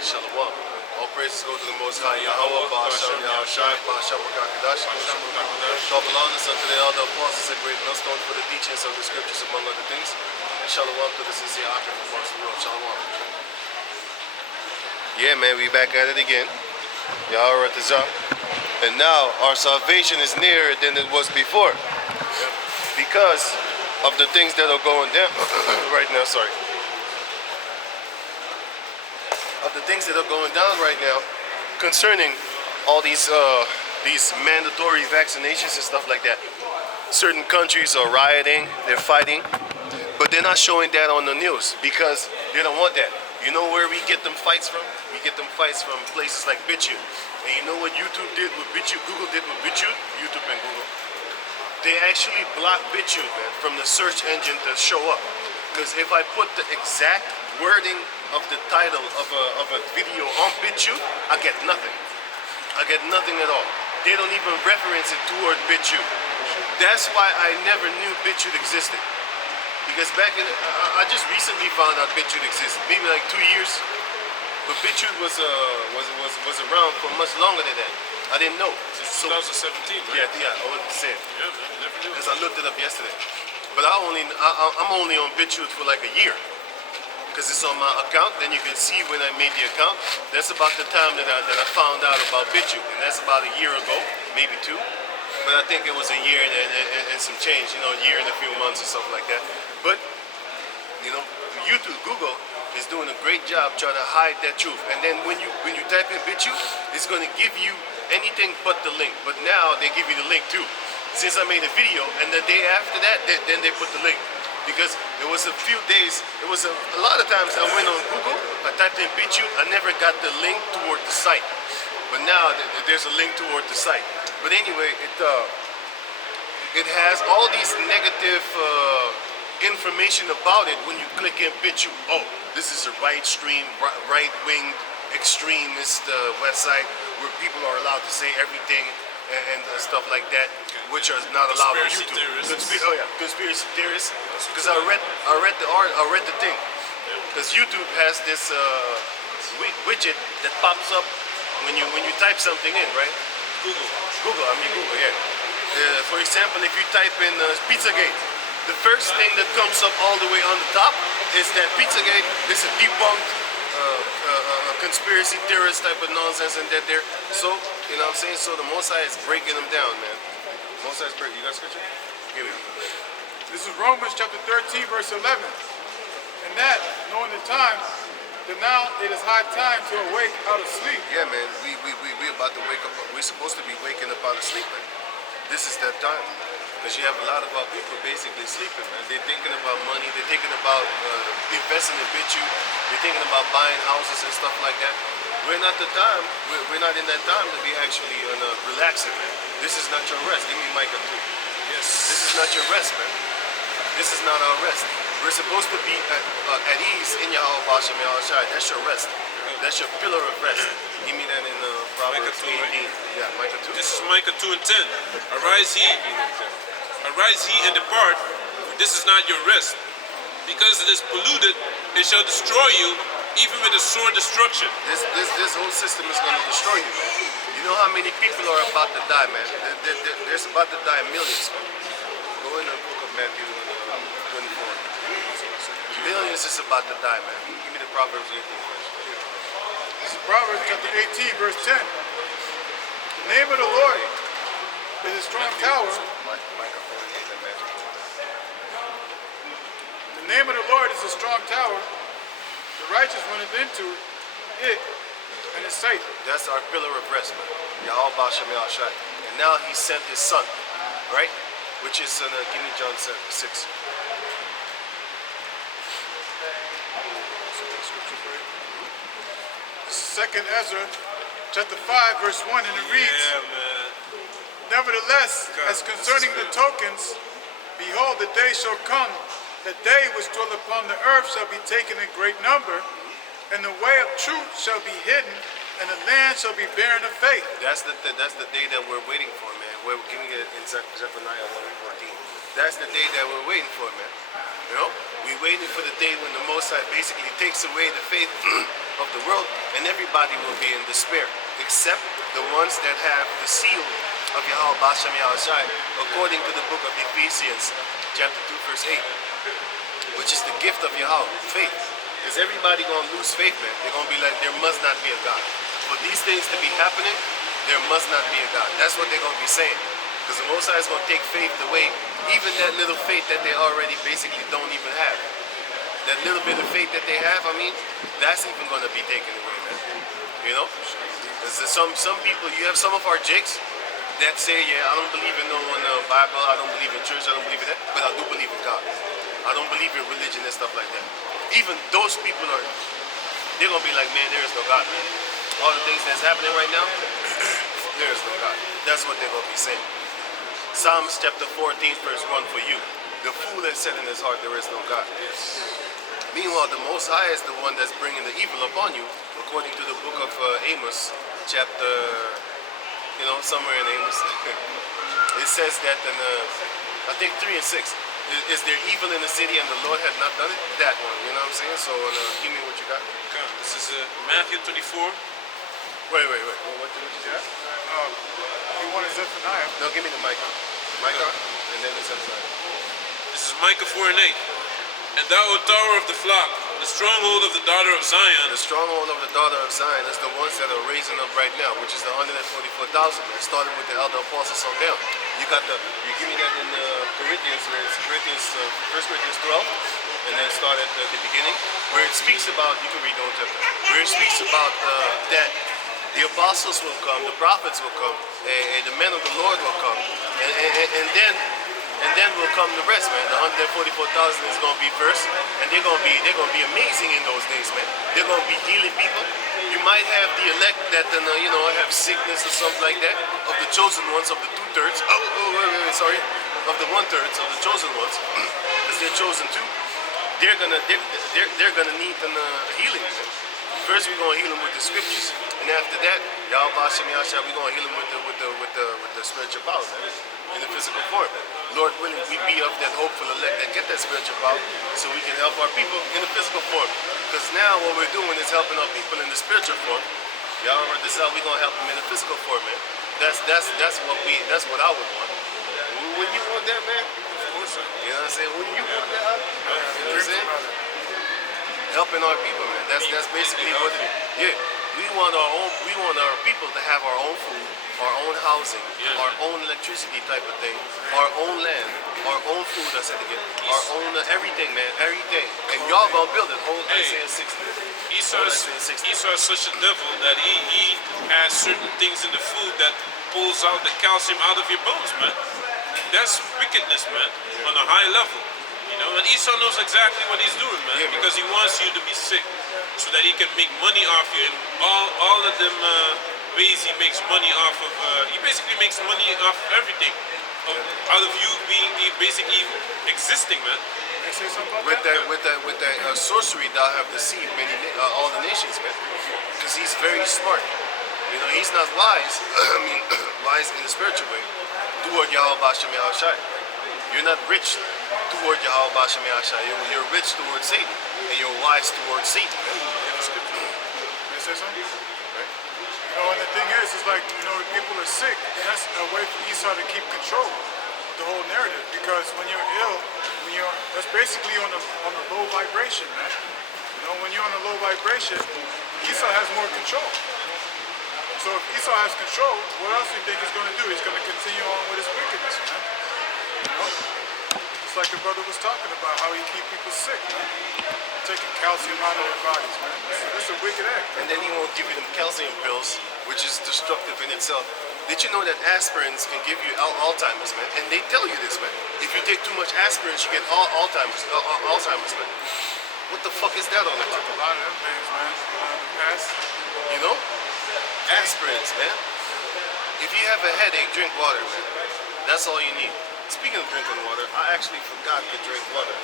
Shalom. All praises go to the Most High Yahweh, Ba'ashem Yahushai, Ba'ashem Wakakadash. God belongs unto the elder apostles and great millstone for the teachings of the scriptures, among other things. And shalom to the sincere Akim amongst the world. Shalom. Yeah, man, we back at it again. Yahweh Tazah. And now our salvation is nearer than it was before. Because of the things that are going down right now, of the things that are going down right now concerning all these mandatory vaccinations and stuff like that. Certain countries are rioting, they're fighting, but they're not showing that on the news because they don't want that. You know where we get them fights from? We get them fights from places like BitChute. And you know what YouTube did with BitChute, Google did with BitChute? YouTube and Google. They actually blocked BitChute, man, from the search engine to show up. Because if I put the exact wording of the title of a video on BitChute, I get nothing. I get nothing at all. They don't even reference it toward BitChute. That's why I never knew BitChute existed. Because back in, I just recently found out BitChute existed, maybe like 2 years. But BitChute was around for much longer than that. I didn't know. Since 2017, right? Yeah, I wanted to say it. Yeah, man, never knew. Because I looked it up yesterday. But I'm only on BitChute for like a year. Because it's on my account, then you can see when I made the account. That's about the time that I found out about BitChute. And that's about a year ago, maybe 2. But I think it was a year and some change, you know, a year and a few months or something like that. But, you know, YouTube, Google is doing a great job trying to hide that truth. And then when you type in BitChute, it's going to give you anything but the link. But now they give you the link too. Since I made a video, and the day after that, then they put the link. Because there was a few days, a lot of times I went on Google, I typed in BitChute, I never got the link toward the site. But now there's a link toward the site. But anyway, it has all these negative information about it when you click in BitChute. Oh, this is a right-wing extremist website where people are allowed to say everything and stuff like that, which are not allowed on YouTube. Conspiracy theorists. Because I read the thing. Because YouTube has this widget that pops up when you type something in, right? Google, yeah. For example, if you type in Pizzagate, the first thing that comes up all the way on the top is that Pizzagate is a debunked conspiracy theorist type of nonsense and that there. So, you know what I'm saying? So the Mosai is breaking them down, man. Mosai is breaking. You got scripture? Give me. This is Romans chapter 13, verse 11. And that, knowing the time, that now it is high time to awake out of sleep. Yeah, man. We about to wake up. We're supposed to be waking up out of sleep, man. This is that time. Because you have a lot of our people basically sleeping, man. They're thinking about money. They're thinking about investing in BitChute. They're thinking about buying houses and stuff like that. We're not the time. We're not in that time to be actually relaxing, man. This is not your rest. Give me Micah 2. Yes. This is not your rest, man. This is not our rest. We're supposed to be at ease in Yahweh Ba'ashem Yahushai. That's your rest. That's your pillar of rest. Give me that in Proverbs 18. Right? Yeah, Micah 2. This is Micah 2 and 10. Arise ye and depart, for this is not your rest. Because it is polluted, it shall destroy you, even with a sore destruction. This whole system is going to destroy you, man. You know how many people are about to die, man? There's about to die millions, man. Go in the book of Matthew 24. Millions is about to die, man. Give me the Proverbs 18 first. This is Proverbs chapter 18, verse 10. The name of the Lord is a strong tower. The name of the Lord is a strong tower. The righteous runneth into it and is safe. That's our pillar of rest, man. Yahweh Ba'ashem Yahushai. And now he sent his son, right? Which is, give me John 6. Second Ezra, chapter 5, verse 1, and it reads, Nevertheless, as concerning the tokens, behold, the day shall come, that they which dwell upon the earth shall be taken in great number, and the way of truth shall be hidden, and the land shall be barren of faith. That's the day that we're waiting for, man. We're giving it in Zephaniah 1:14. That's the day that we're waiting for, man. You know, we We're waiting for the day when the Most High basically takes away the faith of the world, and everybody will be in despair, except the ones that have the seal of Yahweh Bashem Yahushai, according to the book of Ephesians, chapter 2, verse 8, which is the gift of Yahweh, faith. Because everybody gonna lose faith, man. They're gonna be like, there must not be a God. For these things to be happening, there must not be a God. That's what they're gonna be saying. Because the Most High is gonna take faith away, even that little faith that they already basically don't even have. That little bit of faith that they have, I mean, that's even gonna be taken away, man. You know? Because some people, you have some of our jakes that say, yeah, I don't believe in no Bible, I don't believe in church, I don't believe in that, but I do believe in God. I don't believe in religion and stuff like that. Even those people they're gonna be like, man, there is no God, man. All the things that's happening right now, there is no God. That's what they're gonna be saying. Psalms chapter 14, verse 1 for you. The fool has said in his heart, there is no God. Meanwhile, the Most High is the one that's bringing the evil upon you, according to the book of Amos, chapter, somewhere in Amos. It says that in, I think 3 and 6. Is there evil in the city and the Lord had not done it? That one, you know what I'm saying? So give me what you got. Okay, this is Matthew 24. Wait. What did you have? You wanted Zephaniah. No, give me the mic. And then it's upside. This is Micah 4 and 8. And thou, O tower of the flock, the stronghold of the daughter of Zion. The stronghold of the daughter of Zion is the ones that are raising up right now, which is the 144,000. Starting with the elder apostles on down. You give me that in Corinthians, where it's 1 Corinthians 12, and then start at the beginning, where it speaks about, you can read the whole chapter, where it speaks about that the apostles will come, the prophets will come, and the men of the Lord will come, and then will come the rest, man. The 144,000 is gonna be first, and they're gonna be amazing in those days, man. They're gonna be healing people. You might have the elect that have sickness or something like that, of the chosen ones, of the 2/3. Of the 1/3 of the chosen ones, as they're chosen too. They're gonna need healing. First, we're gonna heal them with the scriptures, and after that, Yahweh Bashem Yahshua, we're gonna heal them with the spiritual power, man, in the physical form. Lord willing, we be of that hopeful elect that get that spiritual power, so we can help our people in the physical form. Because now what we're doing is helping our people in the spiritual form. Y'all heard this out. We're gonna help them in the physical form, man. That's what I would want. When you want that, man, you know what I'm saying? When you want that, you know what I'm saying? Helping our people, man. That's basically what it is. Yeah. We want our people to have our own food, our own housing, our own electricity type of thing, our own land, our own food, I said again, our own everything, man, everything. And y'all gonna build it. Whole Isaiah 60. Esau is such a devil that he has certain things in the food that pulls out the calcium out of your bones, man. That's wickedness, man, on a high level. And Esau knows exactly what he's doing, man, because he wants you to be sick so that he can make money off you. And all of them ways he makes money off of, he basically makes money off of everything, out of you basically existing, man. With that sorcery, thou have deceived all the nations, man, because he's very smart. He's not wise. Wise in the spiritual way. Toward Yahweh Bashem Yahushai. You're not rich toward Yahweh Bashem Yahushai. You're rich toward Satan, and you're wise toward Satan. Can I say something? Right. And the thing is like, the people are sick, and that's a way for Esau to keep control of the whole narrative. Because when you're ill, that's basically on a low vibration, man. When you're on a low vibration, Esau has more control. So if Esau has control, what else do you think he's going to do? He's going to continue on with his wickedness, man. It's like the brother was talking about, how he keep people sick, man. Taking calcium out of their bodies, man. It's a wicked act. And then he won't give you them calcium pills, which is destructive in itself. Did you know that aspirins can give you Alzheimer's, man? And they tell you this, man. If you take too much aspirins, you get Alzheimer's, man. What the fuck is that on it? Took a lot of them things, man, in the past. Aspirins, man. If you have a headache, drink water, man. That's all you need. Speaking of drinking water, I actually forgot to drink water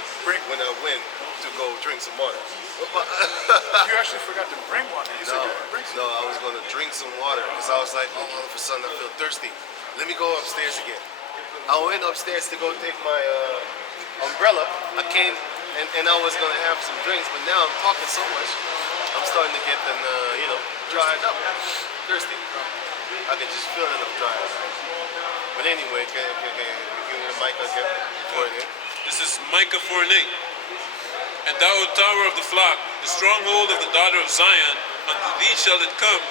when I went to go drink some water. You actually forgot to bring water? You said you were bring some. No, I was going to drink some water because I was like, all of a sudden I feel thirsty. Let me go upstairs again. I went upstairs to go take my umbrella. I came and I was gonna have some drinks, but now I'm talking so much, I'm starting to get them, dried up, thirsty. I can just feel it, I'm dry. But anyway, can give me the mic again for it. This is Micah 4:8. And thou, O tower of the flock, the stronghold of the daughter of Zion, unto thee shall it come,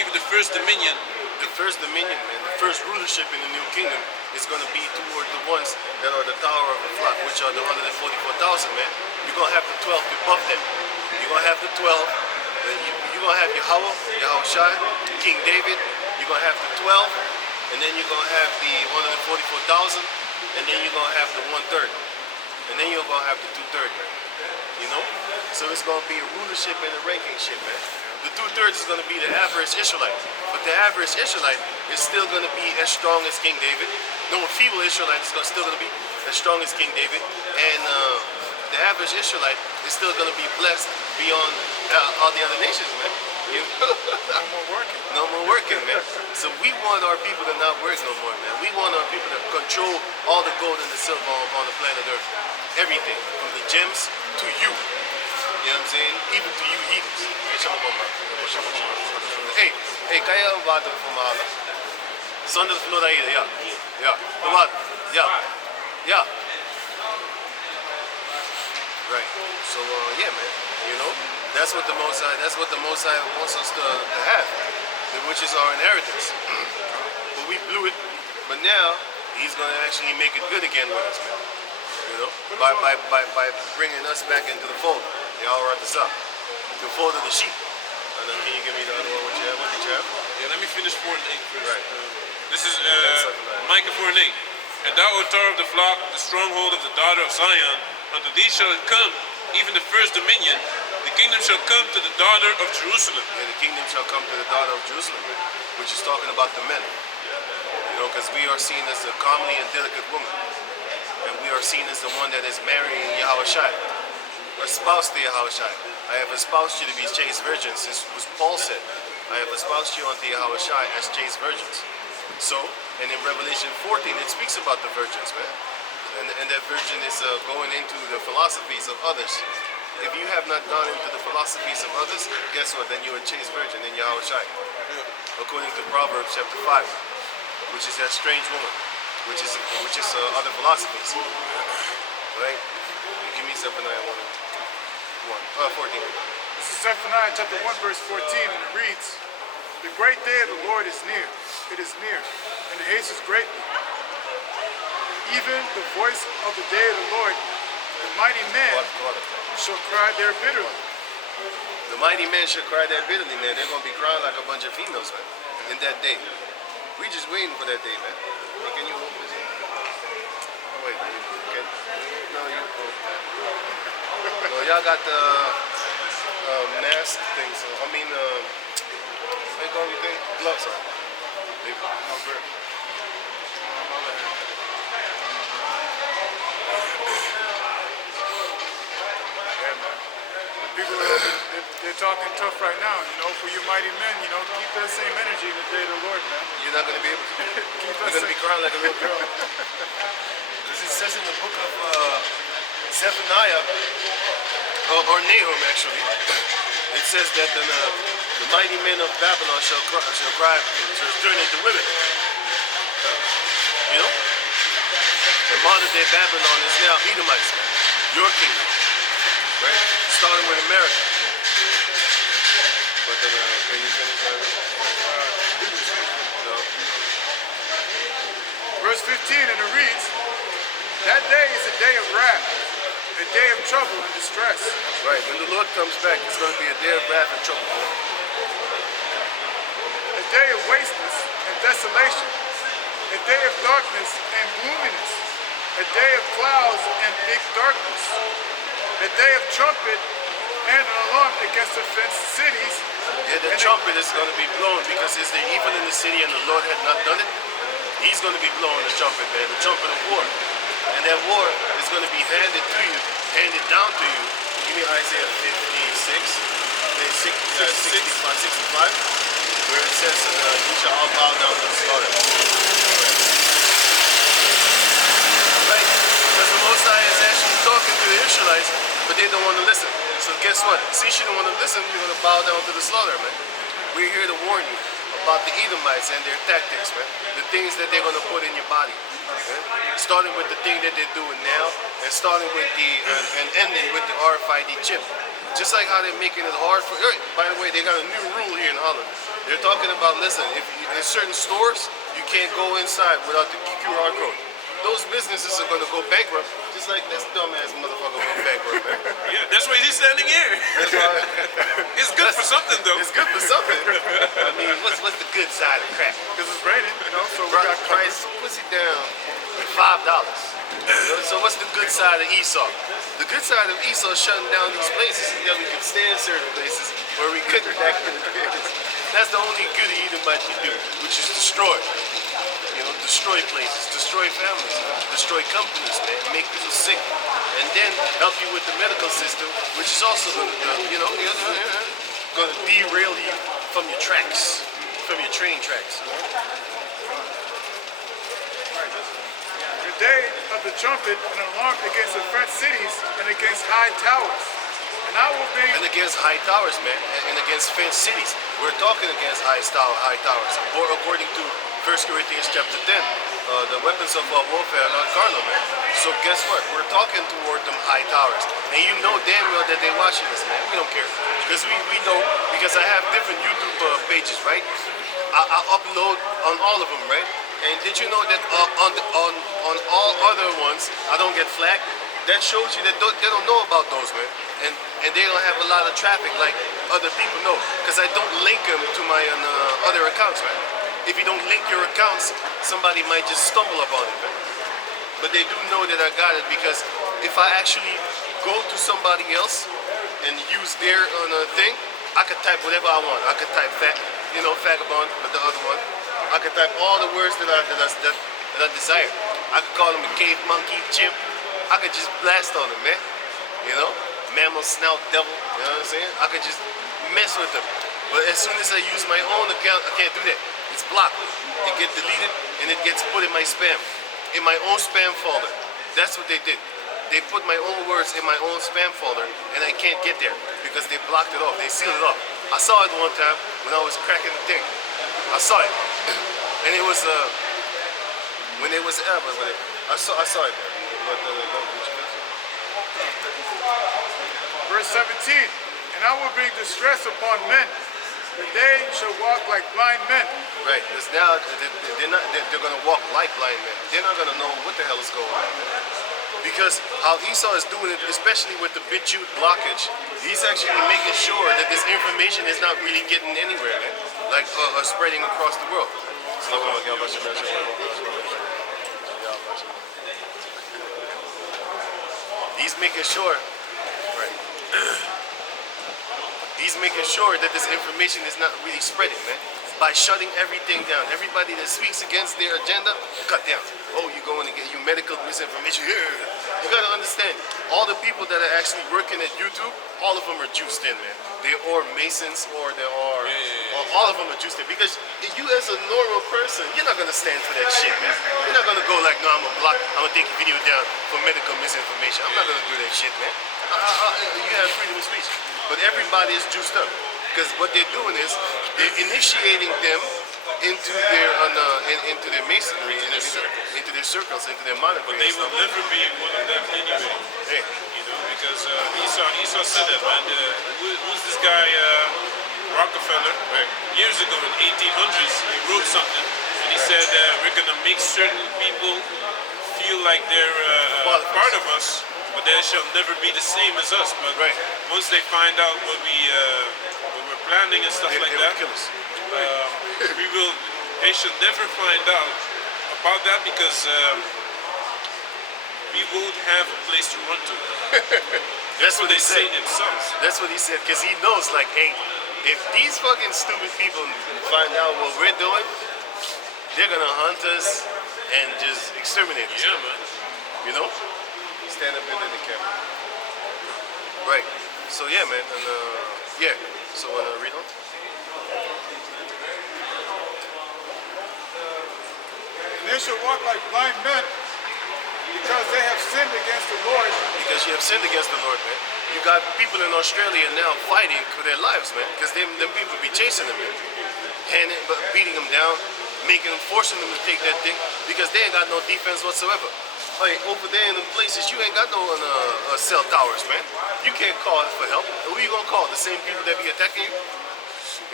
even the first dominion. The first dominion, man, the first rulership in the new kingdom is going to be toward the ones that are the tower of the flock, which are the 144,000, man. You're going to have the 12 above them. You're going to have the 12. You're going to have Yahweh Shai, King David. You're going to have the 12. And then you're going to have the 144,000. And then you're going to have the 1/3. And then you're going to have the 2/3, man. You know? So it's going to be a rulership and a ranking ship, man. The 2/3 is going to be the average Israelite. But the average Israelite is still going to be as strong as King David. No, a feeble Israelite is still going to be as strong as King David. And the average Israelite is still going to be blessed beyond all the other nations, man. You know? No more working. No more working, man. So we want our people to not work no more, man. We want our people to control all the gold and the silver on the planet Earth. Everything, from the gems to you. You know what I'm saying? Even to you heathens. Hey, kan je een water voor me halen? Zonder fluoride, ja. Ja, een water. Ja. Ja. Right. So, yeah, man. You know? That's what the Most High wants us to have, which is our inheritance. But we blew it, but now He's going to actually make it good again with us, man. You know, by bringing us back into the fold. They all right this up. The fold of the sheep. And then can you give me the other one? What you have? What did you have? Yeah, let me finish 4:8 first. Right. This is Micah 4:8. And thou, O tower of the flock, the stronghold of the daughter of Zion, unto thee shall it come, even the first dominion. The kingdom shall come to the daughter of Jerusalem. Yeah, the kingdom shall come to the daughter of Jerusalem, man, which is talking about the men. You know, because we are seen as a comely and delicate woman. And we are seen as the one that is marrying Yahweh Shai, espoused to Yahweh Shai. I have espoused you to be chaste virgins. This was Paul said. I have espoused you unto Yahweh Shai as chaste virgins. So, and in Revelation 14, it speaks about the virgins, man. And that virgin is going into the philosophies of others. If you have not gone into the philosophies of others, guess what? Then you're a chaste virgin in Yahweh Shai. According to Proverbs chapter 5, which is that strange woman, which is other philosophies. Right? Give me Zephaniah 14. This is Zephaniah chapter 1, verse 14, and it reads, "The great day of the Lord is near. It is near, and it hastens greatly. Even the voice of the day of the Lord, the mighty man shall cry there bitterly." The mighty men shall cry there bitterly, man. They're going to be crying like a bunch of females, man, in that day. We just waiting for that day, man. Hey, can you open this? Oh, wait. Okay. No, you go. No, y'all got the mask things. I mean, what you call everything? Gloves on. Yeah, man. People, they're talking tough right now, you know, for you mighty men, you know, keep that same energy in the day of the Lord, man. You're not going to be able to. Keep You're that going to be same. crying like a little girl. Because it says in the book of Zephaniah, or Nahum actually, it says that the mighty men of Babylon shall cry, turn into women. You know? The modern day Babylon is now Edomites, man. Your kingdom. Right? Starting with America. But then, can you finish that? No. Verse 15, and it reads, "That day is a day of wrath, a day of trouble and distress. Right. When the Lord comes back, it's going to be a day of wrath and trouble. A day of wasteness and desolation, a day of darkness and gloominess, a day of clouds and thick darkness, a day of trumpet and an alarm against the fenced cities." Yeah, the trumpet is going to be blown because is there evil in the city and the Lord had not done it? He's going to be blowing the trumpet, man, the trumpet of war. And that war is going to be handed to you, handed down to you. Give me Isaiah 65, where it says, "You shall all bow down to the slaughter." Right? Because the Lord Mosiah is actually talking to the Israelites, but they don't want to listen. So guess what? Since you don't want to listen, you're going to bow down to the slaughter, man. We're here to warn you about the Edomites and their tactics, man. The things that they're going to put in your body. Okay? Starting with the thing that they're doing now, and starting with the and ending with the RFID chip. Just like how they're making it hard for. By the way, they got a new rule here in Holland. They're talking about, listen, if you, in certain stores, you can't go inside without the QR code. Those businesses are going to go bankrupt, just like this dumbass motherfucker went bankrupt, man. Yeah, that's why he's standing here. That's why. It's good for something, though. It's good for something. I mean, what's the good side of crack? Because it's raining, so we got Price pussy down $5. So what's the good side of Esau? The good side of Esau is shutting down these places that we could stay in certain places where we couldn't back in the days. That's the only good Edomite can do, which is destroy. Destroy places, destroy families, destroy companies, man, make people sick, and then help you with the medical system, which is also going to, going to derail you from your tracks, from your train tracks. the day of the trumpet and alarm against the French cities and against high towers. And I will bring... And against high towers, man, and against fenced cities. We're talking against high towers, or according to 1 Corinthians chapter 10. The weapons of warfare are not carnal, man. So guess what? We're talking toward them high towers. And you know damn well that they're watching us, man. We don't care. Because we know, because I have different YouTube pages, right? I upload on all of them, right? And did you know that on all other ones, I don't get flagged? That shows you that they don't know about those, man. And they don't have a lot of traffic like other people know. Because I don't link them to my other accounts, right? If you don't link your accounts, somebody might just stumble upon it, man. But they do know that I got it, because if I actually go to somebody else and use their thing, I could type whatever I want. I could type vagabond, but the other one. I could type all the words that I desire. I could call them a cave monkey, chimp. I could just blast on them, man. Mammal, snout, devil. You know what I'm saying? I could just mess with them. But as soon as I use my own account, I can't do that. It's blocked. It gets deleted and it gets put in my spam, in my own spam folder. That's what they did. They put my own words in my own spam folder, and I can't get there because they blocked it off. They sealed it off. I saw it one time when I was cracking the thing. I saw it, and it was when it was I saw it. Verse 17, and I will bring distress upon men, that they shall walk like blind men. Right, because now they're going to walk like blind men. They're not going to know what the hell is going on. Because how Esau is doing it, especially with the BitChute blockage, he's actually making sure that this information is not really getting anywhere, man. Like spreading across the world. He's making sure, right? He's making sure that this information is not really spreading, man. By shutting everything down. Everybody that speaks against their agenda, cut down. Oh, you're going to get your medical misinformation. You got to understand, all the people that are actually working at YouTube, all of them are juiced in, man. They are Masons, or they are, all of them are juiced in. Because you as a normal person, you're not going to stand for that shit, man. You're not going to go like, no, I'm going to block, I'm going to take your video down for medical misinformation. I'm not going to do that shit, man. You have freedom of speech. But everybody is juiced up. Because what they're doing is they're initiating them into their masonry, into their circles, into their monarchy. But they will never be one of them anyway. Hey. Because Esau said that, man. Who's this guy, Rockefeller? Right. Years ago in 1800s, he wrote something, and he said we're gonna make certain people feel like they're part of us, but they shall never be the same as us. But once they find out what we're planning and stuff like that, kill us. they should never find out about that, because we won't have a place to run to. That's what they say said. themselves. That's what he said, because he knows, like, hey, if these fucking stupid people find out what we're doing, they're gonna hunt us and just exterminate us. Yeah, man. You know? Stand up in the camera. Right. So yeah, man, and yeah. So read on. And they shall walk like blind men, because they have sinned against the Lord. Because you have sinned against the Lord, man. You got people in Australia now fighting for their lives, man, because them people be chasing them, man, beating them down, forcing them to take that thing, because they ain't got no defense whatsoever. Like over there in the places, you ain't got no cell towers, man. You can't call for help. Who you gonna call? The same people that be attacking you?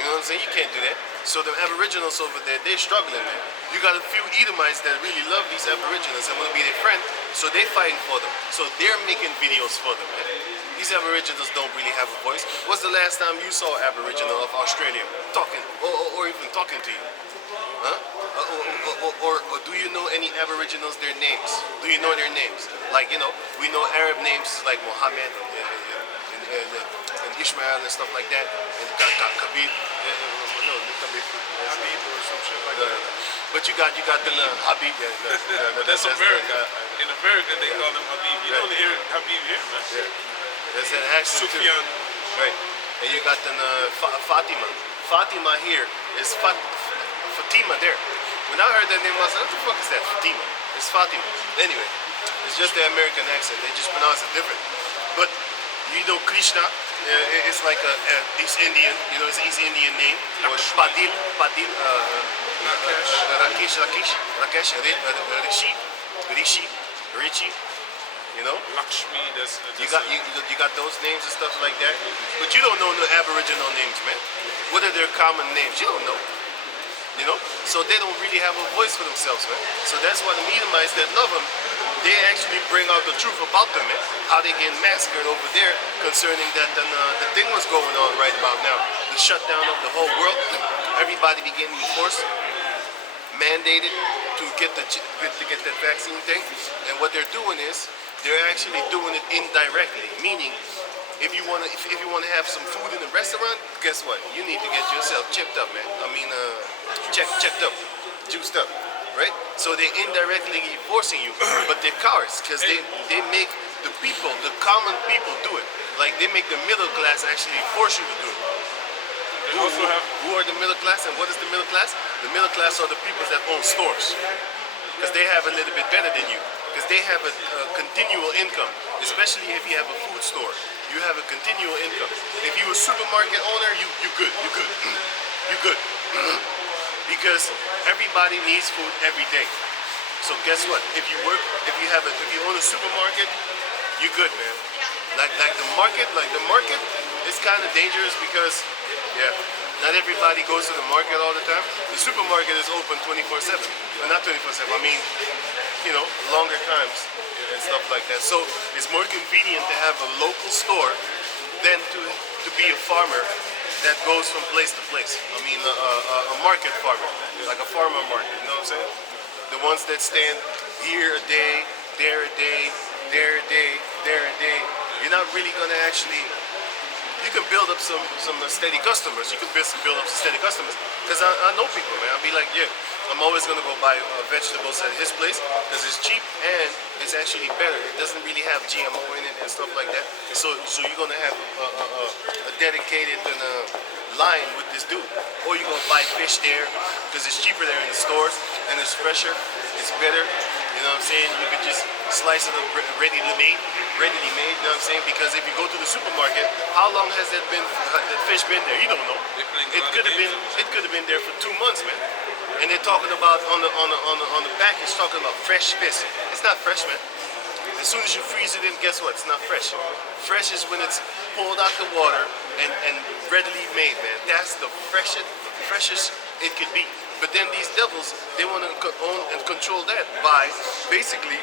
You know what I'm saying? You can't do that. So the Aboriginals over there, they're struggling, man. You got a few Edomites that really love these Aboriginals and want to be their friend, so they're fighting for them. So they're making videos for them, man. These Aboriginals don't really have a voice. What's the last time you saw an Aboriginal of Australia talking, or even talking to you? Huh? Or do you know any Aboriginals, their names? Do you know their names? Like, you know, we know Arab names like Mohammed and Ishmael and stuff like that, and Khabib. No, Khabib. Habib or some shit like that. But you got the Habib. That's America. In America, they call him Habib. You don't hear Habib here, man. Yeah. That's an accent too. Sufyan. Right. And you got the Fatima. Fatima here is Fatima there. When I heard that name, I was like, what the fuck is that? Fatima. It's Fatima. Anyway, it's just the American accent. They just pronounce it different. But you know Krishna, it's like a East Indian, you know, it's an East Indian name. Or Padil, Rakesh, Rishi, you know. Lakshmi, You got those names and stuff like that. But you don't know the Aboriginal names, man. What are their common names? You don't know. You know, so they don't really have a voice for themselves, man. So that's why the Edomites that love them, they actually bring out the truth about them, man. How they get massacred over there concerning that the thing was going on right about now. The shutdown of the whole world. Everybody be getting forced, mandated to get that vaccine thing. And what they're doing is they're actually doing it indirectly, meaning if you wanna have some food in the restaurant, guess what? You need to get yourself chipped up, man. I mean, checked up, juiced up, right? So they're indirectly forcing you, but they're cowards because they make the people, the common people, do it. Like they make the middle class actually force you to do it. Who are the middle class, and what is the middle class? The middle class are the people that own stores, because they have a little bit better than you, because they have a continual income, especially if you have a food store. You have a continual income. If you're a supermarket owner, you good. You good. Because everybody needs food every day. So guess what? If you own a supermarket, you good, man. Like the market is kind of dangerous because not everybody goes to the market all the time. The supermarket is open 24/7. Well, not 24/7. I mean, you know, longer times and stuff like that. So it's more convenient to have a local store than to be a farmer that goes from place to place. I mean, a market farmer, like a farmer market. You know what I'm saying? The ones that stand here a day, there a day, there a day, there a day. You're not really gonna actually. You can build up some steady customers. You can build up some steady customers. Because I know people, man. I'll be like, yeah, I'm always going to go buy vegetables at his place because it's cheap and it's actually better. It doesn't really have GMO in it and stuff like that. So you're going to have a dedicated line with this dude. Or you're going to buy fish there because it's cheaper there in the stores and it's fresher. It's better. You know what I'm saying? You could just slice it up readily made, you know what I'm saying? Because if you go to the supermarket, how long has that fish been there? You don't know. It could have been there for 2 months, man. And they're talking about on the package talking about fresh fish. It's not fresh, man. As soon as you freeze it in, guess what? It's not fresh. Fresh is when it's pulled out the water and readily made, man. That's the freshest it could be. But then these devils, they want to own and control that by basically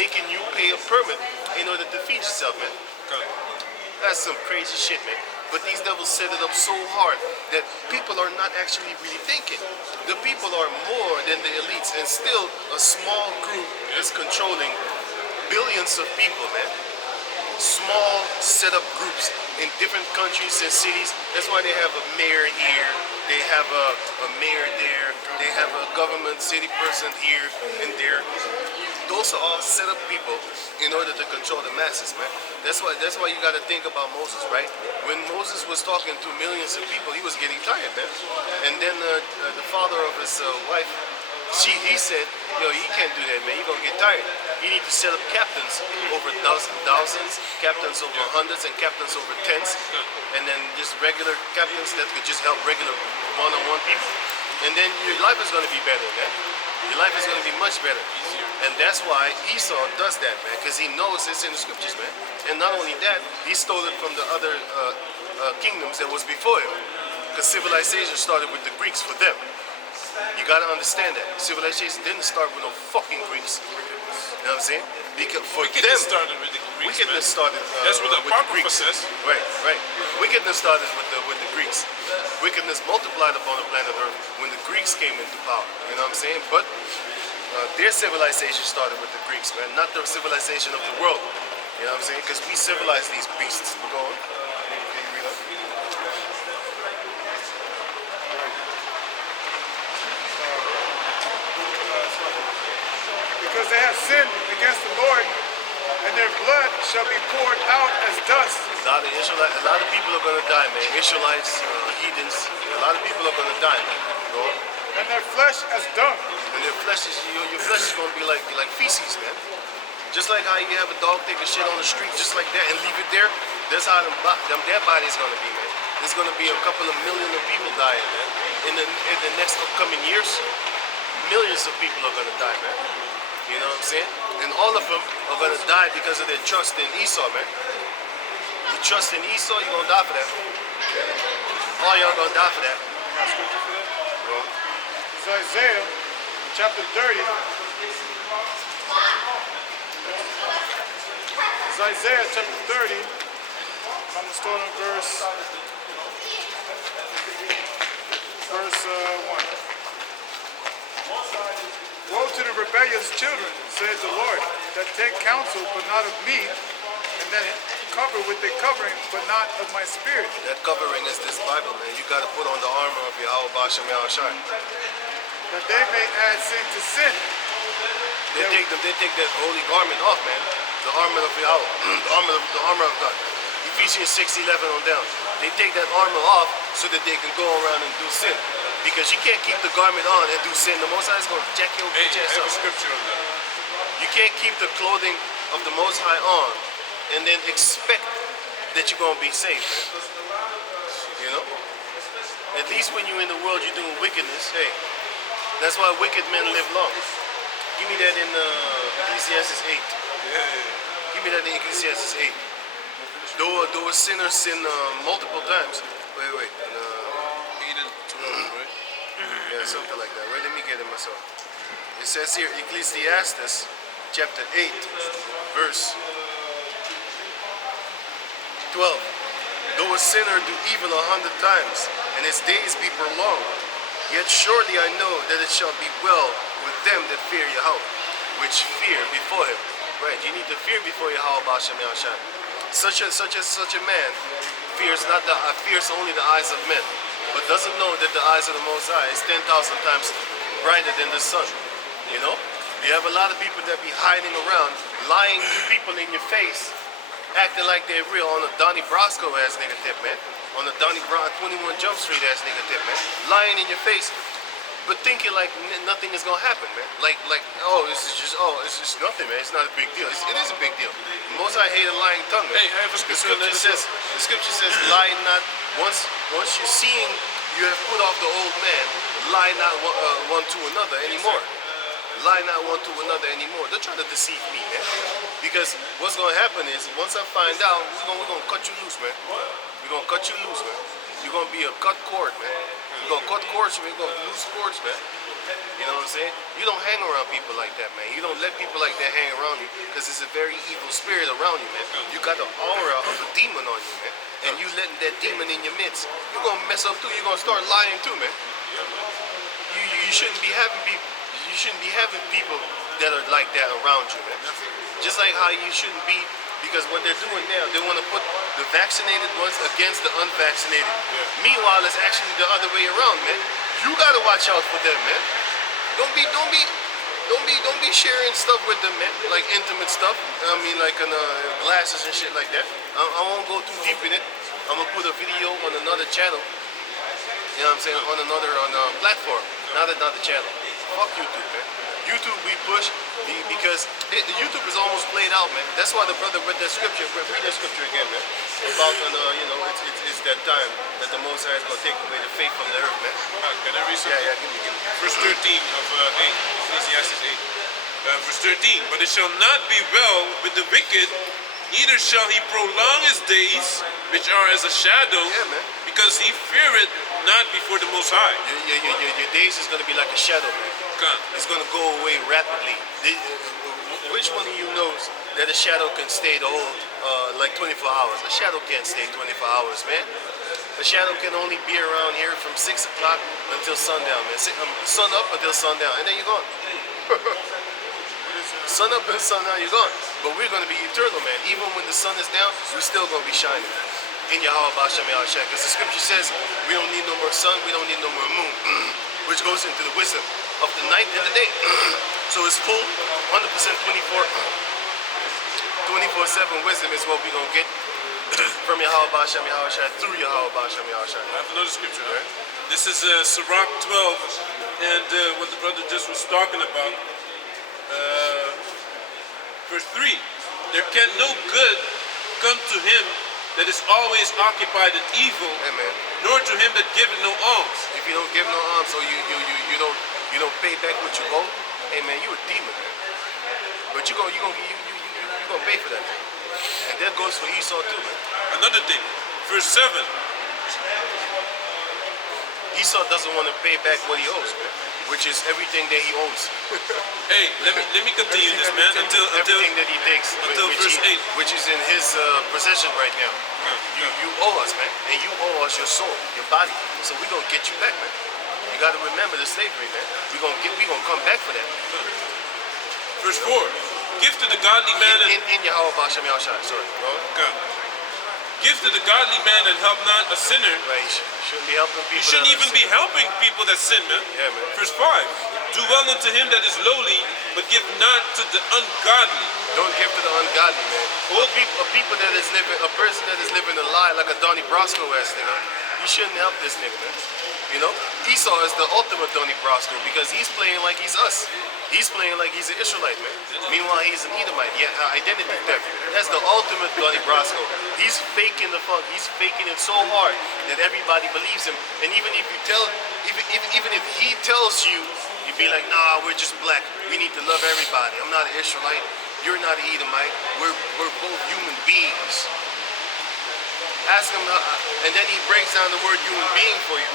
making you pay a permit in order to feed yourself, man. That's some crazy shit, man. But these devils set it up so hard that people are not actually really thinking. The people are more than the elites, and still a small group is controlling billions of people, man. Small set up groups in different countries and cities. That's why they have a mayor here, they have a mayor there, they have a government city person here and there. Those are all set up people in order to control the masses, man. That's why you got to think about Moses, right? When Moses was talking to millions of people, he was getting tired, man. And then the father of his wife, He said, yo, you can't do that, man. You're gonna get tired. You need to set up captains over thousands, captains over hundreds, and captains over tens, and then just regular captains that could just help regular one-on-one people. And then your life is gonna be better, man. Your life is gonna be much better. And that's why Esau does that, man, because he knows it's in the scriptures, man. And not only that, he stole it from the other kingdoms that was before him. Because civilization started with the Greeks for them. You gotta understand that. Civilization didn't start with no fucking Greeks. You know what I'm saying? Because for Wickedness them, started with the Greeks, wickedness man. started That's what the with the Apocrypha Greeks. says. Right. Wickedness started with the Greeks. Wickedness multiplied upon the planet Earth when the Greeks came into power. You know what I'm saying? But their civilization started with the Greeks, man, not the civilization of the world. You know what I'm saying? Because we civilized these beasts. Go on. Can you read on? Because they have sinned against the Lord, and their blood shall be poured out as dust. A lot of people are gonna die, man. Israelites, heathens, a lot of people are gonna die, man. Go on. And their flesh as dung. And your flesh is gonna be like feces, man. Just like how you have a dog take a shit on the street just like that and leave it there, that's how their body is gonna be, man. There's gonna be a couple of million of people dying, man. In the next upcoming years, millions of people are gonna die, man. You know what I'm saying? And all of them are gonna die because of their trust in Esau, man. You trust in Esau, you're gonna die for that. All y'all gonna die for that. Got scripture for that? Go on. It's Isaiah chapter 30. It's Isaiah chapter 30. I'm going to start on verse 1. Woe to the rebellious children, saith the Lord, that take counsel, but not of me, and that cover with the covering, but not of my spirit. That covering is this Bible, man. You gotta put on the armor of Yahweh Bashem Yahushai. That they may add sin to sin. They take that holy garment off, man. The armor of Yahweh, the armor of God. Ephesians 6:11 on down. They take that armor off so that they can go around and do sin. Because you can't keep the garment on and do sin. The Most High is going to jack your Hey, bitch I ass have a up. scripture on that. You can't keep the clothing of the Most High on and then expect that you're going to be saved, man. You know? At least when you're in the world, you're doing wickedness. Hey, that's why wicked men live long. Give me that in Ecclesiastes 8. Yeah. Give me that in Ecclesiastes 8. Though a sinner sin multiple times. Wait. 8 and 12, right? Yeah, something like that. Wait, let me get it myself. It says here, Ecclesiastes chapter 8, verse 12. Though a sinner do evil 100 times, and his days be prolonged, yet surely I know that it shall be well with them that fear Yahweh, which fear before him. Right, you need to fear before Yahweh Bashem Yahushai. Such a man fears only the eyes of men, but doesn't know that the eyes of the Most High is 10,000 times brighter than the sun. You know, you have a lot of people that be hiding around, lying to people in your face, acting like they're real on a Donnie Brasco ass nigga tip, man. On a 21 Jump Street ass nigga tip, man. Lying in your face, but thinking like nothing is gonna happen, man. Like, it's just nothing, man. It's not a big deal. It is a big deal. Most I hate a lying tongue, man. Hey, I have a scripture. The scripture says, lie not. Once you're seeing you have put off the old man, lie not one to another anymore. Lie not one to another anymore. Don't try to deceive me, man. Because what's gonna happen is once I find out, we're gonna cut you loose, man. We're gonna cut you loose, man. You're gonna be a cut cord, man. You're gonna cut cords, man. You're gonna lose cords, man. You know what I'm saying? You don't hang around people like that, man. You don't let people like that hang around you because it's a very evil spirit around you, man. You got the aura of a demon on you, man. And you letting that demon in your midst. You're gonna mess up too. You're gonna start lying too, man. You shouldn't be having people. You shouldn't be having people that are like that around you, man. Just like how you shouldn't be, because what they're doing now, they want to put the vaccinated ones against the unvaccinated. Meanwhile, it's actually the other way around, man. You gotta watch out for them, man. Don't be sharing stuff with them, man. Like intimate stuff. I mean, like glasses and shit like that. I won't go too deep in it. I'm gonna put a video on another channel. You know what I'm saying? On a platform, not another channel. fuck YouTube, man. YouTube we push because YouTube is almost played out, man. That's why the brother read that scripture. Read that scripture again, man. About it's that time that the Most High is gonna take away the faith from the earth, man. Can I read something? Yeah, give me. Verse 13 of 8, Ecclesiastes 8. Verse 13, but it shall not be well with the wicked, neither shall he prolong his days, which are as a shadow, Yeah, man. because he feareth not before the Most High. Your days is gonna be like a shadow, man. Come. It's gonna go away rapidly. Which one of you knows that a shadow can stay the whole like 24 hours? A shadow can't stay 24 hours, man. A shadow can only be around here from 6 o'clock until sundown, man. Sun up until sundown, and then you're gone. Sun up and sundown, you're gone. But we're gonna be eternal, man. Even when the sun is down, we're still gonna be shining in Yahweh Bashem Yahushua. Because the scripture says we don't need no more sun, we don't need no more moon, which goes into the wisdom of the night and the day. So it's full, 100% 24/7 wisdom is what we're gonna get from Yahweh Bashem Yahushua through Yahweh Bashem Yahushua. I have another scripture, right? This is Sirach 12, and what the brother just was talking about. Verse 3, there can no good come to him that is always occupied in evil, Amen. nor to him that giveth no alms. If you don't give no alms, or you don't pay back what you owe, hey man, you a demon, man. But you gonna pay for that, man. And that goes for Esau too, man. Another thing, verse 7, Esau doesn't want to pay back what he owes, man, which is everything that he owns. hey, let me continue this, man, until everything that he takes, until verse 8. which is in his possession right now. You owe us, man, and you owe us your soul, your body. So we gonna get you back, man. You gotta remember the slavery, man. We gonna come back for that. Verse 4, give to the godly man In Yahweh Bashem Yahushua, sorry. God. Give to the godly man and help not a sinner. Right, shouldn't be helping people. You shouldn't that even are be helping people that sin, man. Yeah, man. Verse 5, do well unto him that is lowly, but give not to the ungodly. Don't give to the ungodly, man. A person that is living a lie like a Donnie Brasco ass nigga, you shouldn't help this nigga, man. You know? Esau is the ultimate Donnie Brasco because he's playing like he's us. He's playing like he's an Israelite, man. Meanwhile, he's an Edomite. Yeah, identity theft. That's the ultimate Donnie Brasco. He's faking the funk. He's faking it so hard that everybody believes him. And even if he tells you, you'd be like, nah, we're just black. We need to love everybody. I'm not an Israelite. You're not an Edomite. We're both human beings. Ask him, and then he breaks down the word human being for you,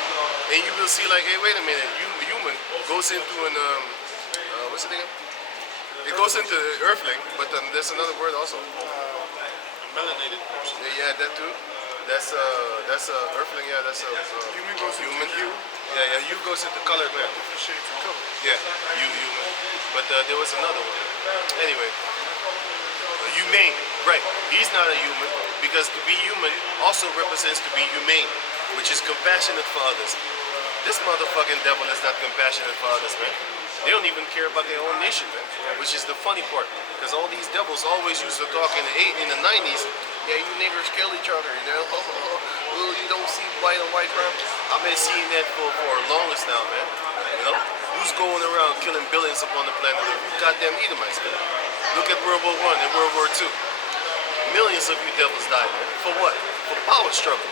and you will see like, hey, wait a minute, human goes into an what's it again? It goes into earthling, but there's another word also. A melanated person. Yeah, that too. That's earthling. Yeah, that's Human goes human. into you. Yeah, you goes into colored man. Shades of color. Yeah, human. But there was another one. Anyway, humane. Right. He's not a human because to be human also represents to be humane, which is compassionate for others. This motherfucking devil is not compassionate for others, man. They don't even care about their own nation, man. Which is the funny part, because all these devils always used to talk in the 90s. Yeah, you niggers kill each other, you know. Well, you don't see white on white crime. I've been seeing that for longest now, man. You know, who's going around killing billions upon the planet Earth? You goddamn Edomites, man. Look at World War I and World War II. Millions of you devils died, man. For what? For power struggle.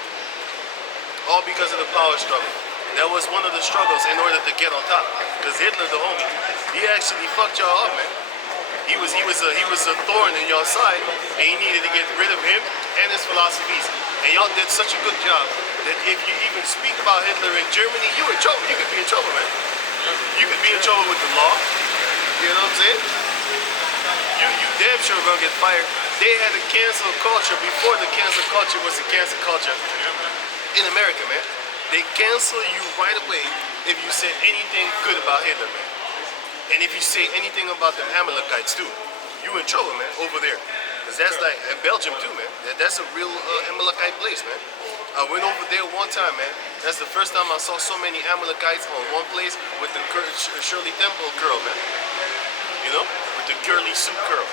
All because of the power struggle. That was one of the struggles in order to get on top. Because Hitler, the homie, he actually fucked y'all up, man. He was a thorn in y'all side, and he needed to get rid of him and his philosophies. And y'all did such a good job that if you even speak about Hitler in Germany, you in trouble. You could be in trouble, man. You could be in trouble with the law. You know what I'm saying? You damn sure gonna get fired. They had a cancel culture before the cancel culture was a cancel culture in America, man. They cancel you right away if you said anything good about Hitler, man. And if you say anything about the Amalekites too, you in trouble, man, over there. Because that's like, in Belgium too, man. That's a real Amalekite place, man. I went over there one time, man. That's the first time I saw so many Amalekites on one place with the Shirley Temple curl, man. You know? With the curly suit curl.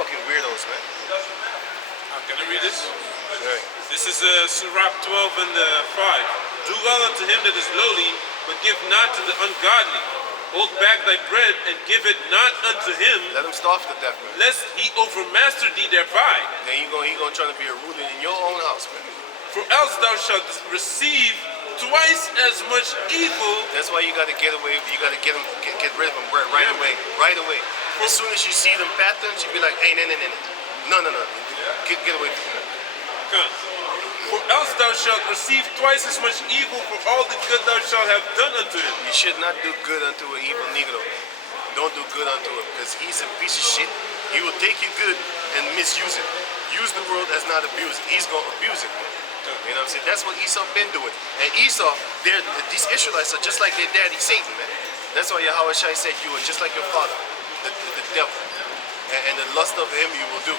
Fucking weirdos, man. Can I read this? Right. This is Sirach 12 and 5. Do well unto him that is lowly, but give not to the ungodly. hold back thy bread and give it not unto him, Let him starve to death, man. lest he overmaster thee thereby. Then he gonna try to be a ruler in your own house, man. For else thou shalt receive twice as much evil. That's why you gotta get away. You gotta get rid of them right Yeah, away, right away. As soon as you see them patterns, you be like, hey, no. Get away from them. Come. For else thou shalt receive twice as much evil for all the good thou shalt have done unto him. You should not do good unto an evil Negro. Don't do good unto him, because he's a piece of shit. He will take your good and misuse it. Use the world as not abuse it. He's gonna abuse it, man. You know what I'm saying? That's what Esau been doing. And Esau, these Israelites are just like their daddy Satan, man. That's why Yahweh Shai said you are just like your father, the devil. And the lust of him you will do.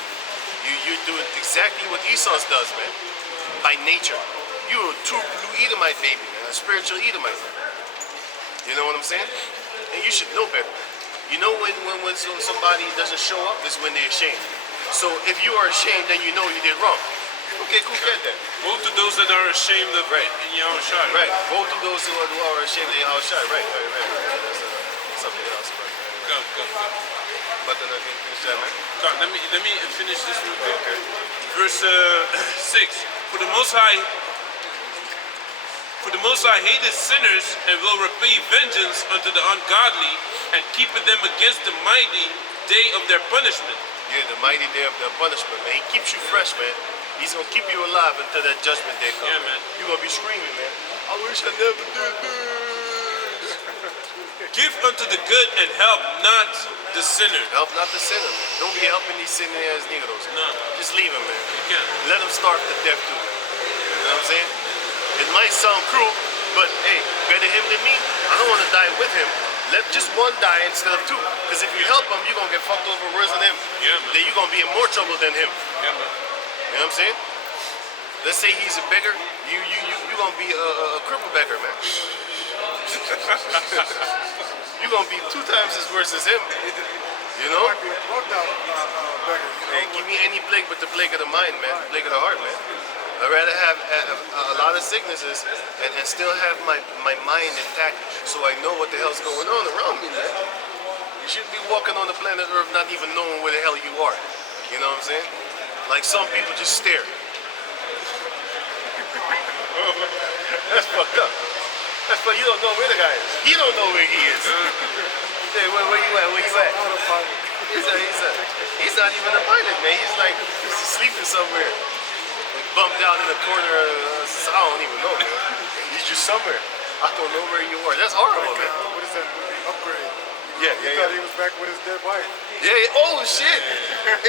You're doing exactly what Esau does, man. By nature. You're a true blue Edomite baby, man. A spiritual Edomite. You know what I'm saying? And you should know better. You know when somebody doesn't show up is when they're ashamed. So if you are ashamed, then you know you did wrong. Okay, cool, get that. Woe to those that are ashamed of Right. in Yahweh Shai. Right. Woe to those who are ashamed of Yahweh Shai. Right. That's something else. Come. But then I can finish that, man. Come, let me finish this real quick. Okay. Verse 6. For the Most High hateth sinners and will repay vengeance unto the ungodly and keepeth them against the mighty day of their punishment. Yeah, the mighty day of their punishment, man. He keeps you fresh, man. He's gonna keep you alive until that judgment day comes. Yeah, man. You're gonna be screaming, man. I wish I never did this. Give unto the good and help not the sinner. Help not the sinner, man. Don't be helping these sinning ass Negroes. No. Just leave him, man. You can't. Let him starve to death too. You know what I'm saying? It might sound cruel, but hey, better him than me. I don't want to die with him. Let just one die instead of two. Because if you help him, you're gonna get fucked over worse than him. Yeah, man. Then you're gonna be in more trouble than him. Yeah, man. You know what I'm saying? Let's say he's a beggar, you gonna be a cripple beggar, man. You're gonna be 2 times as worse as him. You know? Might be a plugged out beggar, Hey, give me any plague but the plague of the mind, man. The plague of the heart, man. I'd rather have a lot of sicknesses and still have my mind intact so I know what the hell's going on around me, man. You shouldn't be walking on the planet Earth not even knowing where the hell you are. You know what I'm saying? Like some people just stare. That's fucked up. That's why you don't know where the guy is. He don't know where he is. Hey, where you at? Where you at? He's not even a pilot, man. He's like sleeping somewhere. Like bumped down in the corner. I don't even know, man. He's just somewhere. I don't know where you are. That's horrible, man. What is that movie? Upgrade. Yeah, He thought he was back with his dead wife. Yeah. Oh shit!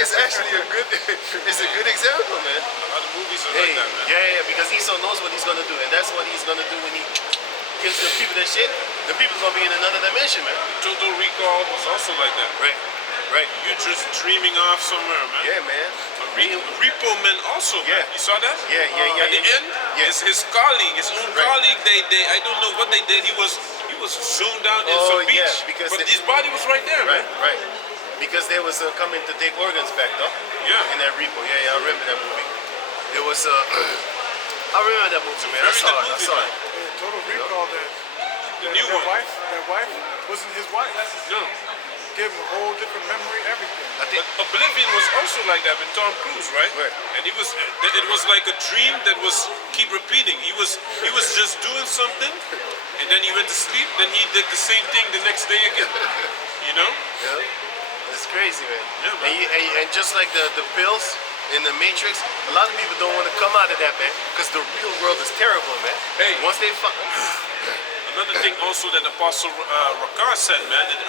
It's actually a good. It's a good example, man. A lot of movies are Hey, like that, man. yeah, because Esau knows what he's gonna do, and that's what he's gonna do when he gives the people that shit. The people's gonna be in another dimension, man. Total Recall was also like that. Right. You're just dreaming off somewhere, man. Yeah, man. Repo Man also, man. Yeah. You saw that? Yeah. At the end, Yeah. his colleague, his own Right. colleague, they I don't know what they did. He was zoomed down in Oh, some beach. yeah, because but they- his body was right there, man. Right. Because they was coming to take organs back, though. Yeah. In that repo. Yeah, I remember that movie. There was I remember that movie, man. I Very saw good it. movie, I saw man. it. Total Recall The new that one. wife wasn't his wife. No. Gave him a whole different memory, everything. I think. Oblivion was also like that with Tom Cruise, right? Right. And it was like a dream that was keep repeating. He was just doing something, and then he went to sleep. Then he did the same thing the next day again. You know? Yeah. It's crazy, man. Yeah, man. And just like the pills in the Matrix, a lot of people don't want to come out of that, man, because the real world is terrible, man. Hey. Once they find. Another thing also that Apostle Rakar said, man, that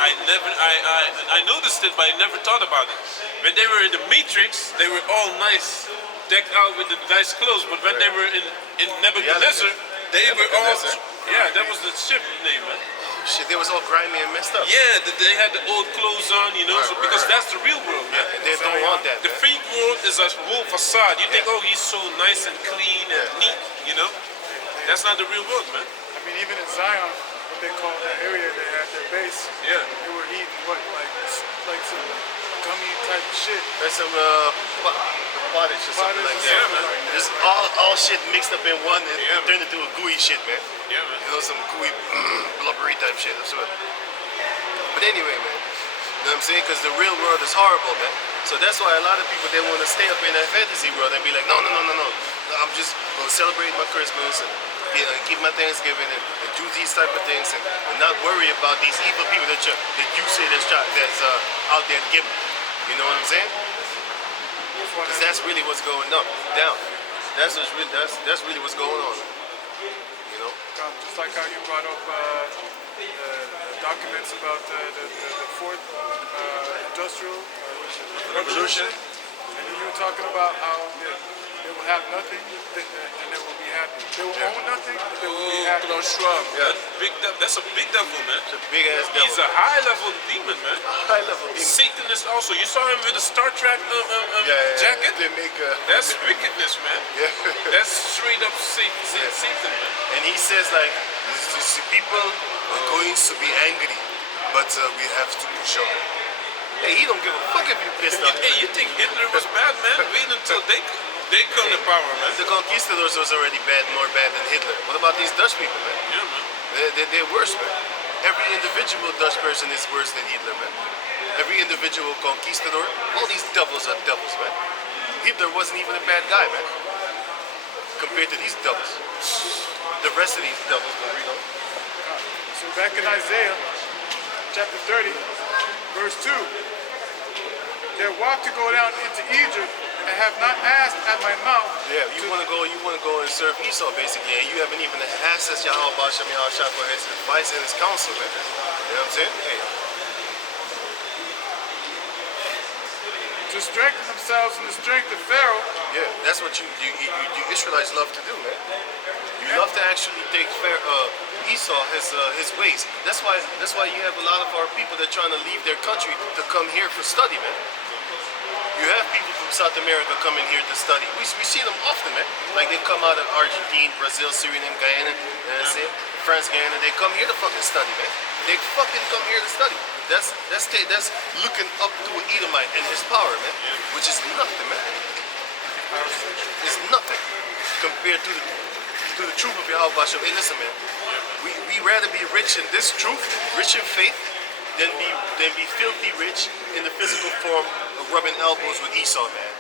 I noticed it, but I never thought about it. When they were in the Matrix, they were all nice, decked out with the nice clothes. But when they were in Nebuchadnezzar, they were all, yeah, that was the ship name, man. Shit, they was all grimy and messed up. Yeah, they had the old clothes on, you know, so, because that's the real world, man. And they don't want that, The man. fake world is a whole facade. You think, oh, he's so nice and clean and neat, you know? That's not the real world, man. I mean, even in Zion, what they call that area, they had their base. Yeah. They were eating like some gummy type shit. There's some pottage or something like Yeah, that. man. Just all shit mixed up in one and Yeah, turned into a gooey shit, man. Yeah, man. You know, some gooey, blubbery type shit. That's what. But anyway, man, you know what I'm saying? Because the real world is horrible, man. So that's why a lot of people, they want to stay up in that fantasy world and be like, no, no, no, no, no. I'm just going to celebrate my Christmas and keep my Thanksgiving and do these type of things and not worry about these evil people that you say that's out there giving. You know what I'm saying? Because that's really what's going down. That's really what's going on. You know? Just like how you brought up the documents about the fourth industrial revolution, and then you were talking about how they will have nothing and they will be happy. They will own nothing, but they will be happy. Klaus Schwab, Yeah. That's a big devil, man. It's a big ass devil. He's a high level demon, man. high level demon. Satanist also. You saw him with the Star Trek jacket? They make That's wickedness, man. yeah. That's straight up Satan, man. And he says like, these people are going to be angry, but we have to push on. Hey, he don't give a fuck if you pissed off. Hey, you think Hitler was bad, man? Wait until they come to power, man. The conquistadors was already more bad than Hitler. What about these Dutch people, man? Yeah, man. They're worse, man. Every individual Dutch person is worse than Hitler, man. Every individual conquistador, all these devils are devils, man. Hitler wasn't even a bad guy, man. Compared to these devils. The rest of these devils, you know. So back in Isaiah chapter 30, verse 2, they walked to go down into Egypt and have not asked at my mouth. Yeah, you want to go and serve Esau, basically, and you haven't even asked us Yahweh Bashem Yahushua for his advice and his counsel, man. You know what I'm saying? Hey. To strengthen themselves in the strength of Pharaoh. Yeah, that's what you Israelites love to do, man. You love to actually take Esau his ways. That's why you have a lot of our people that are trying to leave their country to come here for study, man. You have people from South America coming here to study. We see them often, man. Like they come out of Argentina, Brazil, Suriname, Guyana, France, Guyana. They come here to fucking study, man. They fucking come here to study. That's looking up to an Edomite and his power, man. Which is nothing, man. It's nothing compared to the truth of Yahweh Bashem. Hey, listen, man. We rather be rich in this truth, rich in faith, than be filthy rich in the physical form of rubbing elbows with Esau, man.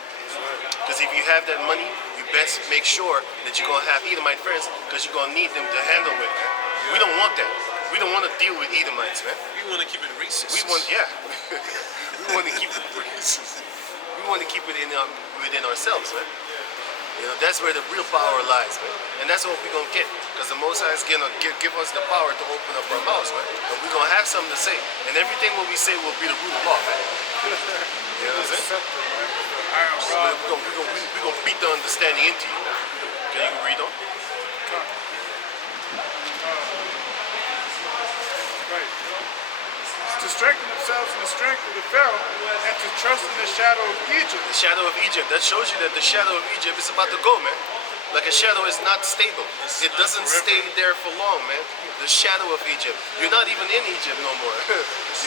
Because if you have that money, you best make sure that you're gonna have Edomite friends, because you're gonna need them to handle with, man. We don't want that. We don't want to deal with Edomites, man. We want to keep it racist. We want to keep it racist. We want to keep it within ourselves, man. You know, that's where the real power lies, man. And that's what we're going to get. Because the Most High is going to give us the power to open up our mouths, man. And we're going to have something to say. And everything what we say will be the rule of law, man. You know what I'm saying? We're going to beat the understanding into you, man. Can you read on? Right. To strengthen themselves in the strength of the Pharaoh and to trust in the shadow of Egypt. The shadow of Egypt. That shows you that the shadow of Egypt is about to go, man. Like a shadow is not stable. It doesn't stay there for long, man. The shadow of Egypt. You're not even in Egypt no more.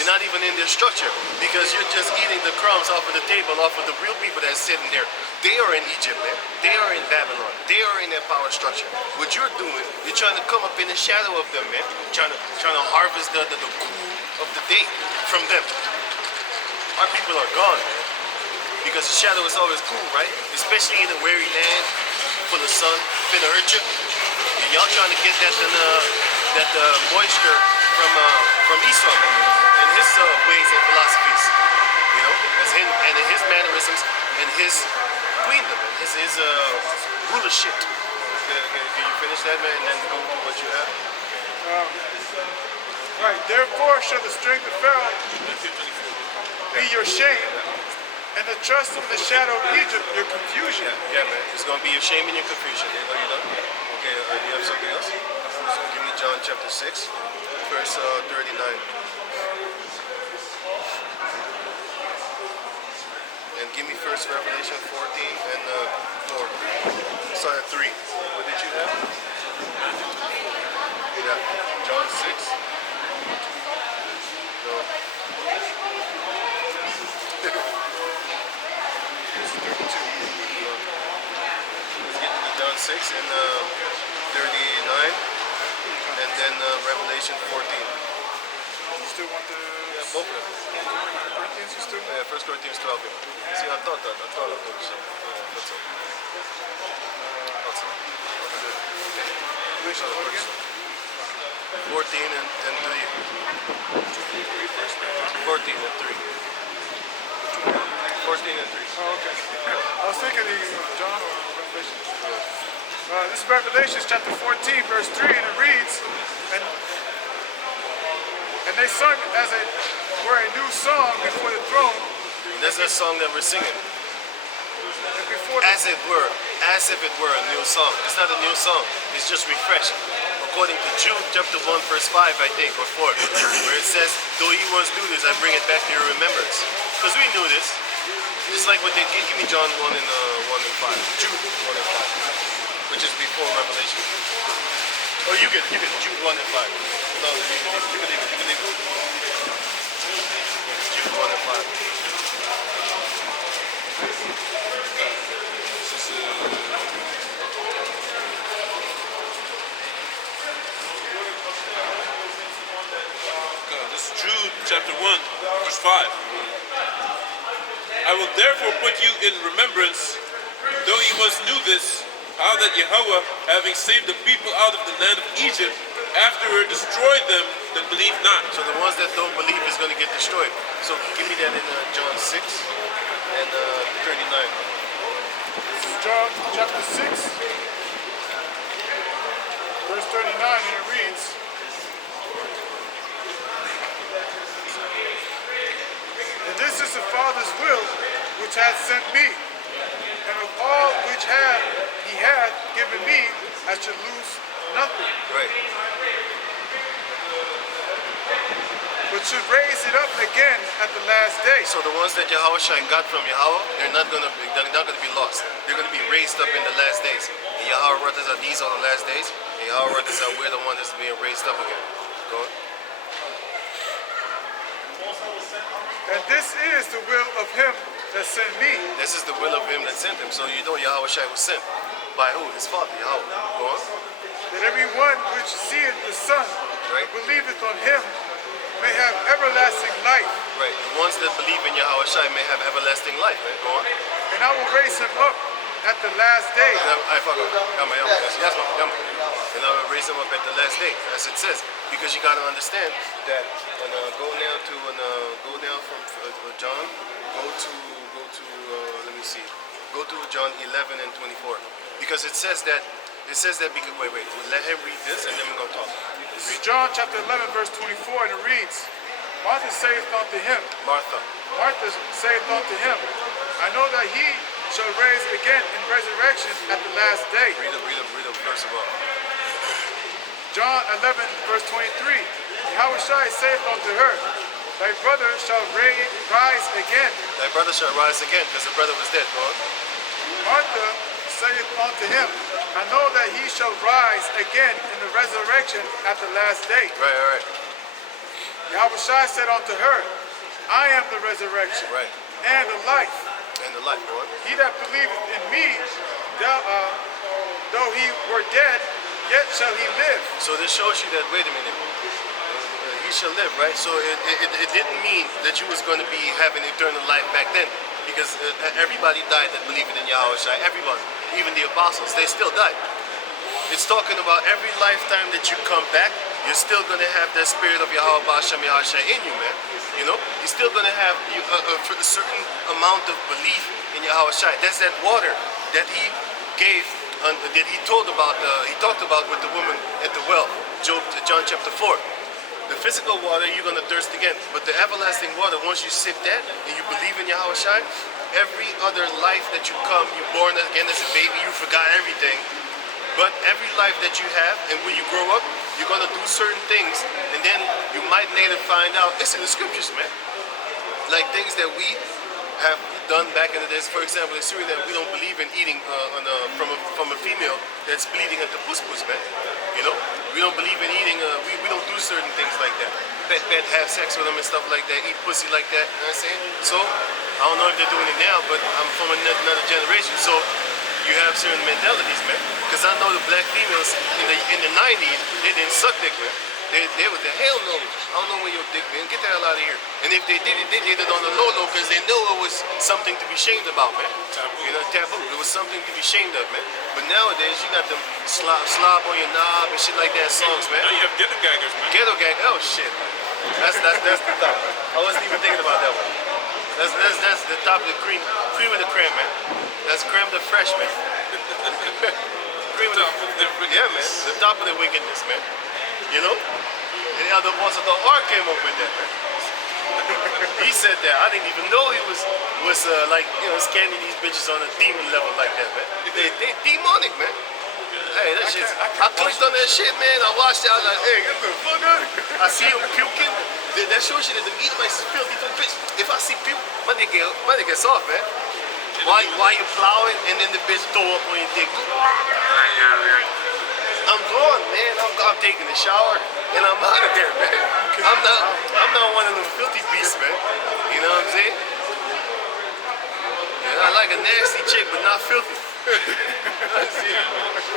You're not even in their structure because you're just eating the crumbs off of the table, off of the real people that's sitting there. They are in Egypt, man. They are in Babylon. They are in that power structure. What you're doing, you're trying to come up in the shadow of them, man. Trying to harvest the cool of the day from them. Our people are gone, man. Because the shadow is always cool, right? Especially in a weary land full of sun, finna hurt you. Y'all trying to get that moisture from Esau, man, and his ways and philosophies, you know, and his mannerisms and his queendom, and his rulership. Can you finish that, man, and then go to what you have? Right. Therefore shall the strength of Pharaoh be your shame, and the trust in the shadow of Egypt your confusion. Yeah, man. It's gonna be your shame and your confusion. Are you done? Okay. Do you have something else? So give me John chapter 6, verse 39. And give me first Revelation 14 and 4. Sorry, 3. What did you have? Yeah. John 6. No. Let's get to John 6 and 39, and then Revelation 14. You still want the both of them. Corinthians is 2? Yeah, 1 Corinthians 12. Yeah. See, I thought that. I thought I told you something. Yeah, that's all. That's all. Galatians what again? 14 and 3. 14 and 3. 14 and 3. Oh, okay. I was thinking John or Revelation. This is Revelation chapter 14, verse 3, and it reads, and they sung as it were a new song before the throne. And that's that song that we're singing. And before As it were, as if it were a new song. It's not a new song. It's just refreshed. According to Jude chapter 1 verse 5, I think, or 4, where it says, though ye once knew this, I bring it back to your remembrance. Because we knew this. Just like what they give me John 1 and 5. Jude 1 and 5. Which is before Revelation. Oh, you get Jude 1 and 5. No, you can leave it. Jude 1 and 5. This is Jude chapter 1, verse 5. I will therefore put you in remembrance, though ye once knew this, how that Yahweh, having saved the people out of the land of Egypt, afterward destroyed them that believe not. So the ones that don't believe is going to get destroyed. So give me that in John 6 and 39. This is John chapter 6, verse 39, and it reads, and this is the Father's will which hath sent me, and of all which he hath given me, I should lose nothing, Right. but should raise it up again at the last day. So the ones that Yahweh got from Yahweh, they're not going to be lost. They're going to be raised up in the last days. And Yahweh wrote us out, these are the last days. And Yahweh wrote us out, we're the one that's being raised up again. Go on. And this is the will of him that sent me, This is the will of him that sent him. So you know Yahweh was sent. By who? His father, Yahweh. Go on. that every one which seeth the Son Right. and believeth on him may have everlasting life, Right. The ones that believe in Yahweh may have everlasting life. Right? Go on. and I will raise him up at the last day. I fuck up. Yes, ma'am. And I will raise him up at the last day, as it says. Because you got to understand that when go down from John, go to let me see, go to John 11 and 24, because it says that because wait, let him read this and then we're gonna talk. This is John chapter 11, verse 24, and it reads, Martha saith unto him, Martha, Martha saith unto him, I know that he shall raise again in resurrection at the last day. read a verse of all. John 11, verse 23, Yahweh saith unto her, Thy brother shall rise again. Thy brother shall rise again, because the brother was dead. Go on. Martha saith unto him, I know that he shall rise again in the resurrection at the last day. Right. Yahweh said unto her, I am the resurrection Right. and the life. And the life. Go on. He that believeth in me, though he were dead, yet shall he live. So this shows you that, wait a minute, he shall live, right? So it didn't mean that you was going to be having eternal life back then, because everybody died that believed in Yahweh Shai. Everyone, even the apostles, they still died. It's talking about every lifetime that you come back, you're still going to have that spirit of Yahweh Ba'ashem Yahweh Shai in you, man. You know, you're still going to have a certain amount of belief in Yahweh Shai. That's that water that he gave, that he talked about with the woman at the well, John chapter 4. The physical water, you're going to thirst again. But the everlasting water, once you sip that and you believe in Yahweh Shai, every other life that you come, you're born again as a baby, you forgot everything. But every life that you have, and when you grow up, you're going to do certain things, and then you might later find out, it's in the scriptures, man. Like things that we have done back in the days. For example, in Syria, that we don't believe in eating from a female that's bleeding at the pus, man. You know, we don't believe in eating. We don't do certain things like that. Pet, have sex with them and stuff like that. Eat pussy like that. You know what I'm saying? So I don't know if they're doing it now, but I'm from another generation. So you have certain mentalities, man. Because I know the black females in the 90s, they didn't suck dick, man. They were the hell no. I don't know where your dick been. Get the hell out of here. And if they did it on the low because they know it was something to be shamed about, man. Taboo. You know, taboo. It was something to be shamed of, man. But nowadays you got them slob on your knob and shit like that songs, man. Now you have ghetto gaggers, man. Ghetto gang. Oh shit. That's the top. I wasn't even thinking about that one. That's the top of the cream of the creme, man. That's creme de fresh, man. Cream of the yeah, man. The top of the wickedness, man. You know? And the other ones of the art came up with that, man. He said that. I didn't even know he was like, you know, scanning these bitches on a demon level like that, man. They demonic, man. Hey, that shit. I clicked on that shit, man. I watched it. I was like, hey, get the fuck out of here. I see him puking. That shows you that the Edomites is filthy to the bitch. If I see puke, my dick gets off, man. Why you plowing and then the bitch throw up on your dick? I'm gone, man. I'm taking a shower and I'm out of there, man. I'm not one of them filthy beasts, man. You know what I'm saying? And I like a nasty chick, but not filthy.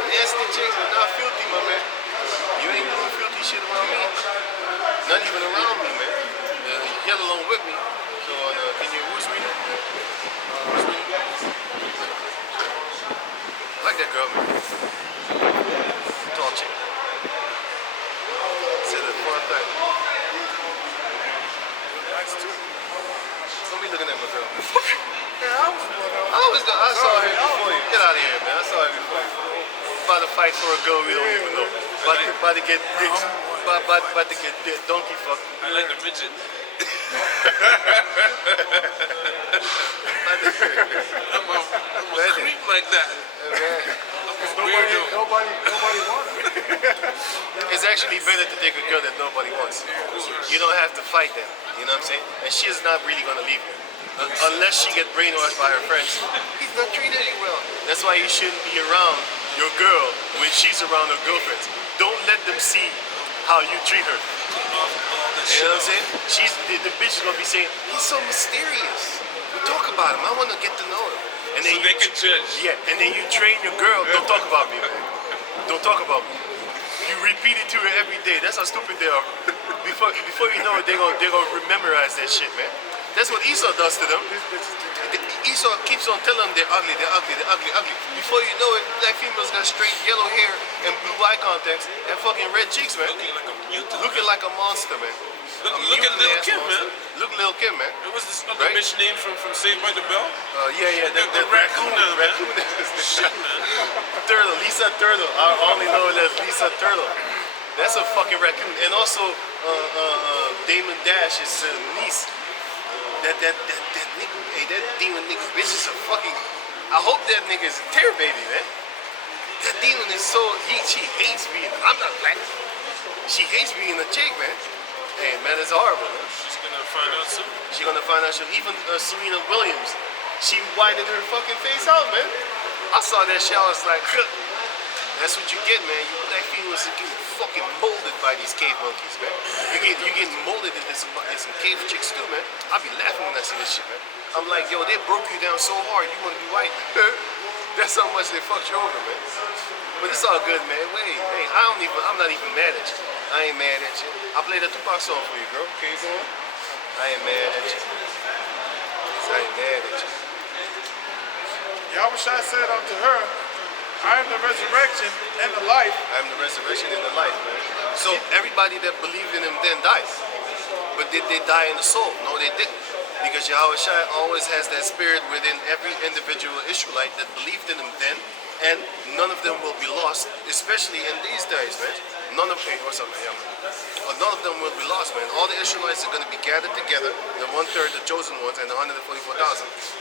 Nasty chicks, but not filthy, my man. You ain't doing filthy shit around me. Not even around me, man. Let alone with me. So, can you who's reading? I like that girl, man. Tall chick. Said it for a thing. That's too. Don't be looking at my girl. Yeah, I saw her before you. Get out of here, man. I saw her before you. About to fight for a girl we don't even know. About to get dicks. About to get donkey fucked. I like the midget. I'm a creep like that. Nobody wants it. It's actually better to take a girl that nobody wants. You don't have to fight them. You know what I'm saying? And she's not really gonna leave you. Unless she gets brainwashed by her friends. He's not treating you well. That's why you shouldn't be around your girl when she's around her girlfriends. Don't let them see how you treat her. You know what I'm saying? The bitch is gonna be saying, he's so mysterious. We talk about him. I wanna get to know him. And then So they can judge. Yeah, and then you train your girl, don't talk about me, man. Don't talk about me. You repeat it to her every day. That's how stupid they are. Before you know it, they're gonna memorize that shit, man. That's what Esau does to them. Esau keeps on telling them they're ugly. Before you know it, black females got straight yellow hair and blue eye contacts and fucking red cheeks, man. Looking like a mutant. Looking like a monster, man. Look at Lil' Kim, man. Look, Lil' Kim, man. It was this other Right? bitch name from Saved by the Bell. Yeah, The raccoon now, man. Raccoon. Shit, man. Turtle, Lisa Turtle. I only know it as Lisa Turtle. That's a fucking raccoon. And also, Damon Dash's niece. That nigga, hey, that demon nigga bitch is a fucking. I hope that nigga is a terror baby, man. That demon is so she hates being. I'm not black. She hates being a chick, man. Hey, man, it's horrible, man. She's gonna find out soon. She's gonna find out. Even Serena Williams, she whitened her fucking face out, man. I saw that shit. I was like, that's what you get, man. You black females are getting fucking molded by these cave monkeys, man. You getting molded into some cave chicks too, man. I be laughing when I see this shit, man. I'm like, yo, they broke you down so hard, you want to be white. That's how much they fucked you over, man. But it's all good, man. Wait, hey, I'm not even mad at you. I ain't mad at you. I played a Tupac song for you, girl. Okay, you going? I ain't mad at you. I ain't mad at you. Yahushua said unto her, I am the resurrection and the life. I am the resurrection and the life, man. So everybody that believed in him then died. But did they die in the soul? No, they didn't. Because Yahushua always has that spirit within every individual Israelite that believed in him then, and none of them will be lost, especially in these days, man. None of them will be lost, man. All the Israelites are going to be gathered together, the 1/3, the chosen ones, and the 144,000.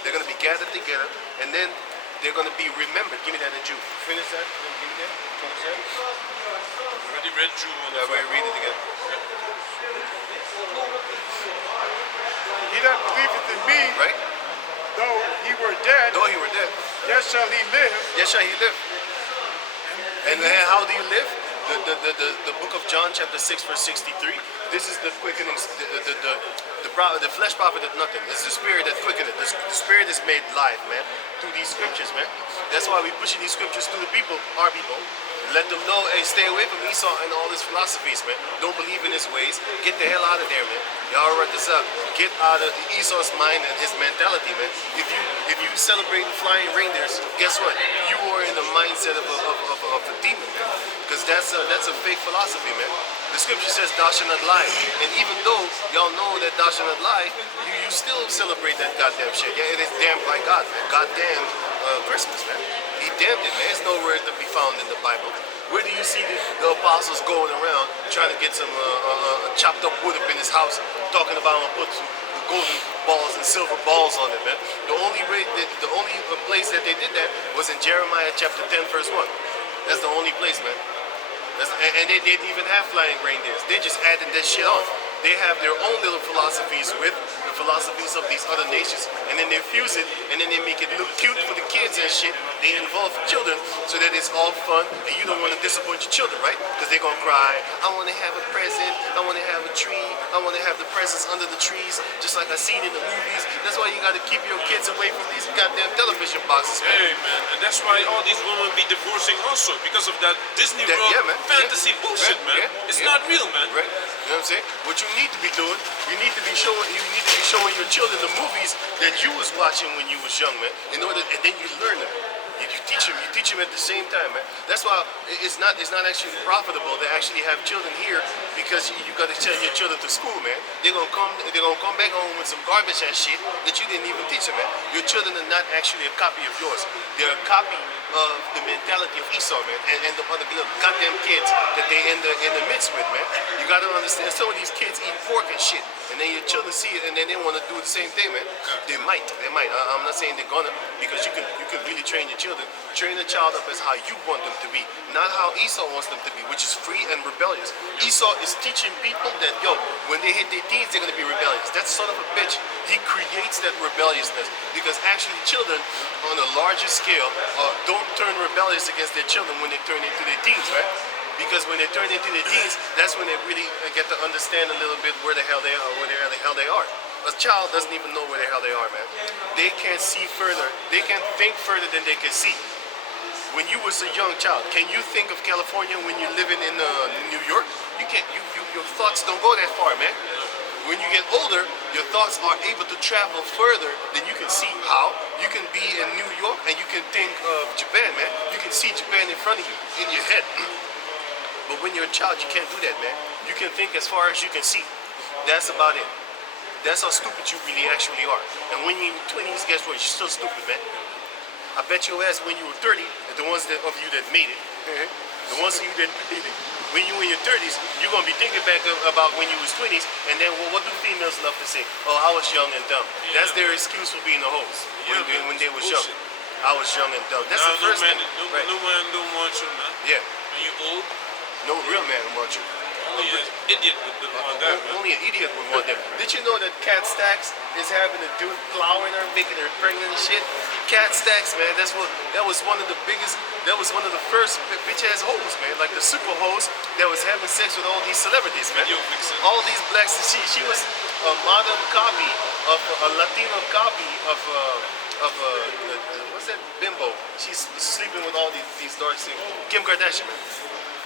They're going to be gathered together, and then they're going to be remembered. Give me that in Jew. Finish that. Give me that. Finish that. Already read Jew on the Yeah, read it again. He that believeth in me, Right? though he were dead, Though he were dead, yet shall he live. yes shall he live. And then how do you live? The book of John, chapter 6, verse 63. This is the quickening. The flesh profited nothing. It's the spirit that quickeneth. The spirit is made live, man, through these scriptures, man. That's why we're pushing these scriptures to the people, our people. Let them know, hey, stay away from Esau and all his philosophies, man. Don't believe in his ways. Get the hell out of there, man. Y'all write this up. Get out of Esau's mind and his mentality, man. If you celebrate flying reindeers, guess what? You are in the mindset of a demon, man. Because that's a fake philosophy, man. The scripture says thou shalt not lie. And even though y'all know that thou shalt not lie, you still celebrate that goddamn shit. Yeah, it is damned by God, man. Goddamn Christmas, man. He damned it, man. There's nowhere to be found in the Bible. Where do you see the apostles going around trying to get some chopped up wood up in his house, talking about put some golden balls and silver balls on it, man? The only place that they did that was in Jeremiah chapter 10, verse 1. That's the only place, man. And they didn't even have flying reindeers. They just added that shit on. They have their own little philosophies with the philosophies of these other nations, and then they fuse it, and then they make it look cute for the kids and shit. They involve children so that it's all fun, and you don't want to disappoint your children, right? Because they're gonna cry, I want to have a present, I want to have a tree, I want to have the presents under the trees, just like I seen in the movies. That's why you got to keep your kids away from these goddamn television boxes, man. Hey, man, and that's why all these women be divorcing also, because of that Disney World yeah, man. fantasy bullshit, man. It's not real, man. Right? You know what I'm saying? What you need to be doing, you need to be showing your children the movies that you was watching when you was young, man. In order, and then you learn them. You teach them at the same time, man. That's why it's not actually profitable to actually have children here, because you got to send your children to school, man. They're gonna come back home with some garbage and shit that you didn't even teach them, man. Your children are not actually a copy of yours. They're a copy of the mentality of Esau, man, and the other little goddamn kids that they in the midst with, man. You got to understand, some of these kids eat pork and shit, and then your children see it, and then they want to do the same thing, man. They might. I'm not saying they're gonna, because you can really train your children. Train a child up as how you want them to be, not how Esau wants them to be, which is free and rebellious. Esau is teaching people that, yo, when they hit their teens, they're gonna be rebellious. That son of a bitch, he creates that rebelliousness, because actually children on a larger scale don't turn rebellious against their children when they turn into their teens, right? Because when they turn into their teens, that's when they really get to understand a little bit where the hell they are, where the hell they are. A child doesn't even know where the hell they are, man. They can't see further. They can't think further than they can see. When you was a young child, can you think of California when you're living in New York? You can't. Your thoughts don't go that far, man. When you get older, your thoughts are able to travel further than you can see. How? You can be in New York and you can think of Japan, man. You can see Japan in front of you, in your head. But when you're a child, you can't do that, man. You can think as far as you can see. That's about it. That's how stupid you really actually are. And when you're in your 20s, guess what? You're still stupid, man. I bet your ass when you were 30, the ones of you that made it, the ones of you that made it, when you in your 30s, you're going to be thinking back about when you was 20s, and then, well, what do females love to say? Oh, I was young and dumb. Yeah. That's their excuse for being a hoes when they was young. I was young and dumb. That's the first thing. No man don't want you, man. Yeah. When you're old, no real man wants you. only an idiot would want that, man. Only an idiot would want that. Did you know that Cat Stacks is having a dude plowing her, making her pregnant and shit? Cat Stacks, man, that was one of the first bitch ass hoes, man. Like the super hoes that was having sex with all these celebrities, man. All these blacks. She was a modern copy of a Latino copy of what's that bimbo? She's sleeping with all these dark skin. Kim Kardashian, man.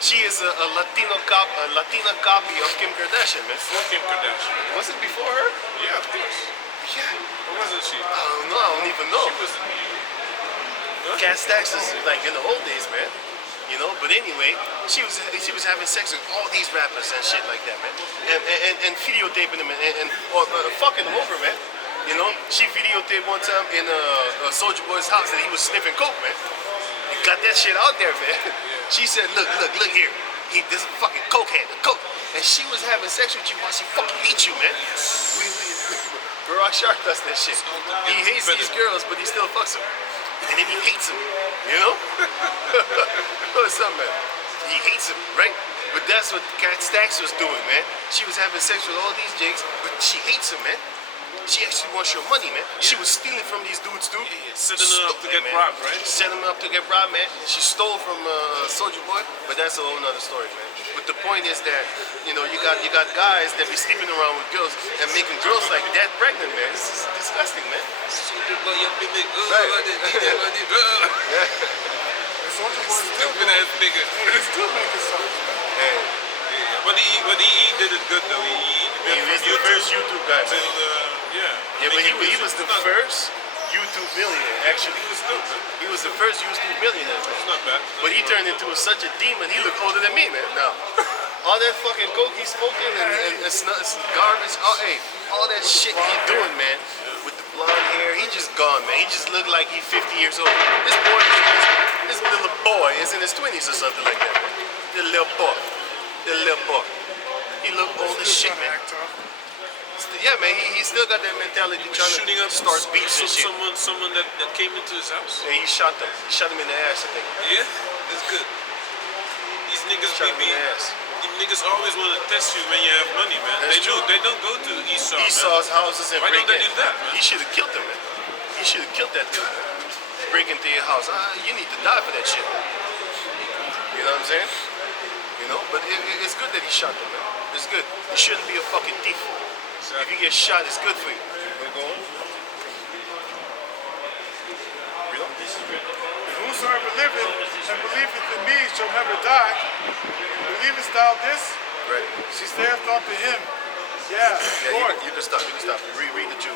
She is a Latina copy of Kim Kardashian, man. Before Kim Kardashian. Was it before her? Yeah, of course. Yeah. Or wasn't she? I don't know. I don't even know. She was. Huh? Cat Stacks is like in the old days, man. You know, but anyway, she was having sex with all these rappers and shit like that, man, and videotaping them and fucking them over, man. You know, she videotaped one time in Soulja Boy's house that he was sniffing coke, man. He got that shit out there, man. She said, look here, this fucking cokehead, the coke, and she was having sex with you while she fucking beat you, man. Barack Shark does that shit. He hates these girls, but he still fucks them. And then he hates him, you know? What's up, man? He hates him, right? But that's what Cat Stacks was doing, man. She was having sex with all these jakes, but she hates him, man. She actually wants your money, man. She was stealing from these dudes, too. Setting them up to get robbed, right? Setting them up to get robbed, man. She stole from Soulja Boy, but that's a whole nother story, man. But the point is that, you know, you got guys that be sleeping around with girls and making girls like that pregnant, man. This is disgusting, man. Right. Soldier Boy still Stupid going. ass nigga. Hey, he's still making songs, man. Hey, Yeah, but he did it good though. He he went was from the first YouTube YouTube guy, till man. yeah. Yeah, but making he music. was the It's not- first YouTube millionaire, actually. He was stupid. He was the first YouTube millionaire, man. It's not bad. But he turned into such a demon, he looked older than me, man, now. All that fucking coke he's smoking and it's garbage. Oh, hey, all that shit he doing, man, with the blonde hair, he just gone, man. He just looked like he's 50 years old. This boy, this little boy is in his 20s or something like that, man. The little boy. The little boy. He look old as shit, man. Yeah, man, he still got that mentality trying Shooting to up start beefs and shit. someone that came into his house. Yeah, he shot them. He shot him in the ass, I think. Yeah, that's good. These niggas Shot him in the ass. these niggas always want to test you when you have money, man. That's They do. true. They don't go to Esau. Man. Esau's houses and Why break don't they in. do that, man? He should have killed him, man. He should have killed that dude, man. Break into your house. You need to die for that shit. You know what I'm saying? You know, but it's good that he shot them, man. It's good. You shouldn't be a fucking thief. If you get shot, it's good for you. Wanna go on? You know? And whosoever liveth and believeth in me shall never die. Believest thou this? Right. She saith unto him, Yeah, Yeah, Lord. you can stop. You can stop. Read the Jew.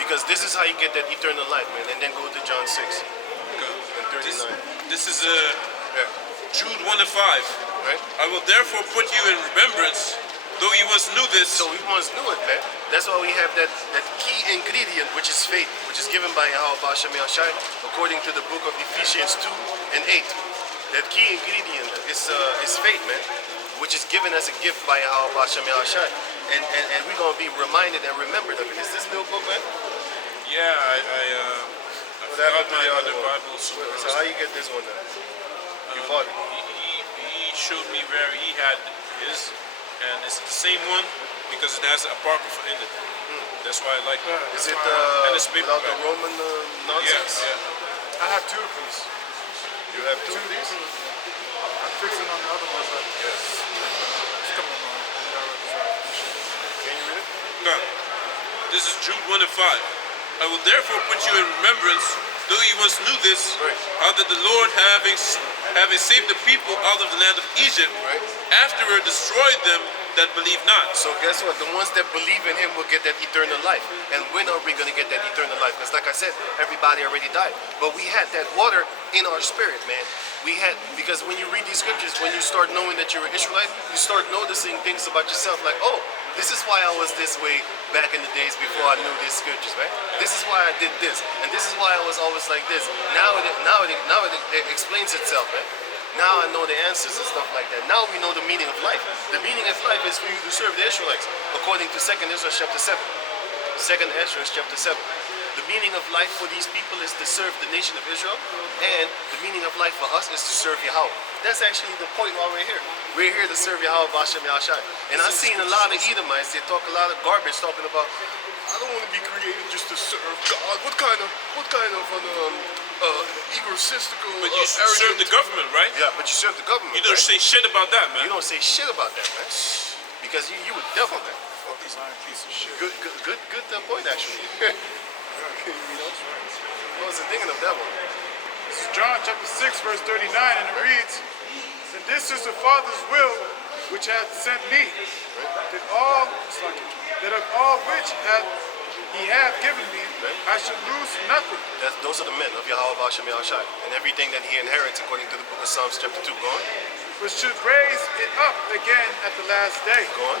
Because this is how you get that eternal life, man. And then go to John 6 and 39. This is Yeah. Jude 1 and 5. Right? I will therefore put you in remembrance, though you once knew this. So we once knew it, man. That's why we have that key ingredient, which is faith, which is given by Yahweh Bashem Yahshai, according to the book of Ephesians 2 and 8. That key ingredient is faith, man, which is given as a gift by Yahweh Bashem Yahshai. And we're going to be reminded and remembered of it. Is this new book, man? Yeah, I What forgot happened to my the other other one? Bible somewhere So else. how you get this one then? You bought it. He showed me where he had his, and it's the same one because it has apocrypha in it. That's why I like it. Is it And it's without the paperback. Roman nonsense? Yeah. I have two of these. You have two of these? I'm fixing on the other ones. Come on, man. Can you read it? Now, this is Jude 1 and 5. I will therefore put you in remembrance, though you once knew this, Right. how that the Lord, having saved the people out of the land of Egypt, Right. afterward destroyed them that believe not. So guess what? The ones that believe in him will get that eternal life. And when are we going to get that eternal life? Because like I said, everybody already died. But we had that water in our spirit, man. We had, because when you read these scriptures, when you start knowing that you're an Israelite, you start noticing things about yourself like, oh, this is why I was this way back in the days before I knew these scriptures, right? This is why I did this. And this is why I was always like this. Now it explains itself, right? Now I know the answers and stuff like that. Now we know the meaning of life. The meaning of life is for you to serve the Israelites, according to 2nd Ezra chapter 7. 2nd Ezra chapter 7. The meaning of life for these people is to serve the nation of Israel, and the meaning of life for us is to serve Yahweh. That's actually the point why we're here. We're here to serve Yahweh Bashem Yahshai. And I've seen a lot of Edomites, they talk a lot of garbage talking about, I don't want to be created just to serve God. What kind of egotistical, But you serve the government, right? Yeah, but you serve the government. You don't right? say shit about that, man. You don't say shit about that, man. Because you a devil, man. Lying piece of shit. Good point, actually. You know? I wasn't thinking of that one. This is John chapter 6, verse 39, and it reads, And this is the Father's will which hath sent me, that of all which he hath given me, I should lose nothing. Those are the men of Yahweh Bashem Yahshai, and everything that he inherits according to the book of Psalms chapter 2. Go on. But should raise it up again at the last day. Go on.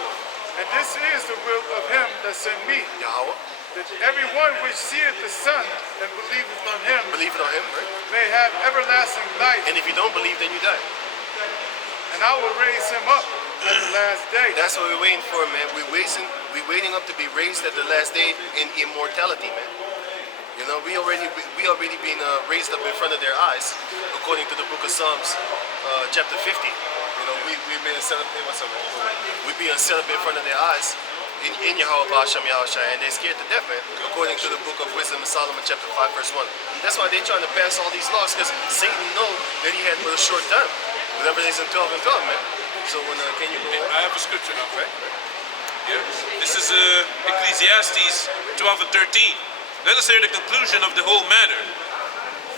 And this is the will of him that sent me, Yahweh. that everyone which seeth the Son and believeth on him Believe it on him, right? may have everlasting life, And if you don't believe, then you die. and I will raise him up at the last day. That's what we're waiting for, man. We're waiting up to be raised at the last day in immortality, man. You know, we already been raised up in front of their eyes, according to the book of Psalms, chapter 50. You know, we've been set up. Hey, what's up, man? We've been set up in front of their eyes in Yahweh Bashem Yahushai, and they're scared to death, man. According to the book of Wisdom of Solomon, chapter 5, verse 1. That's why they're trying to pass all these laws, because Satan knows that he had but a short time. Revelation 12 and 12, man. So when can you go on? I have a scripture now, right? Yeah. This is Ecclesiastes 12 and 13. Let us hear the conclusion of the whole matter.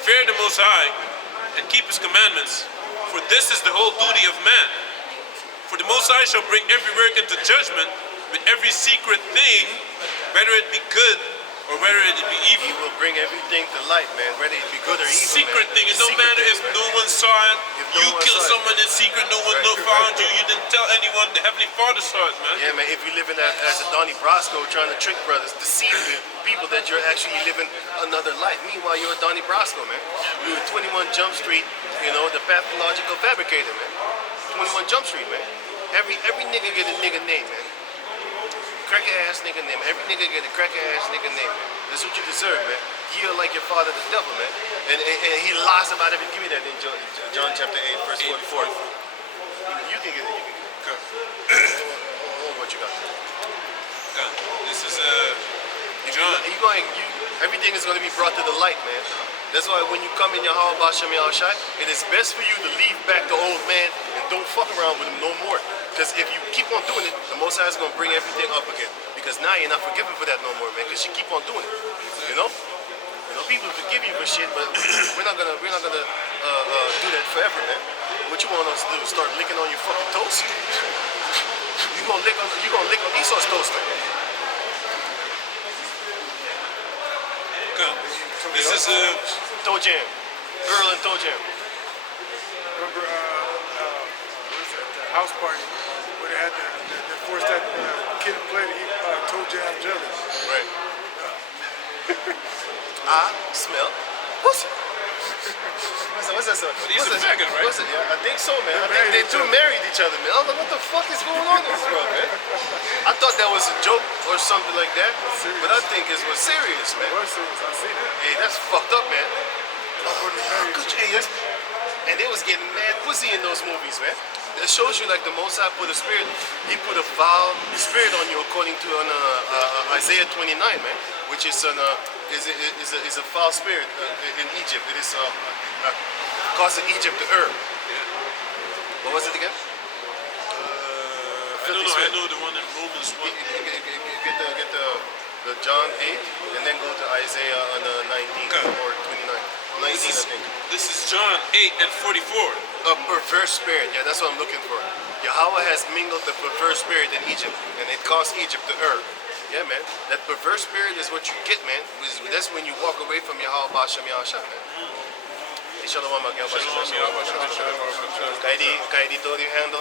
Fear the Most High, and keep his commandments. For this is the whole duty of man. For the Most High shall bring every work into judgment with every secret thing, whether it be good or whether it be He evil. will bring everything to light, man, whether it be good or evil. Secret man. thing, it don't Secret matter things, if man. no one saw it, If no you one killed saw it. someone in secret, no one Right. found you, you didn't tell anyone, the Heavenly Father saw it, man. Yeah, man, if you're living as a Donnie Brasco trying to trick brothers, deceive the people that you're actually living another life. Meanwhile, you're a Donnie Brasco, man. You're at 21 Jump Street, you know, the pathological fabricator, man. 21 Jump Street, man. Every nigga get a nigga name, man. Cracker ass nigga name. Every nigga get a cracker ass nigga name, man. That's what you deserve, man. You're like your father, the devil, man. And he lies about everything. Give me that in John chapter 8, verse 44. You can get it. You can get it. Hold on, what you got? God, this is John. Everything is going to be brought to the light, man. That's why when you come in Yahweh Bashem Yahushai, it is best for you to leave back the old man and don't fuck around with him no more. Because if you keep on doing it, the Most High is going to bring everything up again. Because now you're not forgiven for that no more, man. Because you keep on doing it. You know, people forgive you for shit, but we're not gonna do that forever, man. What you want us to do? Start licking on your fucking toast? You gonna lick on Esau's toast, man? God, this is Toe Jam, Earl and Toe Jam. Remember, what is that, the house party where they had they forced that kid to play to eat toe jam jelly. Right. I smell pussy. What's that song? He's a faggot, right? What's it? Yeah, I think so, man. I think married they each two other. married each other, man. I was like, what the fuck is going on in this world, man? I thought that was a joke or something like that, but I think it was serious, man. What serious? I see that. Hey, that's fucked up, man. Married Good each other. and they was getting mad pussy in those movies, man. That shows you like the Most High put a spirit. He put a foul spirit on you, according to Isaiah 29, man, which is a foul spirit in Egypt. It is causing Egypt to err. What was it again? I don't know. I know the one in Romans 1. Get the John 8 and then go to Isaiah 19 or 29. 19, I think. This is John 8 and 44. A perverse spirit, yeah, that's what I'm looking for. Yahweh has mingled the perverse spirit in Egypt, and it caused Egypt to err. Yeah, man. That perverse spirit is what you get, man. That's when you walk away from Yahweh Bashem Yahushua, man. Shalom, Kaidi told you handle?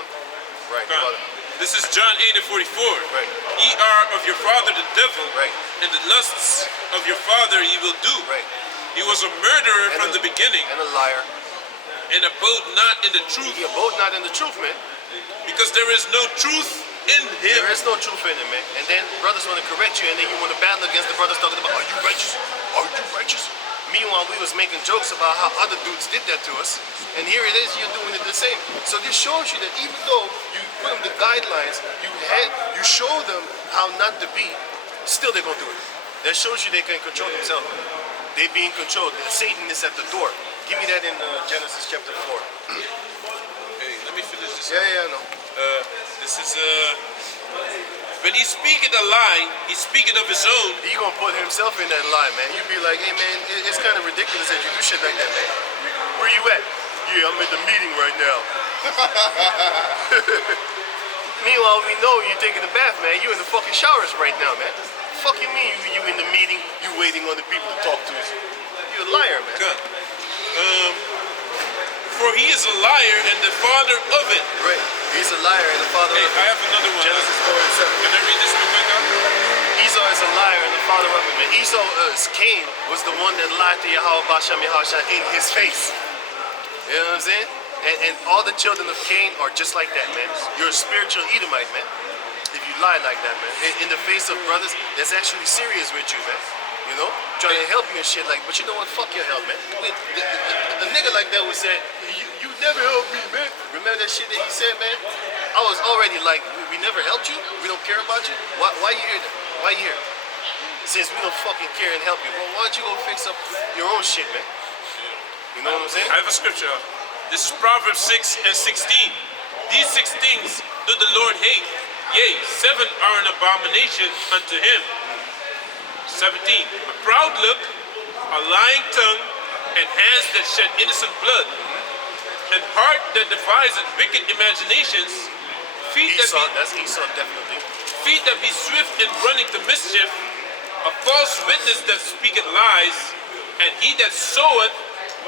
Right, God. brother. This is John 8 and 44. Right. Ye are of your father the devil, Right. and the lusts of your father ye will do. Right. He was a murderer from the beginning, And a liar. and abode not in the truth, He abode not in the truth, man. because there is no truth in him. There is no truth in it, man. And then brothers want to correct you, and then you want to battle against the brothers talking about, are you righteous? Are you righteous? Meanwhile, we was making jokes about how other dudes did that to us, and here it is, you're doing it the same. So this shows you that even though you put them the guidelines, you show them how not to be, still they're gonna do it. That shows you they can control themselves. They being controlled. Satan is at the door. Give me that in Genesis chapter 4. Hey, let me finish this. Yeah, I know. This is when he speaketh a lie, he speaketh of his own. He gonna put himself in that lie, man. You be like, hey man, it's kind of ridiculous that you do shit like that, man. Where you at? Yeah, I'm at the meeting right now. Meanwhile, we know you're taking a bath, man. You in the fucking showers right now, man. Fuck you mean you in the meeting, you waiting on the people to talk to us. You a liar, man. God. For he is a liar and the father of it. Right. He's a liar and the father Hey, of I have another one. Genesis 4 and 7. Can I read this real quick? Esau is a liar and the father of it, man. Esau, Cain, was the one that lied to Yahweh Bashem Yahushua in his face. You know what I'm saying? And all the children of Cain are just like that, man. You're a spiritual Edomite, man. If you lie like that, man. In the face of brothers that's actually serious with you, man. You know? Trying to help you and shit like, but you know what? Fuck your help, man. The nigga like that would say, you never helped me, man. Remember that shit that he said, man? I was already like, we never helped you? We don't care about you? Why you here then? Why you here? Since we don't fucking care and help you, well, why don't you go fix up your own shit, man? You know what I'm saying? I have a scripture. This is Proverbs 6 and 16. These 6 things do the Lord hate. Yea, 7 are an abomination unto him. 17. A proud look, a lying tongue, and hands that shed innocent blood, and heart that deviseth wicked imaginations, feet that Esau, be that's Esau definitely. feet that be swift in running to mischief, a false witness that speaketh lies, and he that soweth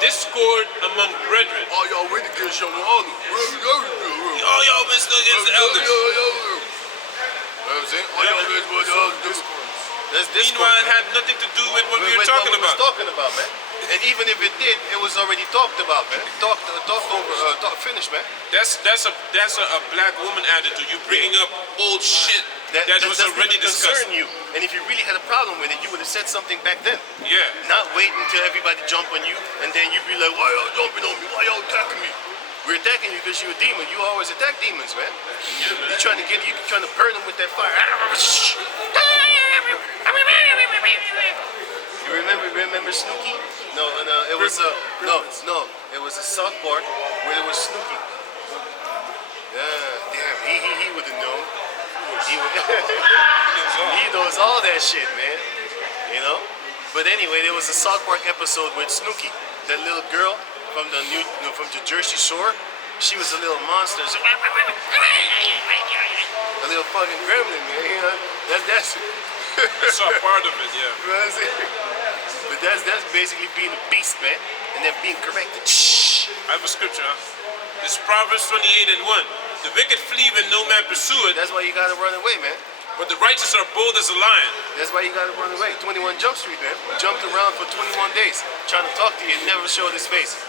discord among brethren. All y'all went against your honor. All y'all been stuck against the elders. You know what I'm saying? All y'all guys were the elders. That's discord. Meanwhile, it had nothing to do with what we were talking What we was about. talking about, man. And even if it did, it was already talked about, man. Talked over, finished, man. That's a black woman attitude. You bringing up old shit that was doesn't already even discussed. concern you. And if you really had a problem with it, you would have said something back then. Yeah. Not wait until everybody jump on you, and then you be like, why y'all jumping on me? Why y'all attacking me? We're attacking you because you're a demon. You always attack demons, man. You're trying to burn them with that fire. You remember Snooki? No, it was it was a South Park where it was Snooki. Yeah, damn, he would have known. He knows all that shit, man. You know? But anyway, there was a South Park episode with Snooki, that little girl from from the Jersey Shore. She was a little monster. A little fucking gremlin, man. You know? That's I saw part of it, yeah. you know what I'm saying? But that's basically being a beast, man, and then being corrected. Shh. I have a scripture, huh? This is Proverbs 28:1. The wicked flee when no man pursueth, That's why you gotta run away, man. but the righteous are bold as a lion. That's why you gotta run away. 21 Jump Street, man. Jumped around for 21 days, trying to talk to you, and never showed his face.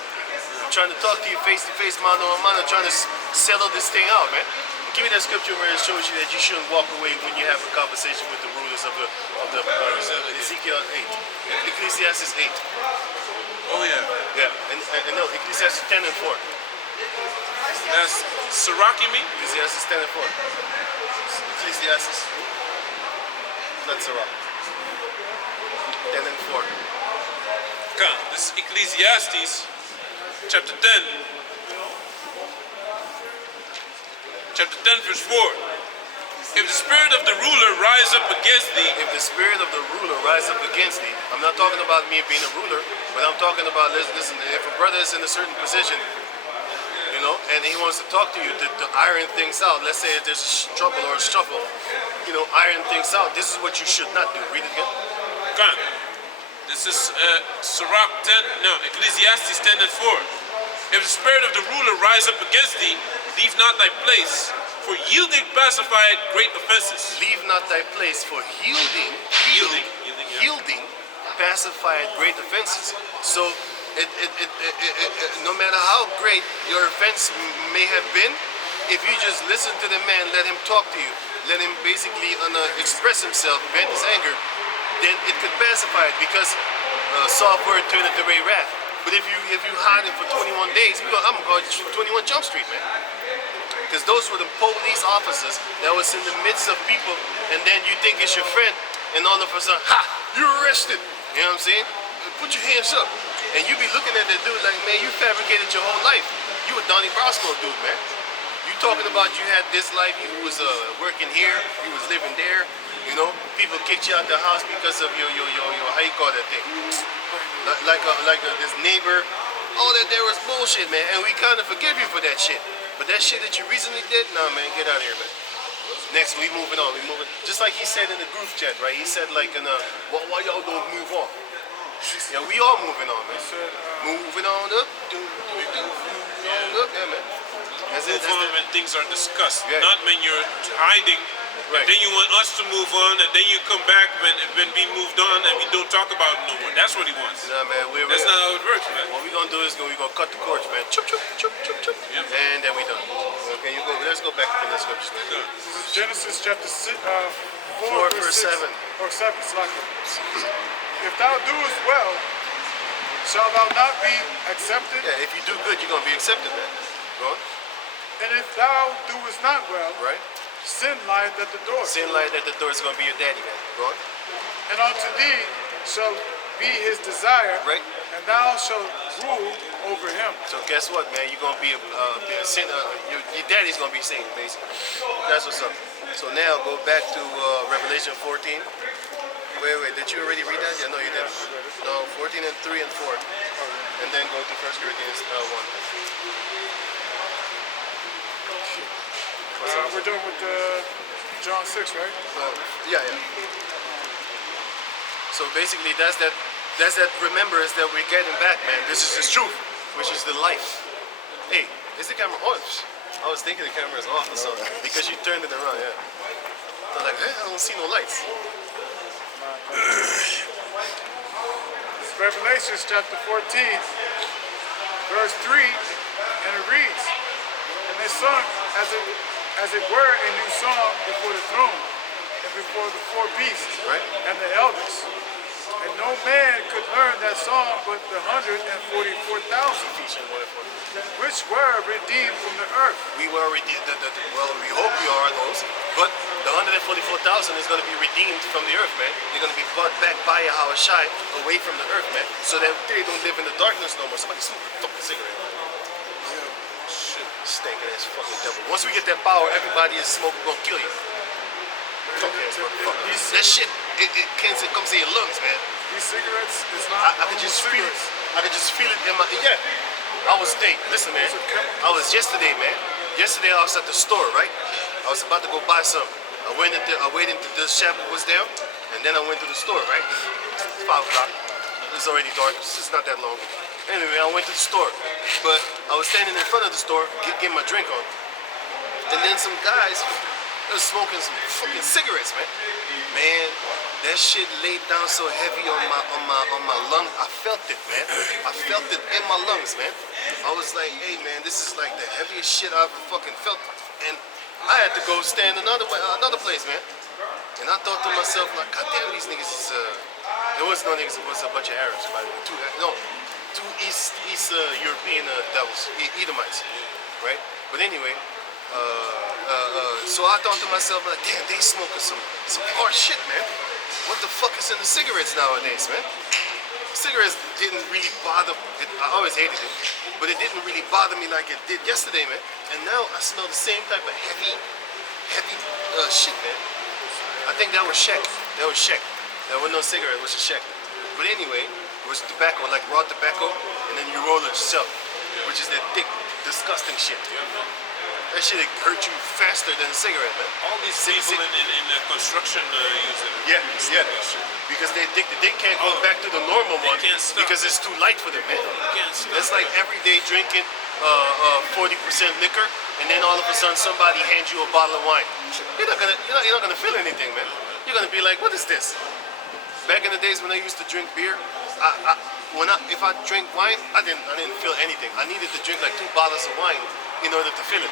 Trying to talk to you face to face, mano a mano, trying to settle this thing out, man. Give me that scripture where it shows you that you shouldn't walk away when you have a conversation with the rulers of the Ezekiel 8, Ecclesiastes 8. Oh yeah. Yeah, and no, Ecclesiastes 10 and 4. That's Sirach, you mean? Ecclesiastes 10 and 4. Ecclesiastes, not Sirach. 10 and 4. Come, this is Ecclesiastes chapter 10. Chapter 10 verse 4. If the spirit of the ruler rise up against thee, If the spirit of the ruler rise up against thee, I'm not talking about me being a ruler, but I'm talking about, listen, if a brother is in a certain position, you know, and he wants to talk to you to iron things out, let's say if there's trouble or a shuffle, you know, iron things out, this is what you should not do. Read it again. come. This is Sirach 10, no, Ecclesiastes 10 and 4. If the spirit of the ruler rise up against thee, leave not thy place, for yielding pacified great offenses. Leave not thy place, for yielding pacified great offenses. So no matter how great your offense may have been, if you just listen to the man, let him talk to you, let him basically express himself, vent his anger, then it could pacify it, because soft word turneth away wrath. But if you hide him for 21 days, I'm gonna call it 21 Jump Street, man. Because those were the police officers that was in the midst of people, and then you think it's your friend, and all of a sudden, ha, you're arrested. You know what I'm saying? Put your hands up. And you be looking at that dude like, man, you fabricated your whole life. You a Donnie Brasco dude, man. You talking about you had this life, you was working here, you was living there, you know, people kicked you out the house because of your how you call that thing? This neighbor, all that there was bullshit, man, and we kind of forgive you for that shit. But that shit that you recently did, nah, man, get out of here, man. Next, we moving on. Just like he said in the group chat, right? He said like, why y'all don't move on? Yeah, we all moving on, man. Moving on up, moving on up, yeah, man. That's it. Move on when things are discussed, Yeah. not when you're hiding. Right. And then you want us to move on, and then you come back when we moved on and we don't talk about it no more. That's what he wants. Nah, man, That's not how it works, man. What we gonna do is we gonna cut the cords, man. Chup, chup, chup, chup, chup. Yep. And then we done. Okay, let's go back to the scripture. Good. Genesis chapter 4, 4 verse verse 6, 7. or 7, Slacker. If thou doest well, shalt thou not be accepted? Yeah, if you do good, you're gonna be accepted, man. Go on. And if thou doest not well, Right? sin lieth at the door. Sin light at the door is gonna be your daddy, man. Go on. And unto thee shall be his desire, Right? and thou shalt rule over him. So guess what, man? You're gonna be a sin. Your daddy's gonna be saved, basically. That's what's up. So now go back to Revelation 14. Wait, did you already read that? Yeah, no, you didn't. No, 14 and 3 and 4. and then go to 1 Corinthians 1. We're done with John 6, right? Yeah. So basically, that's that remembrance that we're getting back, man. This is the truth, which is the life. Hey, is the camera on? I was thinking the camera is off or something because you turned it around. Yeah. I'm like, hey, I don't see no lights. It's Revelation chapter 14, verse 3, and it reads, "And they sung as it were a new song before the throne and before the four beasts, Right. and the elders. And no man could learn that song but the 144,000 Ephesians 1:4. which were redeemed from the earth." We were redeemed. Well, we hope we are those. But the 144,000 is going to be redeemed from the earth, man. They're going to be brought back by Yahweh Shai away from the earth, man. So that they don't live in the darkness no more. Somebody smoke a fucking cigarette. Shit, stinking ass fucking devil. Once we get that power, everybody is smoking gonna kill you. Fucking ass motherfucker. That shit, it comes in your lungs, man. These cigarettes is not I could just feel it. cigarettes. I could just feel it in my I was listen, man. I was yesterday, man. Yesterday I was at the store, right? I was about to go buy something. I waited until the Shabbat was down, and then I went to the store, right? It's 5 o'clock. It's already dark. It's not that long. Anyway, I went to the store, but I was standing in front of the store, getting my drink on, and then some guys were smoking some fucking cigarettes, man. Man, that shit laid down so heavy on my lung. I felt it, man. I felt it in my lungs, man. I was like, hey, man, this is like the heaviest shit I've ever fucking felt, and I had to go stand another place, man. And I thought to myself, like, God damn, these niggas is it was no niggas, it was a bunch of Arabs, by the way. Two East European devils, Edomites, right? But anyway, so I thought to myself, like, damn, they smoking some hard shit, man. What the fuck is in the cigarettes nowadays, man? Cigarettes didn't really bother. I always hated it, but it didn't really bother me like it did yesterday, man. And now I smell the same type of heavy shit, man. I think that was Shek. That was Shek. That was no cigarette. It was a Shek. But anyway, it was tobacco, like raw tobacco, and then you roll it yourself, which is that thick, disgusting shit. That shit hurt you faster than a cigarette, man. All these people in the construction use it. Yeah. Because they're addicted. They can't go back to the normal one can't stop. because it's too light for them, man. Can't stop. That's like every day drinking 40% liquor, and then all of a sudden somebody hands you a bottle of wine. You're not gonna feel anything, man. You're gonna be like, what is this? Back in the days when I used to drink beer, if I drank wine, I didn't feel anything. I needed to drink like 2 bottles of wine in order to feel it.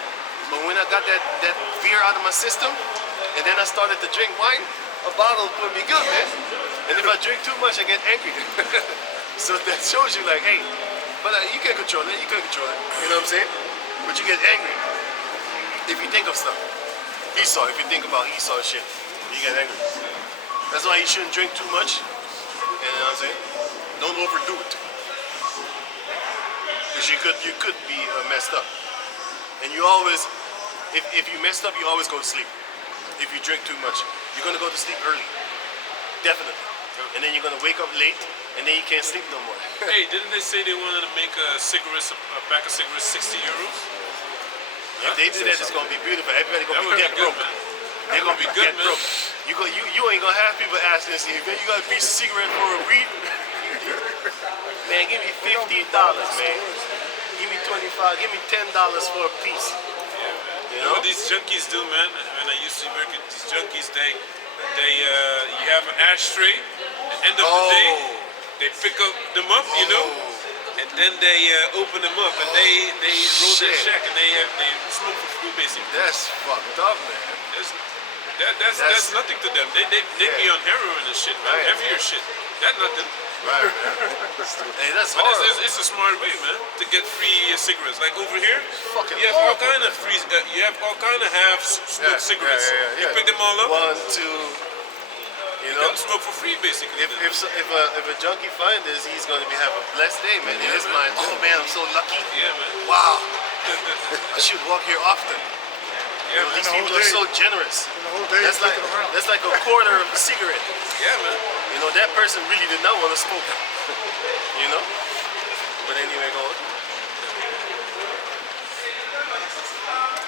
But when I got that beer out of my system, and then I started to drink wine, a bottle put me good, man. And if I drink too much, I get angry. So that shows you, like, hey, but you can control it. You can control it. You know what I'm saying? But you get angry if you think of stuff. Esau, if you think about Esau shit, you get angry. That's why you shouldn't drink too much. You know what I'm saying? Don't overdo it. Because you could be messed up. And you always, if you messed up, you always go to sleep. If you drink too much, you're gonna go to sleep early, definitely. And then you're gonna wake up late, and then you can't sleep no more. Hey, didn't they say they wanted to make a pack of cigarettes 60 euros? If they do that, it's gonna be beautiful. Everybody That gonna would be be dead good, broke. man. They're gonna be That would be dead good, broke. You ain't gonna have people asking this, man, you got a piece of cigarette for a weed? Man, give me $15, man. Give me $25, give me $10 for a piece. You know what these junkies do, man? When I used to work with these junkies, you have an ashtray. At the end of the day, they pick them up, you know, and then they open them up and they roll their shack and they smoke for free, basically. That's fucked up, man. That's nothing to them. They be on heroin and shit, man. Right, Heavier shit. That's nothing. Right, man. Hey, that's But horrible. it's a smart way, man, to get free cigarettes. Like over here, Fucking you have all horrible, kind of free. You have all kind of half smoked cigarettes. You pick them all up. 1, 2. You You know, can smoke for free, basically. if a junkie find this, he's gonna have a blessed day, man. In his mind, oh man, I'm so lucky. Yeah, man. Wow, I should walk here often. Yeah, man. These people are so generous. The whole day That's like looking around. a quarter of a cigarette. Yeah, man. You know, that person really did not want to smoke. You know? But anyway, go on.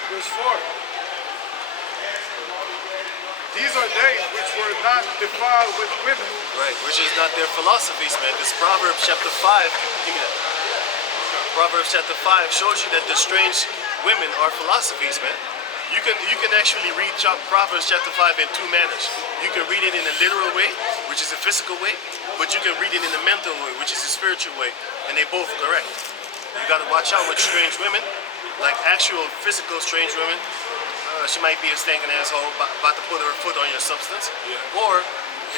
Verse 4. These are they which were not defiled with women, Right, which is not their philosophies, man. Because Proverbs chapter 5, give me that. Proverbs chapter 5 shows you that the strange women are philosophies, man. You can actually read Proverbs chapter 5 in two manners. You can read it in a literal way, which is a physical way, but you can read it in a mental way, which is a spiritual way, and they both correct. You got to watch out with strange women, like actual physical strange women. She might be a stinking asshole about to put her foot on your substance, or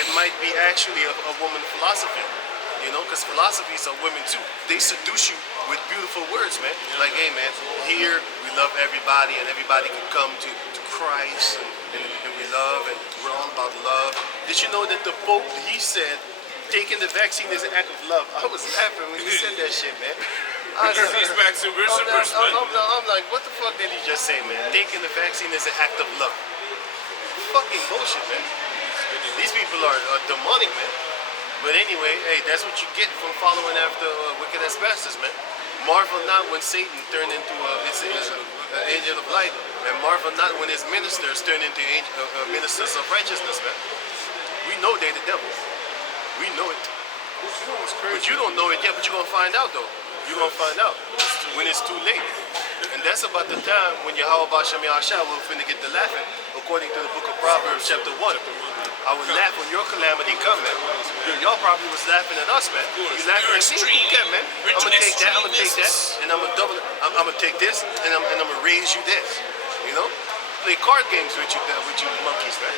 it might be actually a woman philosophy. You know, because philosophies are women too. They seduce you with beautiful words, man. Like, hey, man, here we love everybody, and everybody can come to Christ, and we love, and we're all about love. Did you know that the Pope, he said, taking the vaccine is an act of love? I was laughing when he said that shit, man. He's vaccine versus man. I'm like, what the fuck did he just say, man? Taking the vaccine is an act of love. Fucking bullshit, man. These people are demonic, man. But anyway, hey, that's what you get from following after wicked ass bastards, man. Marvel not when Satan turned into an angel of light, and marvel not when his ministers turn into ministers of righteousness, man. We know they're the devil. We know it. But you don't know it yet, but you're going to find out, though. You're going to find out when it's too late. And that's about the time when Yahweh Shem Yahshua will finna get to laughing, according to the book of Proverbs chapter 1. I would laugh when your calamity come, man. Y'all probably was laughing at us, man. You laughing at me? Okay, man. I'm gonna take that, and I'm gonna double it. I'm gonna take this, and I'm gonna raise you this. You know? Play card games with you monkeys, man.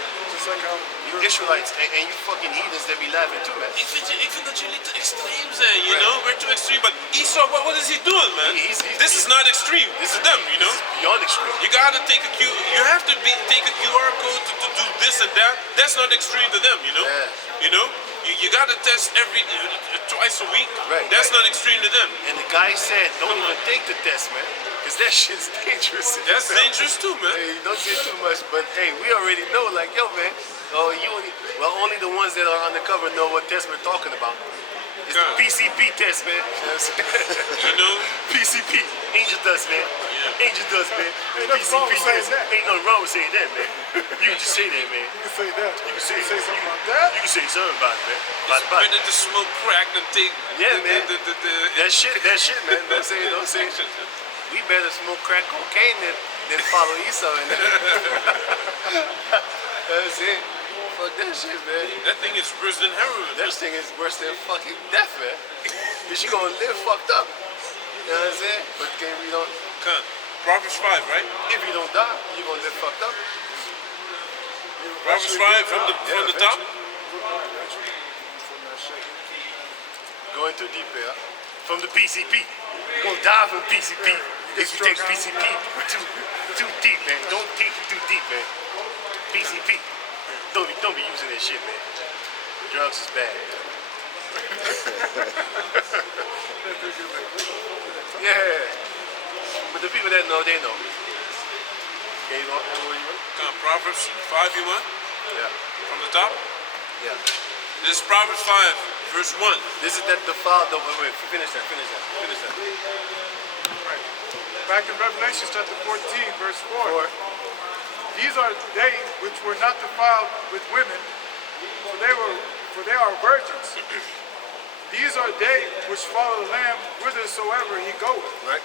just like how You Israelites and you fucking heathens that be laughing too, man. Ik vind dat jullie te extreem zijn, you know? We're too extreme. But Esau, what is he doing, man? This is not extreme. This is them, you know? Beyond extreme. You gotta take you have to take a QR code to do this and that. That's not extreme to them, you know? Yeah. You know? You gotta test twice a week. Right, That's right. not extreme to them. And the guy said, don't even take the test, man. Because that shit's dangerous. That's dangerous too, man. Hey, don't say too much, but hey, we already know, like, yo, man. Only the ones that are undercover know what test we're talking about. It's the PCP test, man. You know? PCP, angel dust, man. Yeah. Angel dust, man. Ain't nothing wrong with saying that. Ain't nothing wrong with saying that, man. You can just say that, man. you can say that. You can say something about that. You can say something about it, man. It's better to smoke crack than take Man. the That shit, man. Don't say it. We better smoke crack cocaine than follow Esau. And that's it. Fuck that shit, man. That thing is worse than heroin. That thing is worse than fucking death, man. Because you gonna live fucked up. You know what I'm saying? But we don't. Proverbs 5, right? If you don't die, you gonna live fucked up. Proverbs 5 from the top. Going too deep here. From the PCP. You're gonna die from PCP. If you take PCP too deep, man. Don't take it too deep, man. PCP. Don't be using that shit, man. Drugs is bad. Yeah. But the people that know, they know. Okay, you want where you want? Proverbs 5, you want? Yeah. From the top? Yeah. This is Proverbs 5, verse 1. This is that defiled. Wait, finish that. Right. Back in Revelation chapter 14, verse 4. These are they which were not defiled with women, for they are virgins. These are they which follow the Lamb whithersoever he goeth. Right.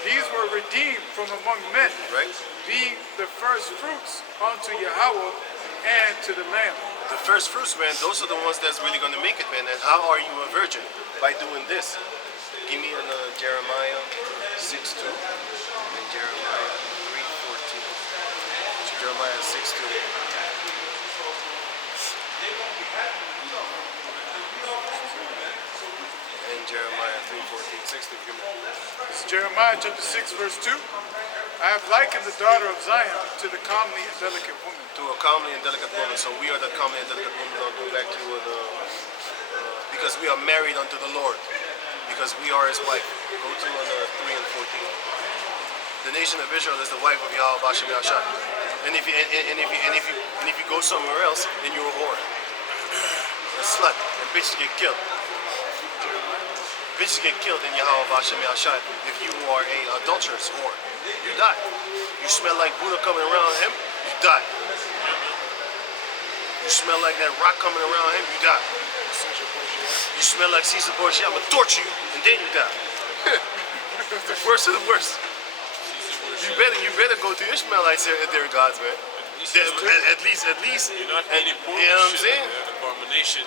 These were redeemed from among men, Right. being the first fruits unto Yahweh and to the Lamb. The first fruits, man, those are the ones that's really gonna make it, man. And how are you a virgin? By doing this. Give me Jeremiah 6:2 and Jeremiah 3:14. Jeremiah 6:2. And Jeremiah 3:14. 6:2. Give me. It's Jeremiah chapter 6, verse 2. I have likened the daughter of Zion to the comely and delicate woman. To a comely and delicate woman. So we are the comely and delicate woman. I'll go back to because we are married unto the Lord. Because we are his wife. Go to 3 and 14. The nation of Israel is the wife of Yahweh Bashem Yahshua. And if you go somewhere else, then you're a whore. A slut. And bitches get killed. bitches get killed in Yahweh Hashem Yahshai. If you are a adulterous whore, you die. You smell like Buddha coming around him, you die. You smell like that rock coming around him, you die. You smell like Caesar Borgia, I'm gonna torture you, and then you die. The worst of the worst. You better go to Ishmaelites if they're gods, man. At least. You're not eating pork. You know what I'm saying? An abomination.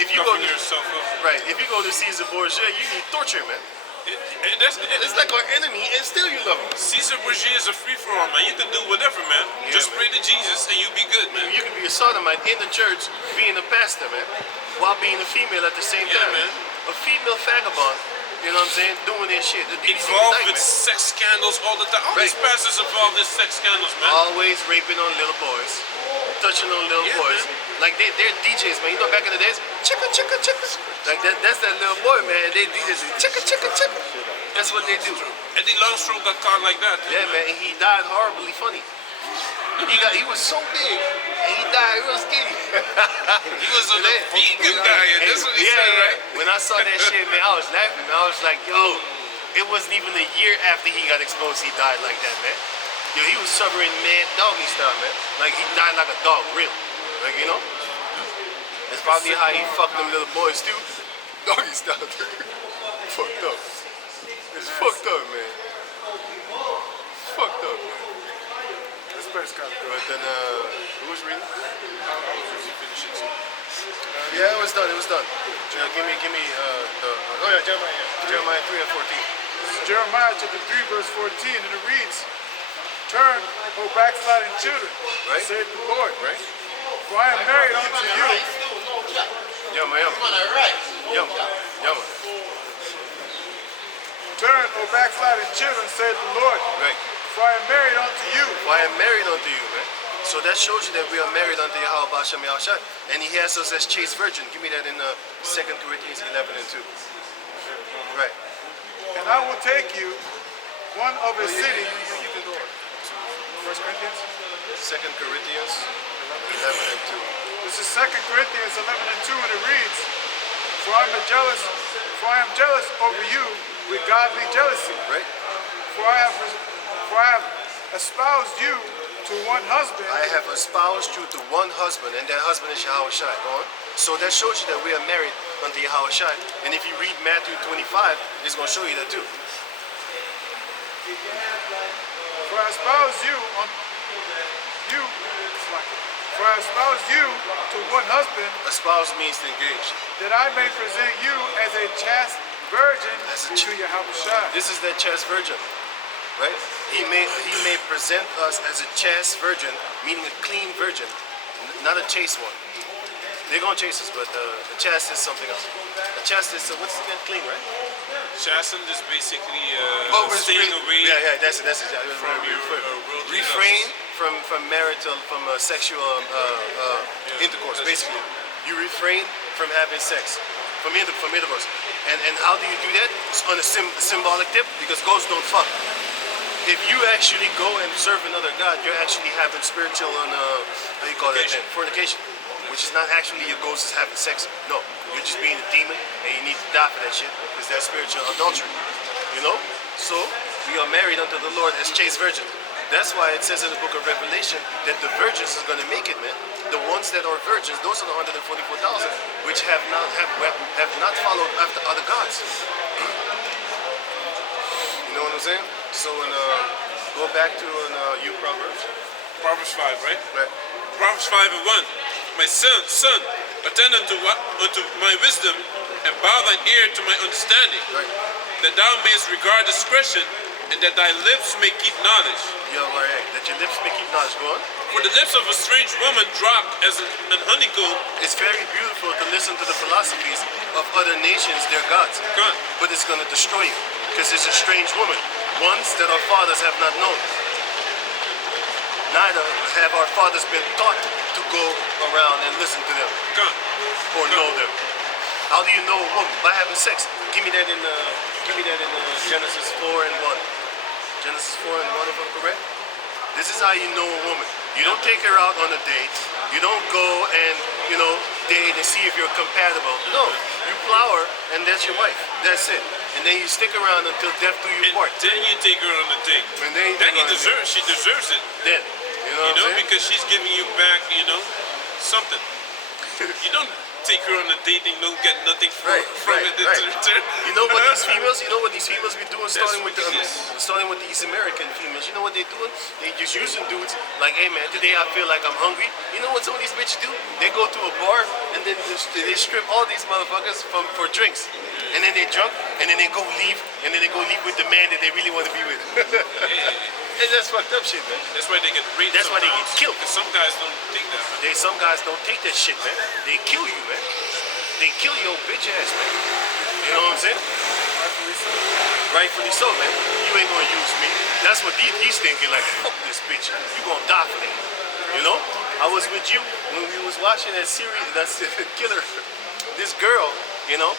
If you go to yourself up. right, if you go to Caesar Borgia, you need torture, man. It's like our enemy, and still you love him. Caesar Borgia is a free-for-all, man. You can do whatever, man. Yeah, Just man. pray to Jesus and you'll be good, man. You can be a sodomite in the church, being a pastor, man, while being a female at the same Yeah, time. man. A female vagabond, you know what I'm saying, doing their shit. Involved with sex scandals all the time. All these Right. pastors involved in sex scandals, man. Always raping on little boys, touching on little Yeah, boys. man. Like they're DJs, man. You know, back in the days, chicka chicka chicka. Like that's that little boy, man. They DJs, chicka chicka chicka. That's what they do. Eddie Longstrom got caught like that. Too, Yeah, man. And he died horribly funny. He was so big, and he died real skinny. He was a vegan guy, and that's what he said, right? When I saw that shit, man, I was laughing. I was like, yo, it wasn't even a year after he got exposed, he died like that, man. Yo, he was suffering mad doggy style, man. Like he died like a dog, real. Like, you know? That's probably how he fucked them little boys too. Doggy style. Fucked up. It's fucked up, man. Fucked up, man. This place got good. But then, who was reading? Finish it too. Yeah, it was done. It was done. Give me the. Oh yeah, Jeremiah 3 and 14. This is Jeremiah chapter 3, verse 14, and it reads, "Turn, O backsliding children, Right. saith the Lord, Right? for I am married unto you." Yum, yum. Yum. "Turn, O backsliding children, saith the Lord, Right. for I am married unto you." For I am married unto you, man. So that shows you that we are married unto Yahweh Bashem Yahushua. And he has us as chaste virgin. Give me that in 2 Corinthians 11 and 2. Right. "And I will take you one of a city." You can go on. 1 Corinthians? 2 Corinthians 11 and 2. This is 2 Corinthians 11 and 2, and it reads, For I am jealous over you with godly jealousy. Right? For I have espoused you to one husband." I have espoused you to one husband, and that husband is Yahweh Shai. Go on. So that shows you that we are married unto Yahweh Shai. And if you read Matthew 25, it's going to show you that too. For I espoused you to one husband, Espouse means to engage. that I may present you as a chaste virgin As a to Yahushua. This is that chaste virgin, right? He may present us as a chaste virgin, meaning a clean virgin, not a chaste one. They're gonna chase us, but the chaste is something else. The chaste is what's again? Clean, right? Chasten is basically It's staying away Yeah, that's it. from your worldly Refrain lusts. from sexual intercourse. Basically, you refrain from having sex, from intercourse. And how do you do that? It's on a symbolic tip, because ghosts don't fuck. If you actually go and serve another god, you're actually having spiritual how you call that then? Fornication, which is not actually your ghost is having sex. No, you're just being a demon, and you need to die for that shit, because that's spiritual adultery. You know? So we are married unto the Lord as chaste virgins. That's why it says in the book of Revelation that the virgins is going to make it, man. The ones that are virgins, those are the 144,000, which have not followed after other gods. You know what I'm saying? So go back to you Proverbs. Proverbs 5, right? Right. Proverbs 5 and 1. My son, attend unto my wisdom, and bow thine ear to my understanding, Right. that thou mayest regard discretion, and that thy lips may keep knowledge. Yo, right. That your lips may keep knowledge. Go on. For the lips of a strange woman drop as an honeycomb. It's very beautiful to listen to the philosophies of other nations, their gods. God. But it's going to destroy you, because it's a strange woman, ones that our fathers have not known. Neither have our fathers been taught to go around and listen to them God. or know them. How do you know a woman? By having sex. Give me that in Genesis 4 and 1. Genesis 4 and 1, if I'm correct. This is how you know a woman. You don't take her out on a date. You don't go and, date and see if you're compatible. No. you plow her, and that's your wife. That's it. And then you stick around until death do you And part. then you take her on a date. And then you Then take her on a date. she deserves it. Then, you know what I'm saying? Because she's giving you back, something. You don't take her on a date and you don't get nothing from it in return. You know what these females be doing, starting with these American females. You know what they're doing? They just using dudes like, hey man, today I feel like I'm hungry. You know what some of these bitches do? They go to a bar and then they strip all these motherfuckers for drinks. And then they drunk and then they go leave with the man that they really want to be with. And that's fucked up shit, man. That's why they get raped. That's why they get killed. Because some guys don't take that. Some guys don't take that shit, man. They kill you, man. They kill your bitch ass, man. You know what I'm saying? Rightfully so, man. You ain't gonna use me. That's what he's thinking, like, fuck this bitch. You gonna die for that. You know? I was with you when we was watching that series, that's Killer. This girl, you know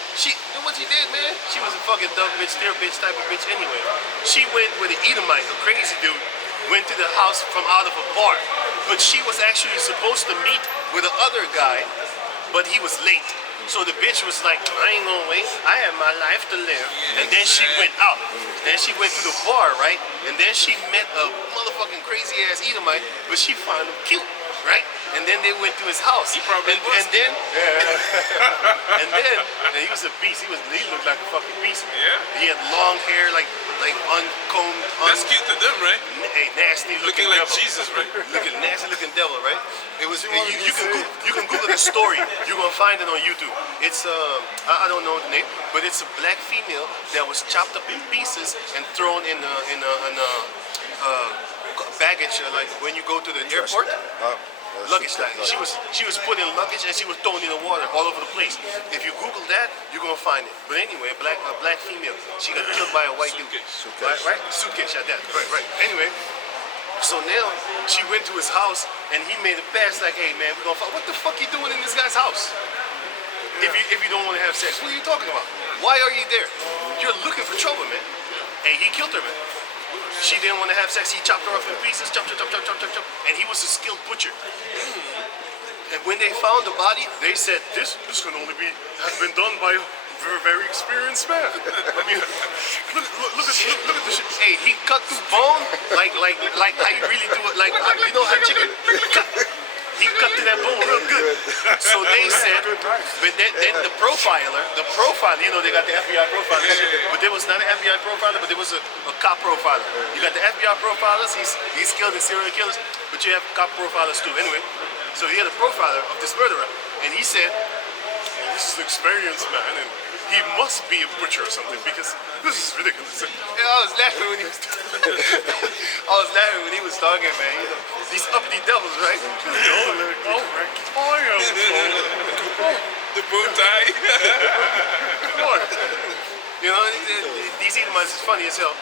what she did, man? She was a fucking dumb bitch, stare bitch type of bitch anyway. She went with an Edomite, a crazy dude, went to the house from out of a bar. But she was actually supposed to meet with the other guy, but he was late. So the bitch was like, I ain't gonna wait. I have my life to live. And then she went out. Then she went to the bar, right? And then she met a motherfucking crazy ass Edomite, but she found him cute, right? And then they went to his house. He probably was. And then and he was a beast. He looked like a fucking beast. Yeah. He had long hair, like uncombed. That's cute to them, right? A nasty looking Looking like devil. Jesus, right? Looking nasty looking devil, right? It was. You can Google the story. You're gonna find it on YouTube. It's I don't know the name, but it's a black female that was chopped up in pieces and thrown in a baggage, like when you go to the airport. Luggage tag. She was put in luggage and she was thrown in the water all over the place. If you Google that, you're gonna find it. But anyway, a black female. She got killed by a white dude. Right? Suitcase, like that. Right. Anyway, so now she went to his house and he made a pass like, hey man, we're gonna fight. What the fuck you doing in this guy's house? If you don't want to have sex, what are you talking about? Why are you there? You're looking for trouble, man. Hey, he killed her, man. She didn't want to have sex. He chopped her up in pieces, chop. And he was a skilled butcher. And when they found the body, they said, this can only have been done by a very experienced man. I mean, look at the shit. Hey, he cut through bone like how you really do it. Like you know how chicken cut. He cut to that bone real good. So they said, but then the profiler, they got the FBI profiler, but there was not an FBI profiler, but there was a cop profiler. You got the FBI profilers, he's killed the serial killers, but you have cop profilers too. Anyway, so he had a profiler of this murderer, and he said, this is an experienced man, and he must be a butcher or something because this is ridiculous. And I was laughing when he was talking, man. You know, these uppity devils, right? The bow tie. Come on. You know, these Edomites is funny as hell.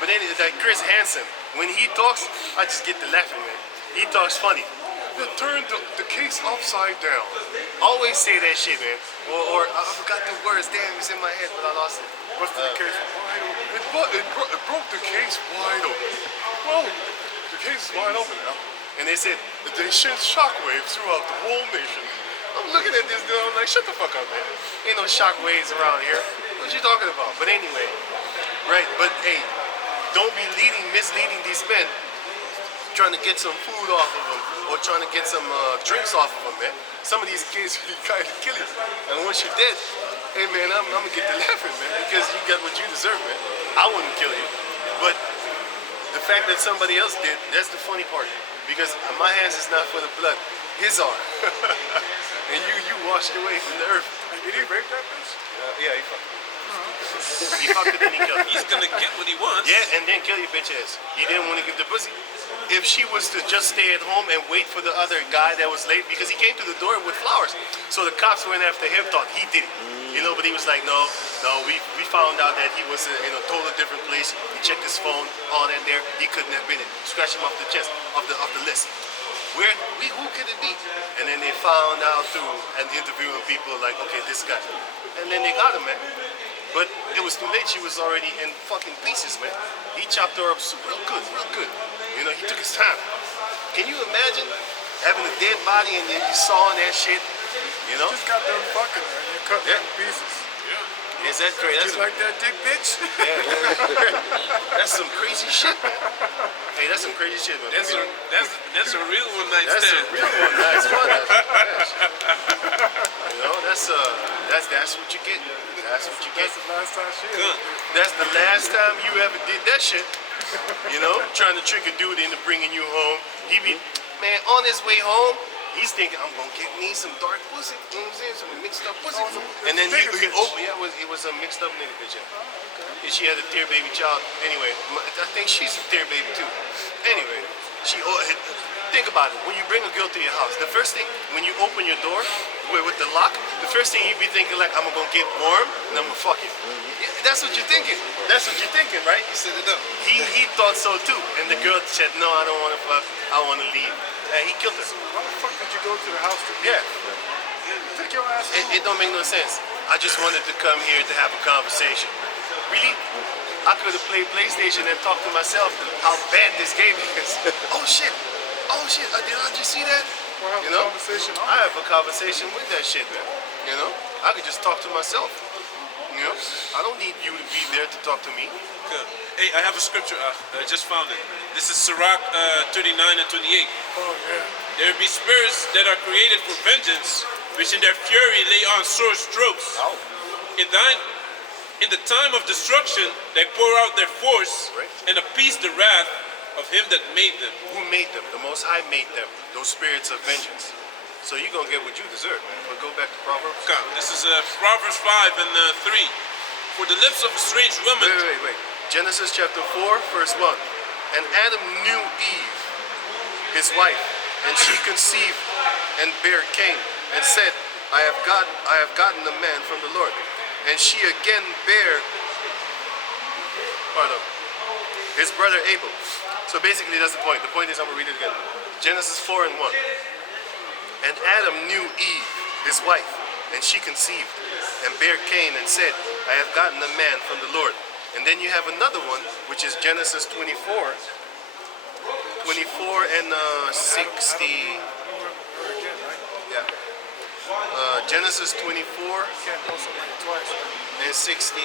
But then, like Chris Hansen, when he talks, I just get to laughing, man. He talks funny. Turn the case upside down. Always say that shit, man. Or I forgot the words. Damn, it's in my head, but I lost it. Busted the case wide open. It broke the case wide open. Well, the case is wide open now. And they said that they sent shockwaves throughout the whole nation. I'm looking at this dude, I'm like, shut the fuck up, man. Ain't no shockwaves around here. What you talking about? But anyway, right, but hey, don't be misleading these men trying to get some food off of them or trying to get some drinks off of them, man. Some of these kids really kind of kill you. And once you're dead, hey man, I'm gonna get to laughing, man, because you got what you deserve, man. I wouldn't kill you, but the fact that somebody else did, that's the funny part. Because my hands is not for the blood, his are. And you washed away from the earth. Did he rape that bitch? Yeah, he fucked. He fucked it and he killed her. He's gonna get what he wants. Yeah, and then kill your bitch ass. He didn't want to give the pussy. If she was to just stay at home and wait for the other guy that was late, because he came to the door with flowers. So the cops went after him, thought he did it. You know, but he was like, no, we found out that he was in a totally different place. He checked his phone, all that there. He couldn't have been it. Scratch him off the chest, off the list. Who could it be? And then they found out through and interviewing people like, okay, this guy. And then they got him, man. But it was too late. She was already in fucking pieces, man. He chopped her up real good. You know, he took his time. Can you imagine having a dead body and then you sawing that shit You know? Just got done fucking her and you cut her Yeah. in pieces. Yeah. Is that crazy? You like that dick, bitch? That's some crazy shit, man. Hey, that's some crazy shit, man. That's a real one night That's stand. a real one. That's one. You know, that's what you get. That's what you get. That's the last time she Good. That's the last time you ever did that shit. You know, trying to trick a dude into bringing you home. He be, man, on his way home, he's thinking, I'm gonna get me some dark pussy. You know what I'm saying? Some mixed up pussy. And then he nigga bitch. opened, yeah, it was a mixed up nigga bitch. Yeah. And she had a tear baby child. Anyway, I think she's a tear baby too. Anyway, think about it. When you bring a girl to your house, the first thing, when you open your door with the lock, the first thing you be thinking like, I'm gonna get warm and I'm gonna fuck you. Yeah, that's what you're thinking. That's what you're thinking, right? You set it up. He thought so too. And the girl said, no, I don't want to fuck. I want to leave. And he killed her. Why the fuck did you go to the house to Yeah. Take your ass home. It don't make no sense. I just wanted to come here to have a conversation. Really? I could have played PlayStation and talked to myself how bad this game is. Oh shit. Oh shit. Did I just see that? We'll have You a know? conversation on I have a conversation with that shit, man. You know? I could just talk to myself. You know? I don't need you to be there to talk to me. Good. Hey, I have a scripture. I just found it. This is Sirach 39 and 28. Oh, yeah. There be spirits that are created for vengeance, which in their fury lay on sore strokes. In the time of destruction, they pour out their force Right. and appease the wrath of him that made them. Who made them? The Most High made them. Those spirits of vengeance. So you're going to get what you deserve, man. But go back to Proverbs. Okay, this is Proverbs 5 and 3. For the lips of a strange woman. Wait. Genesis chapter 4, verse 1. And Adam knew Eve, his wife, and she conceived and bare Cain, and said, I have gotten a man from the Lord. And she again bare his brother Abel. So basically that's the point. The point is, I'm going to read it again. Genesis 4 and 1. And Adam knew Eve, his wife, and she conceived and bare Cain and said, I have gotten a man from the Lord. And then you have another one, which is Genesis 24 and 60. Yeah. Genesis 24 Can't go somewhere twice. and 60.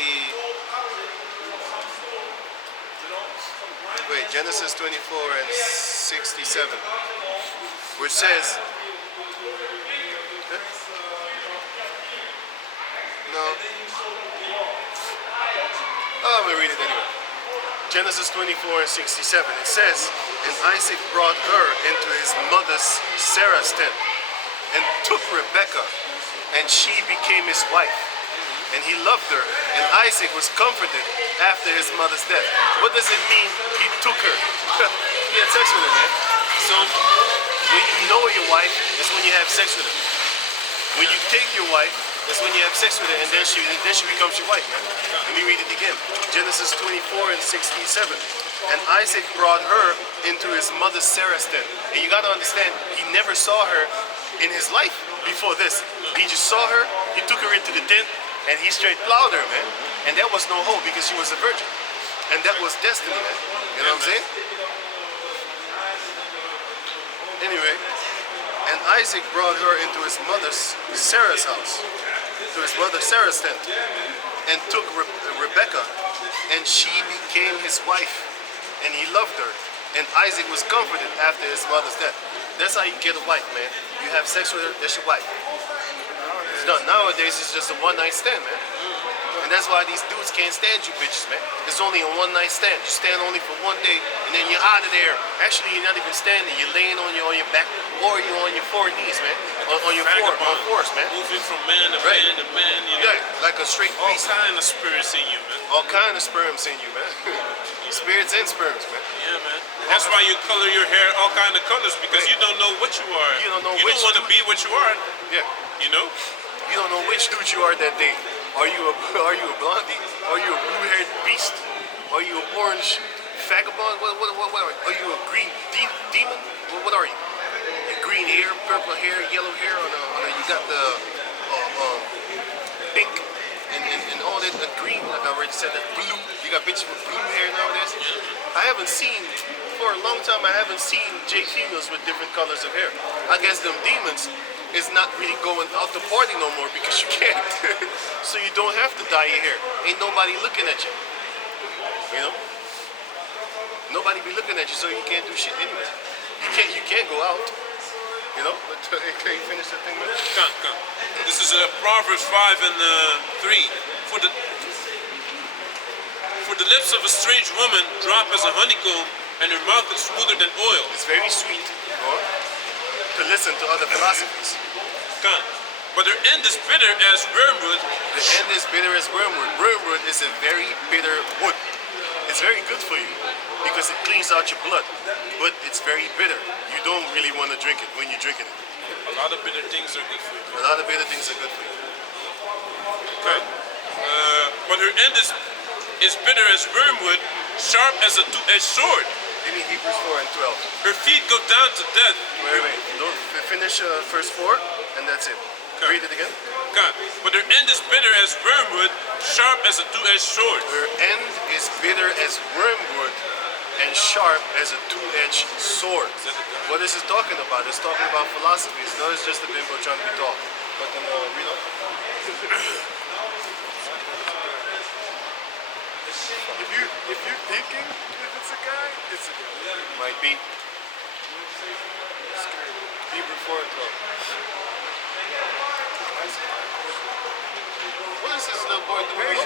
Wait, Genesis 24 and 67, which says, no. Oh, I'm going to read it anyway. Genesis 24 and 67, it says, and Isaac brought her into his mother's Sarah's tent and took Rebekah, and she became his wife. And he loved her, and Isaac was comforted after his mother's death. What does it mean he took her? He had sex with her, man. So when you know your wife, that's when you have sex with her. When you take your wife, that's when you have sex with her, and then she becomes your wife, man. Let me read it again. Genesis 24 and 67. And Isaac brought her into his mother Sarah's tent. And you got to understand, he never saw her in his life before this. He just saw her, he took her into the tent, and he straight plowed her, man. And that was no hope because she was a virgin. And that was destiny, man. You know what I'm saying? Anyway, and Isaac brought her into his mother's Sarah's house, to his mother Sarah's tent, and took Rebekah, and she became his wife, and he loved her. And Isaac was comforted after his mother's death. That's how you get a wife, man. You have sex with her, that's your wife. It's done. Nowadays, it's just a one-night stand, man. And that's why these dudes can't stand you bitches, man. It's only a one-night stand. You stand only for one day, and then you're out of there. Actually, you're not even standing. You're laying on your back, or you're on your four knees, man. On your fours, man. Moving from man to Right. man to man, you know. Yeah, like a straight All beast. kind of spirits in you, man. All kind of sperms in you, man. Spirits and sperms, man. Yeah, man. That's why you color your hair all kind of colors, because Right. you don't know what you are. You don't know You which don't want to be what you are, Yeah. you know? You don't know which dude you are that day. Are you a blondie? Are you a blue-haired beast? Are you an orange vagabond? What are you? Are you a green demon? What are you? Green hair, purple hair, yellow hair. You got the pink and all that. The green, like I already said, that blue. You got bitches with blue hair nowadays. I haven't seen for a long time. I haven't seen J females with different colors of hair. I guess them demons is not really going out to party no more because you can't. So you don't have to dye your hair. Ain't nobody looking at you. You know? Nobody be looking at you, so you can't do shit anyway. You can't go out. You know? But can you finish that thing, man? Come. This is Proverbs 5 and 3. For the lips of a strange woman drop as a honeycomb, and her mouth is smoother than oil. It's very sweet, to listen to other philosophies. Come. But her end is bitter as wormwood. The end is bitter as wormwood. Wormwood is a very bitter wood. It's very good for you because it cleans out your blood, but it's very bitter. You don't really want to drink it when you're drinking it. A lot of bitter things are good for you. A lot of bitter things are good for you. Okay. But her end is bitter as wormwood, sharp as a two-edged sword. Give me Hebrews 4 and 12. Her feet go down to death. Wait. Don't finish verse 4, and that's it. Okay. Read it again. God. But her end is bitter as wormwood, sharp as a two-edged sword. Her end is bitter as wormwood and sharp as a two-edged sword. What is it talking about? It's talking about philosophy. It's not just the bimbo trying to be taught. But then, read on. If you're thinking if it's a guy, it's a guy. Might be. Hebrews 4 and 12. What is this little boy doing?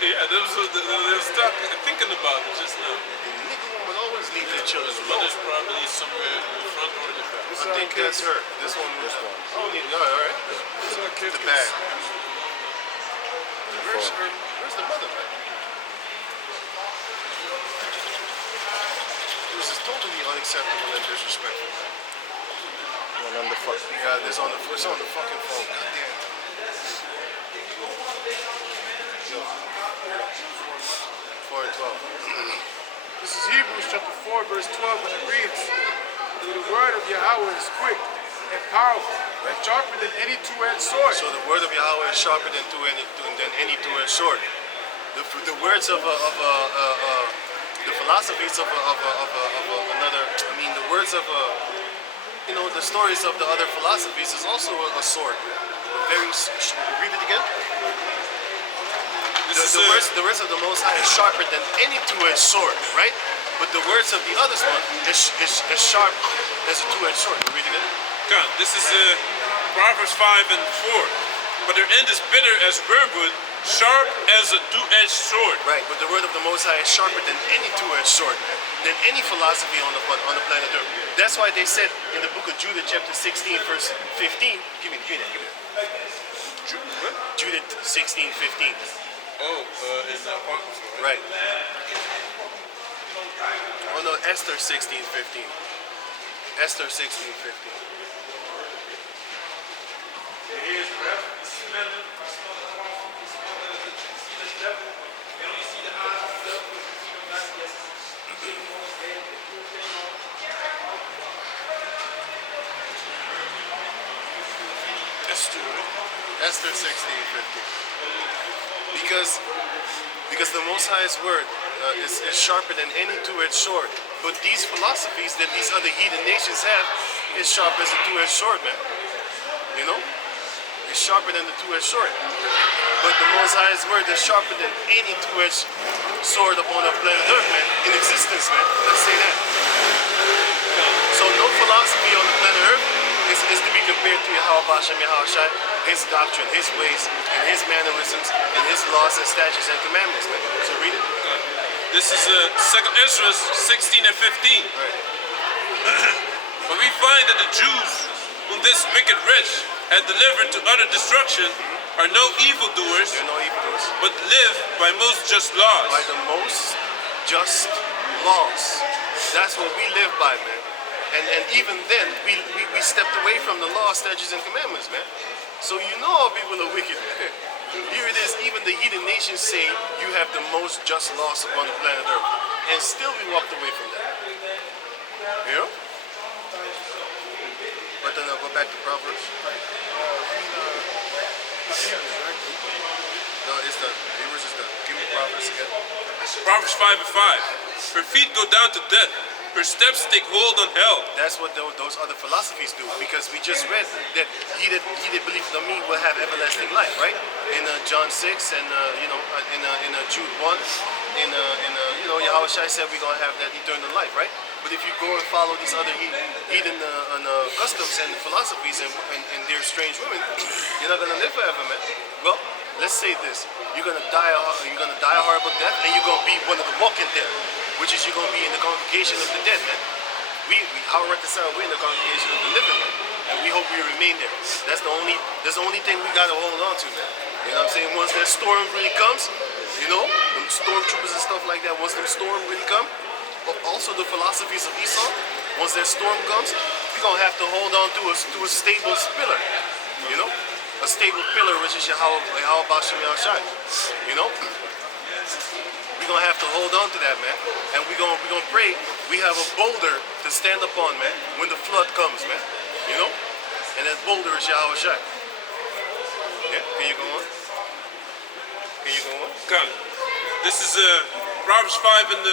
Yeah, they was thinking about it just now. The nigga woman always leave their children His alone. mother's probably somewhere in the front or in the back. I think that's her. This one. Oh, all right. The bag. Where's the mother, man? This is totally unacceptable and disrespectful. Yeah, it's on the fucking phone. God damn. Yo. 4 and 12. This is Hebrews chapter 4, verse 12, and it reads, "For the word of Yahweh is quick and powerful, and sharper than any two-edged sword." So the word of Yahweh is sharper than any two-edged sword. The words of the philosophies of another. I mean, the words of the stories of the other philosophies is also a sword. Read it again. The words of the Most High is sharper than any two-edged sword, right? But the words of the others one is sharp as a two-edged sword. Read it again. God, this is Proverbs 5 and 4. But her end is bitter as wormwood, sharp as a two-edged sword. Right, but the word of the Most High is sharper than any two-edged sword, than any philosophy on the planet Earth. That's why they said in the book of Judah, chapter 16, verse 15. Give me that. Judah 16, 15. Oh, in the Apocrypha, right? Oh no, Esther 16, 15. Esther 16, 15. Esther 16, 15. Because the Most High's word is sharper than any two-edged sword. But these philosophies that these other heathen nations have is sharp as a two-edged sword, man. You know? It's sharper than the two-edged sword. But the Most High's word is sharper than any two-edged sword upon the planet Earth, man. In existence, man. Let's say that. So no philosophy on the planet Earth is to be compared to Yahweh Hashem Yahushai, his doctrine, his ways, and his mannerisms, and his laws and statutes and commandments, man. So read it. This is 2 Ezra 16 and 15. Right. But we find that the Jews, whom this wicked wretch had delivered to utter destruction, are no evildoers, They're no evildoers, but live by most just laws. by the most just laws. That's what we live by, man. And even then, we stepped away from the law, statutes, and commandments, man. So you know how people are wicked, man. Here it is, even the heathen nations say you have the most just laws upon the planet Earth. And still we walked away from that. You know? But then I'll go back to Proverbs. No, it's done. Hebrews is done. Give me Proverbs again. Proverbs 5 and 5. Her feet go down to death. Her steps take hold on hell. That's what those other philosophies do, because we just read that he that believeth on me will have everlasting life, right? In John 6 and in Jude 1, Yahweh Shai said we're gonna have that eternal life, right? But if you go and follow these other heathen customs and philosophies and their strange women, you're not gonna live forever, man. Well, let's say this: you're gonna die a horrible death, and you're gonna be one of the walking dead, which is you're gonna be in the congregation of the dead, man. How reconciled we're in the congregation of the living, man, and we hope we remain there. That's the only thing we gotta hold on to, man. You know what I'm saying? Once that storm really comes, when stormtroopers and stuff like that, once them storm really come, also the philosophies of Esau, once that storm comes, we're gonna have to hold on to a stable pillar, a stable pillar, which is Yahweh Bashem Yahushai, We're gonna have to hold on to that, man, and we're gonna pray. We have a boulder to stand upon, man, when the flood comes, man, and that boulder is Yahweh Shai. Yeah, can you go on? Come. This is Proverbs 5 and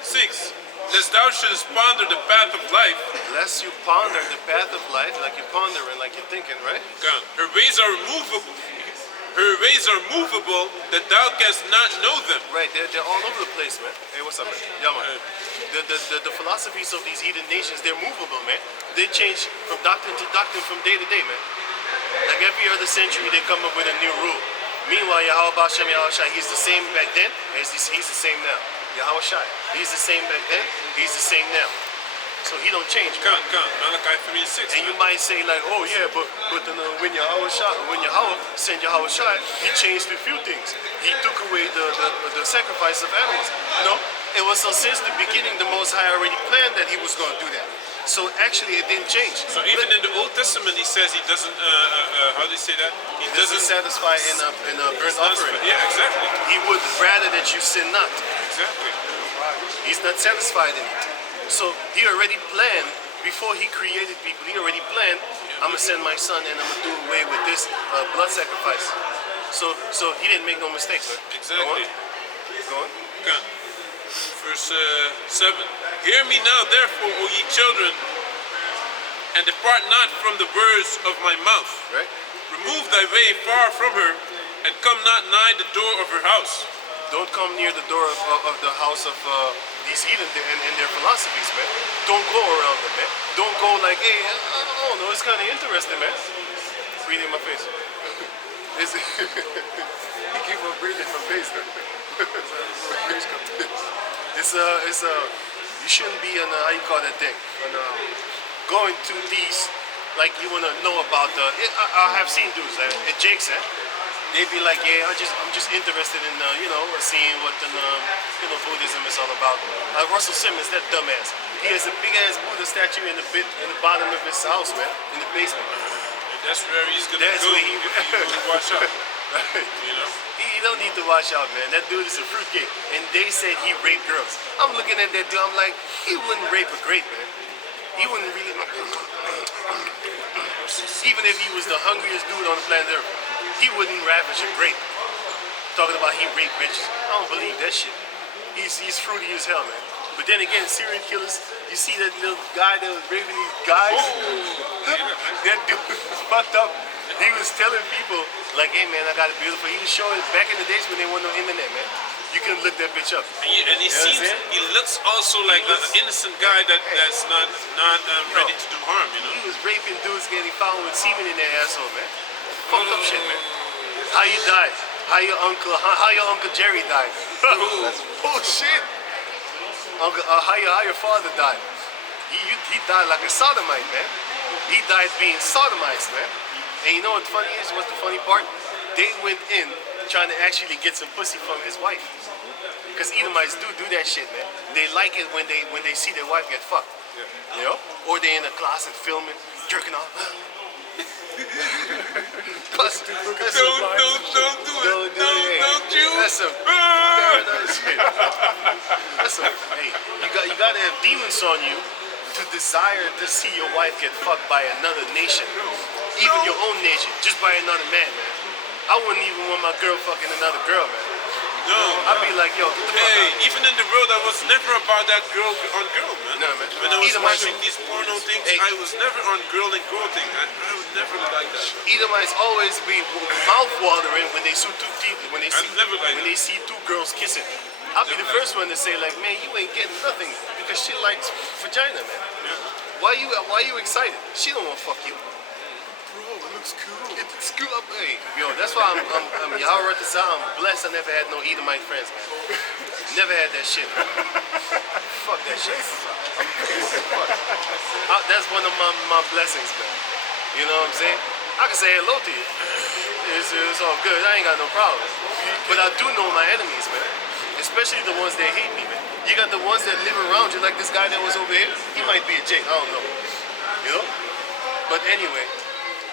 6. Lest thou shouldest ponder the path of life. Lest you ponder the path of life, like you're pondering, like you're thinking, right? Come. Her ways are movable. Her ways are movable, that thou canst not know them. Right, they're all over the place, man. Hey, what's up, man? Yeah, man. The philosophies of these heathen nations, they're movable, man. They change from doctrine to doctrine from day to day, man. Like every other century, they come up with a new rule. Meanwhile, Yahweh Bashem Yahushai, he's the same back then, as he's the same now. Yahweh Shai, he's the same back then, he's the same now. So he don't change. Come. Malachi 3 and 6. And you might say like, oh yeah, but when Yahweh sent Yahweh Shai, he changed a few things. He took away the sacrifice of animals. It was since the beginning the Most High already planned that he was going to do that. So actually it didn't change. So even in the Old Testament, he says he doesn't. How do you say that? He doesn't satisfy in a burnt offering. Yeah, exactly. He would rather that you sin not. Exactly. He's not satisfied in it. So he already planned, before he created people, he already planned, I'm going to send my son and I'm going to do away with this blood sacrifice. So he didn't make no mistakes, man. Exactly. Go on. Come. Verse 7. Hear me now, therefore, O ye children, and depart not from the words of my mouth. Right. Remove thy way far from her, and come not nigh the door of her house. Don't come near the door of the house of these heathen and their philosophies, man. Don't go around them, man. Don't go like, hey, I don't know, it's kind of interesting, man. Breathe in my face. You keep on breathing in my face, man. You shouldn't be on, how you call that thing? Going to these, like you want to know about I have seen dudes, at Jake's, they'd be like, yeah, I'm just interested in, seeing what Buddhism is all about. Russell Simmons, that dumbass, he has a big ass Buddha statue in the bottom of his house, man, in the basement. And that's where he's gonna go. Where if you watch out. Right. He don't need to watch out, man. That dude is a fruitcake. And they said he raped girls. I'm looking at that dude, I'm like, he wouldn't rape a grape, man. He wouldn't really. Even if he was the hungriest dude on the planet Earth, he wouldn't ravish a grape. Talking about he raped bitches. I don't believe that shit. He's fruity as hell, man. But then again, serial killers, you see that little guy that was raping these guys? That dude was fucked up. He was telling people, like, hey man, I got a beautiful. He was showing back in the days when there wasn't no internet, man. You can look that bitch up. And he seems, he looks also like an innocent guy that's not ready to do harm, He was raping dudes getting found with semen in their asshole, man. Fucked up shit, man. How you died? How your uncle Jerry died? Oh shit. How your father died? He died like a sodomite, man. He died being sodomized, man. And you know what funny is? What's the funny part? They went in trying to actually get some pussy from his wife. Because Edomites do that shit, man. They like it when they see their wife get fucked. Or they in a closet filming, jerking off. Plus, don't do it. Don't you? That's some paradise shit. Hey, you gotta have demons on you to desire to see your wife get fucked by another nation. Even your own nation, just by another man, man. I wouldn't even want my girl fucking another girl, man. No. I'd be like, yo, get the fuck Hey, out. even in the world, I was never about that girl on girl, man. No, man. When I was Edomites- watching these porno things, Hey. I was never on girl and girl thing. I would never like that. Edomites always be mouth watering when they see when never like they see two girls kissing. I'll be the first one to say like, man, you ain't getting nothing because she likes vagina, man. Why you excited? She don't want to fuck you. Bro, it looks cool. It's good up, hey. Yo, that's why I'm Yahweh Ratazah. I'm blessed. I never had no Edomite friends, man. Never had that shit. Fuck that shit. That's one of my blessings, man. You know what I'm saying? I can say hello to you. It's all good. I ain't got no problem. But I do know my enemies, man. Especially the ones that hate me, man. You got the ones that live around you, like this guy that was over here. He might be a Jake. I don't know. You know? But anyway.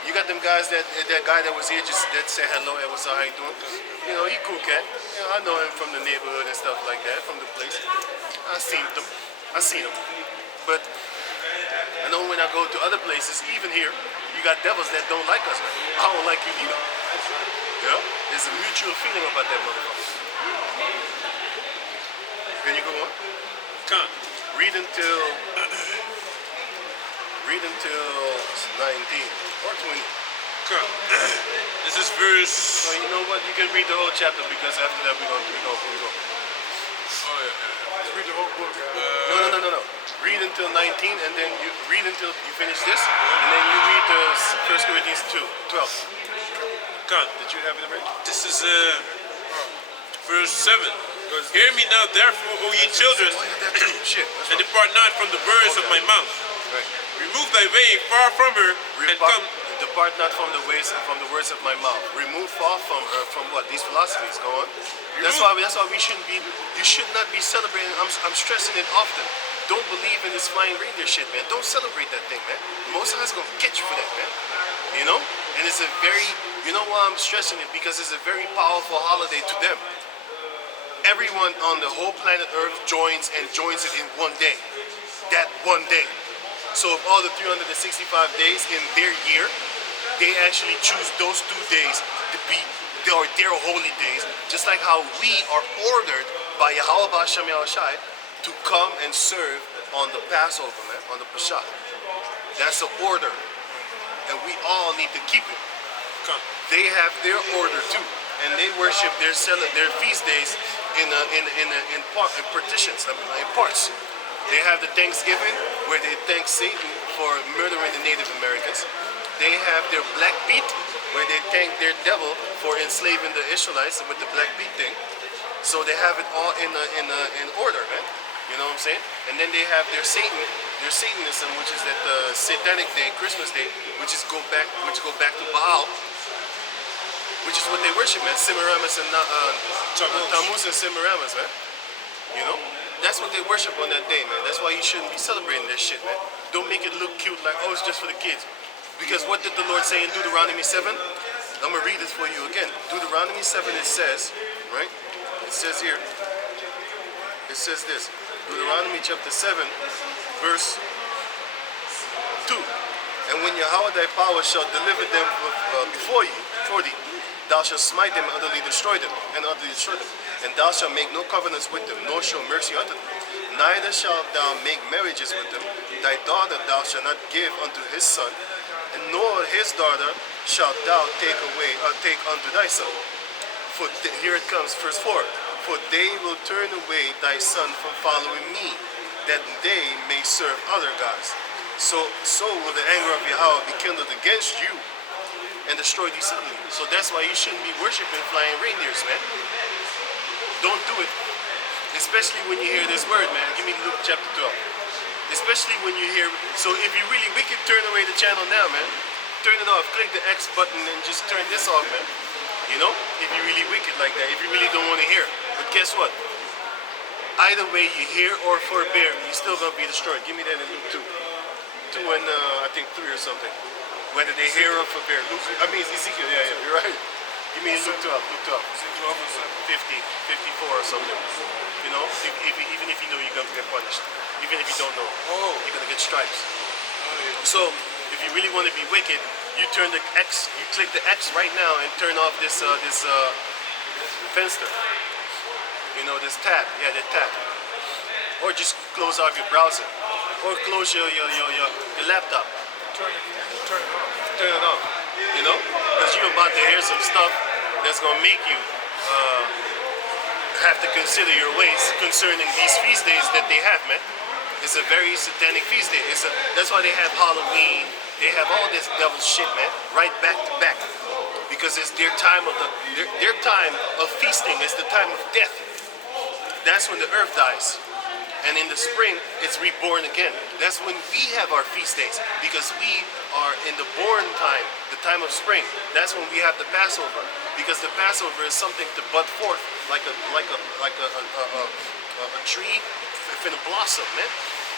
You got them guys that guy that was here just that said hello, hey, what's up, how you doing? You know, he cool cat. You know, I know him from the neighborhood and stuff like that, from the place. I seen him. But I know when I go to other places, even here, you got devils that don't like us. I don't like you either. Yeah? There's a mutual feeling about that motherfucker. Can you go on? Can't. Read until 19 or 20. Can't. This is verse. So you know what? You can read the whole chapter because after that we go. Oh yeah. Let's read the whole book. No. Read until 19 and then you read until you finish this and then you read the 1 Corinthians 12. Can't. Did you have it already? This is verse 7. Hear me now, therefore, O ye children, Oh, yeah, that too. Shit. That's and right. depart not from the words of my mouth. Right. Remove thy way far from her, and come. Depart not from the ways and from the words of my mouth. Remove far from her from what? These philosophies. Go on. That's why we shouldn't be. You should not be celebrating. I'm stressing it often. Don't believe in this flying reindeer shit, man. Don't celebrate that thing, man. Most High's gonna get you for that, man. You know. And it's a very. You know why I'm stressing it? Because it's a very powerful holiday to them. Everyone on the whole planet Earth joins it in one day. That one day. So of all the 365 days in their year, they actually choose those 2 days to be their holy days, just like how we are ordered by Yahweh B'Hashem Yahushai to come and serve on the Passover, man, on the Pesach. That's an order, and we all need to keep it. They have their order too, and they worship their feast days in partitions, in parts. They have the Thanksgiving where they thank Satan for murdering the Native Americans. They have their Black Beat where they thank their devil for enslaving the Israelites with the Black Beat thing. So they have it all in order, man. You know what I'm saying? And then they have their Satanism, which is that Satanic Day, Christmas Day, which go back to Baal, which is what they worship, man. Semiramis and Tammuz and Semiramis, man. You know? That's what they worship on that day, man. That's why you shouldn't be celebrating that shit, man. Don't make it look cute like, oh, it's just for the kids. Because what did the Lord say in Deuteronomy 7? I'm going to read this for you again. Deuteronomy 7, it says, right? It says here, it says this. Deuteronomy chapter 7, verse 2. And when Yahweh thy power shall deliver them before thee, thou shalt smite them and utterly destroy them, And thou shalt make no covenants with them, nor show mercy unto them. Neither shalt thou make marriages with them. Thy daughter thou shalt not give unto his son, and nor his daughter shalt thou take unto thy son. Here it comes, verse 4. For they will turn away thy son from following me, that they may serve other gods. So will the anger of Yahweh be kindled against you, and destroy thee suddenly. So that's why you shouldn't be worshiping flying reindeers, man. Don't do it. Especially when you hear this word, man. Give me Luke chapter 12. Especially when you hear, so if you're really wicked, turn away the channel now, man. Turn it off. Click the X button and just turn this off, man. You know? If you're really wicked like that. If you really don't want to hear. But guess what? Either way you hear or forbear, you're still going to be destroyed. Give me that in Luke 2. 2 and I think 3 or something. Whether they hear or forbear. Ezekiel, yeah, you're right. Give me Luke 12. 50, 54 or something. You know, even if you know you're going to get punished. Even if you don't know, you're going to get stripes. So, if you really want to be wicked, you turn the X, you click the X right now and turn off this Finster. You know, this tab. Yeah, that tab. Or just close off your browser. Or close your laptop. Turn it off. Turn it off. You know? Because you're about to hear some stuff that's going to make you have to consider your ways concerning these feast days that they have, man. It's a very satanic feast day. That's why they have Halloween. They have all this devil shit, man, right back to back. Because it's their time of their time of feasting. It's the time of death. That's when the earth dies. And in the spring, it's reborn again. That's when we have our feast days. Because we are in the born time, the time of spring. That's when we have the Passover. Because the Passover is something to bud forth like a tree finna blossom, man.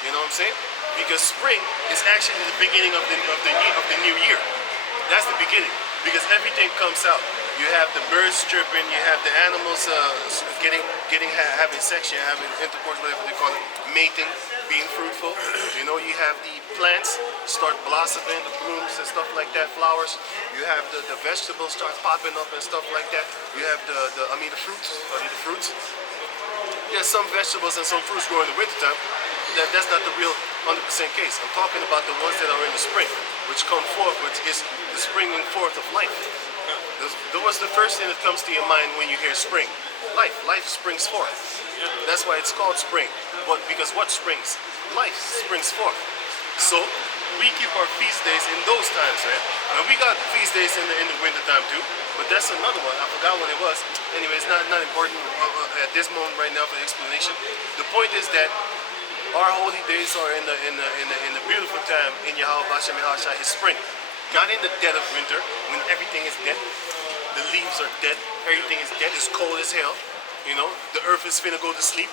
You know what I'm saying? Because spring is actually the beginning of the new year. That's the beginning. Because everything comes out. You have the birds chirping, you have the animals having sex, you having intercourse, whatever they call it, mating, being fruitful. You know, you have the plants start blossoming, the blooms and stuff like that, flowers. You have the vegetables start popping up and stuff like that. You have the fruits. Yeah, some vegetables and some fruits grow in the wintertime. That's not the real 100% case. I'm talking about the ones that are in the spring, which come forth, which is the springing forth of life. What's the first thing that comes to your mind when you hear spring? Life. Life springs forth. That's why it's called spring. But because what springs? Life springs forth. So we keep our feast days in those times, right? And we got feast days in the winter time too. But that's another one. I forgot what it was. Anyway, it's not important at this moment right now for the explanation. The point is that our holy days are in the beautiful time in Yahweh Hashem Yahashai is spring. Not in the dead of winter when everything is dead. The leaves are dead. Everything is dead. It's cold as hell. You know, the earth is finna go to sleep.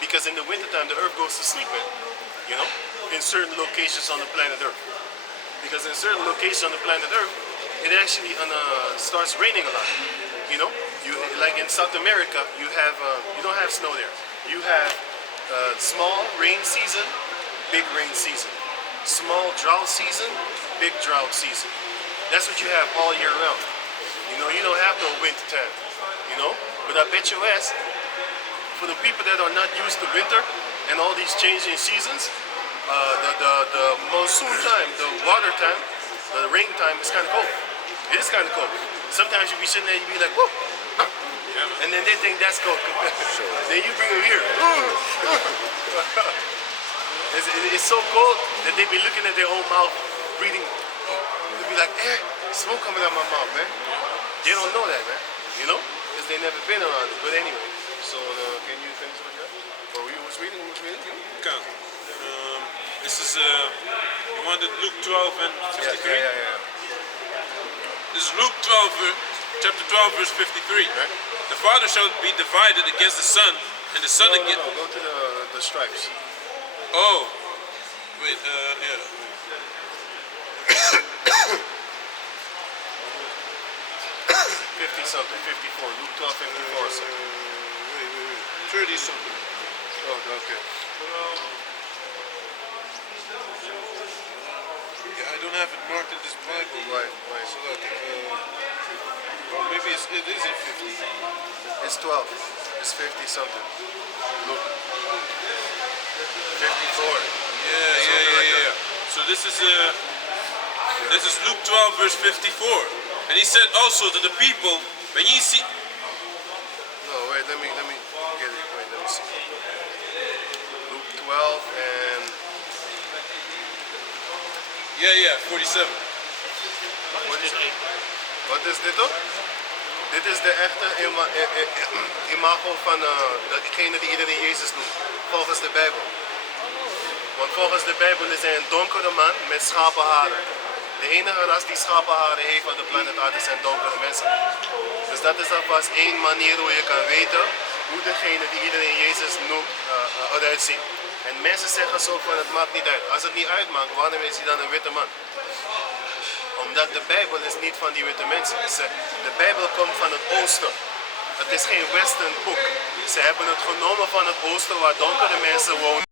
Because in the wintertime, the earth goes to sleep, man. You know, in certain locations on the planet Earth. Because in certain locations on the planet Earth, it actually starts raining a lot. You know, like in South America, you don't have snow there. You have small rain season, big rain season. Small drought season, big drought season. That's what you have all year round. You know, you don't have no winter time. You know, but I bet your ass, for the people that are not used to winter and all these changing seasons, the monsoon time, the water time, the rain time is kind of cold. It is kind of cold. Sometimes you be sitting there, you be like, whoa. And then they think that's cold. Then you bring them here. It's so cold that they be looking at their own mouth, breathing. They be like, smoke coming out my mouth, man. They don't know that, man. You know? Because they never been around it. But anyway, so can you finish what you got? Or you was reading? Okay. This is, you wanted Luke 12 and 53? Yeah. This is Luke 12, chapter 12, verse 53. Right. The Father shall be divided against the Son, and the Son against... No, go to the stripes. Oh, wait, yeah. 50 something, 54, Luke 12, 54 something. Wait. 30 something. Oh, okay. Yeah, I don't have it marked in this Bible. Right. So look, or maybe it is in 50. It's 12. It's 50 something. Look. 54. Yeah. So this is Luke 12 verse 54. And he said also to the people, when ye see... No, wait, let me get it. Wait, let me see. Luke 12 and... Yeah, 47. Wat is dit ook? Dit is de echte imago van degene die iedereen Jezus noemt, volgens de Bijbel. Want volgens de Bijbel is hij een donkere man met schapenharen. De enige ras die schapenharen heeft op de planeet aarde zijn donkere mensen. Dus dat is alvast één manier hoe je kan weten hoe degene die iedereen Jezus noemt eruit ziet. En mensen zeggen zo van het maakt niet uit. Als het niet uitmaakt, waarom is hij dan een witte man? Omdat de Bijbel is niet van die witte mensen. De Bijbel komt van het oosten. Het is geen western boek. Ze hebben het genomen van het oosten waar donkere mensen wonen.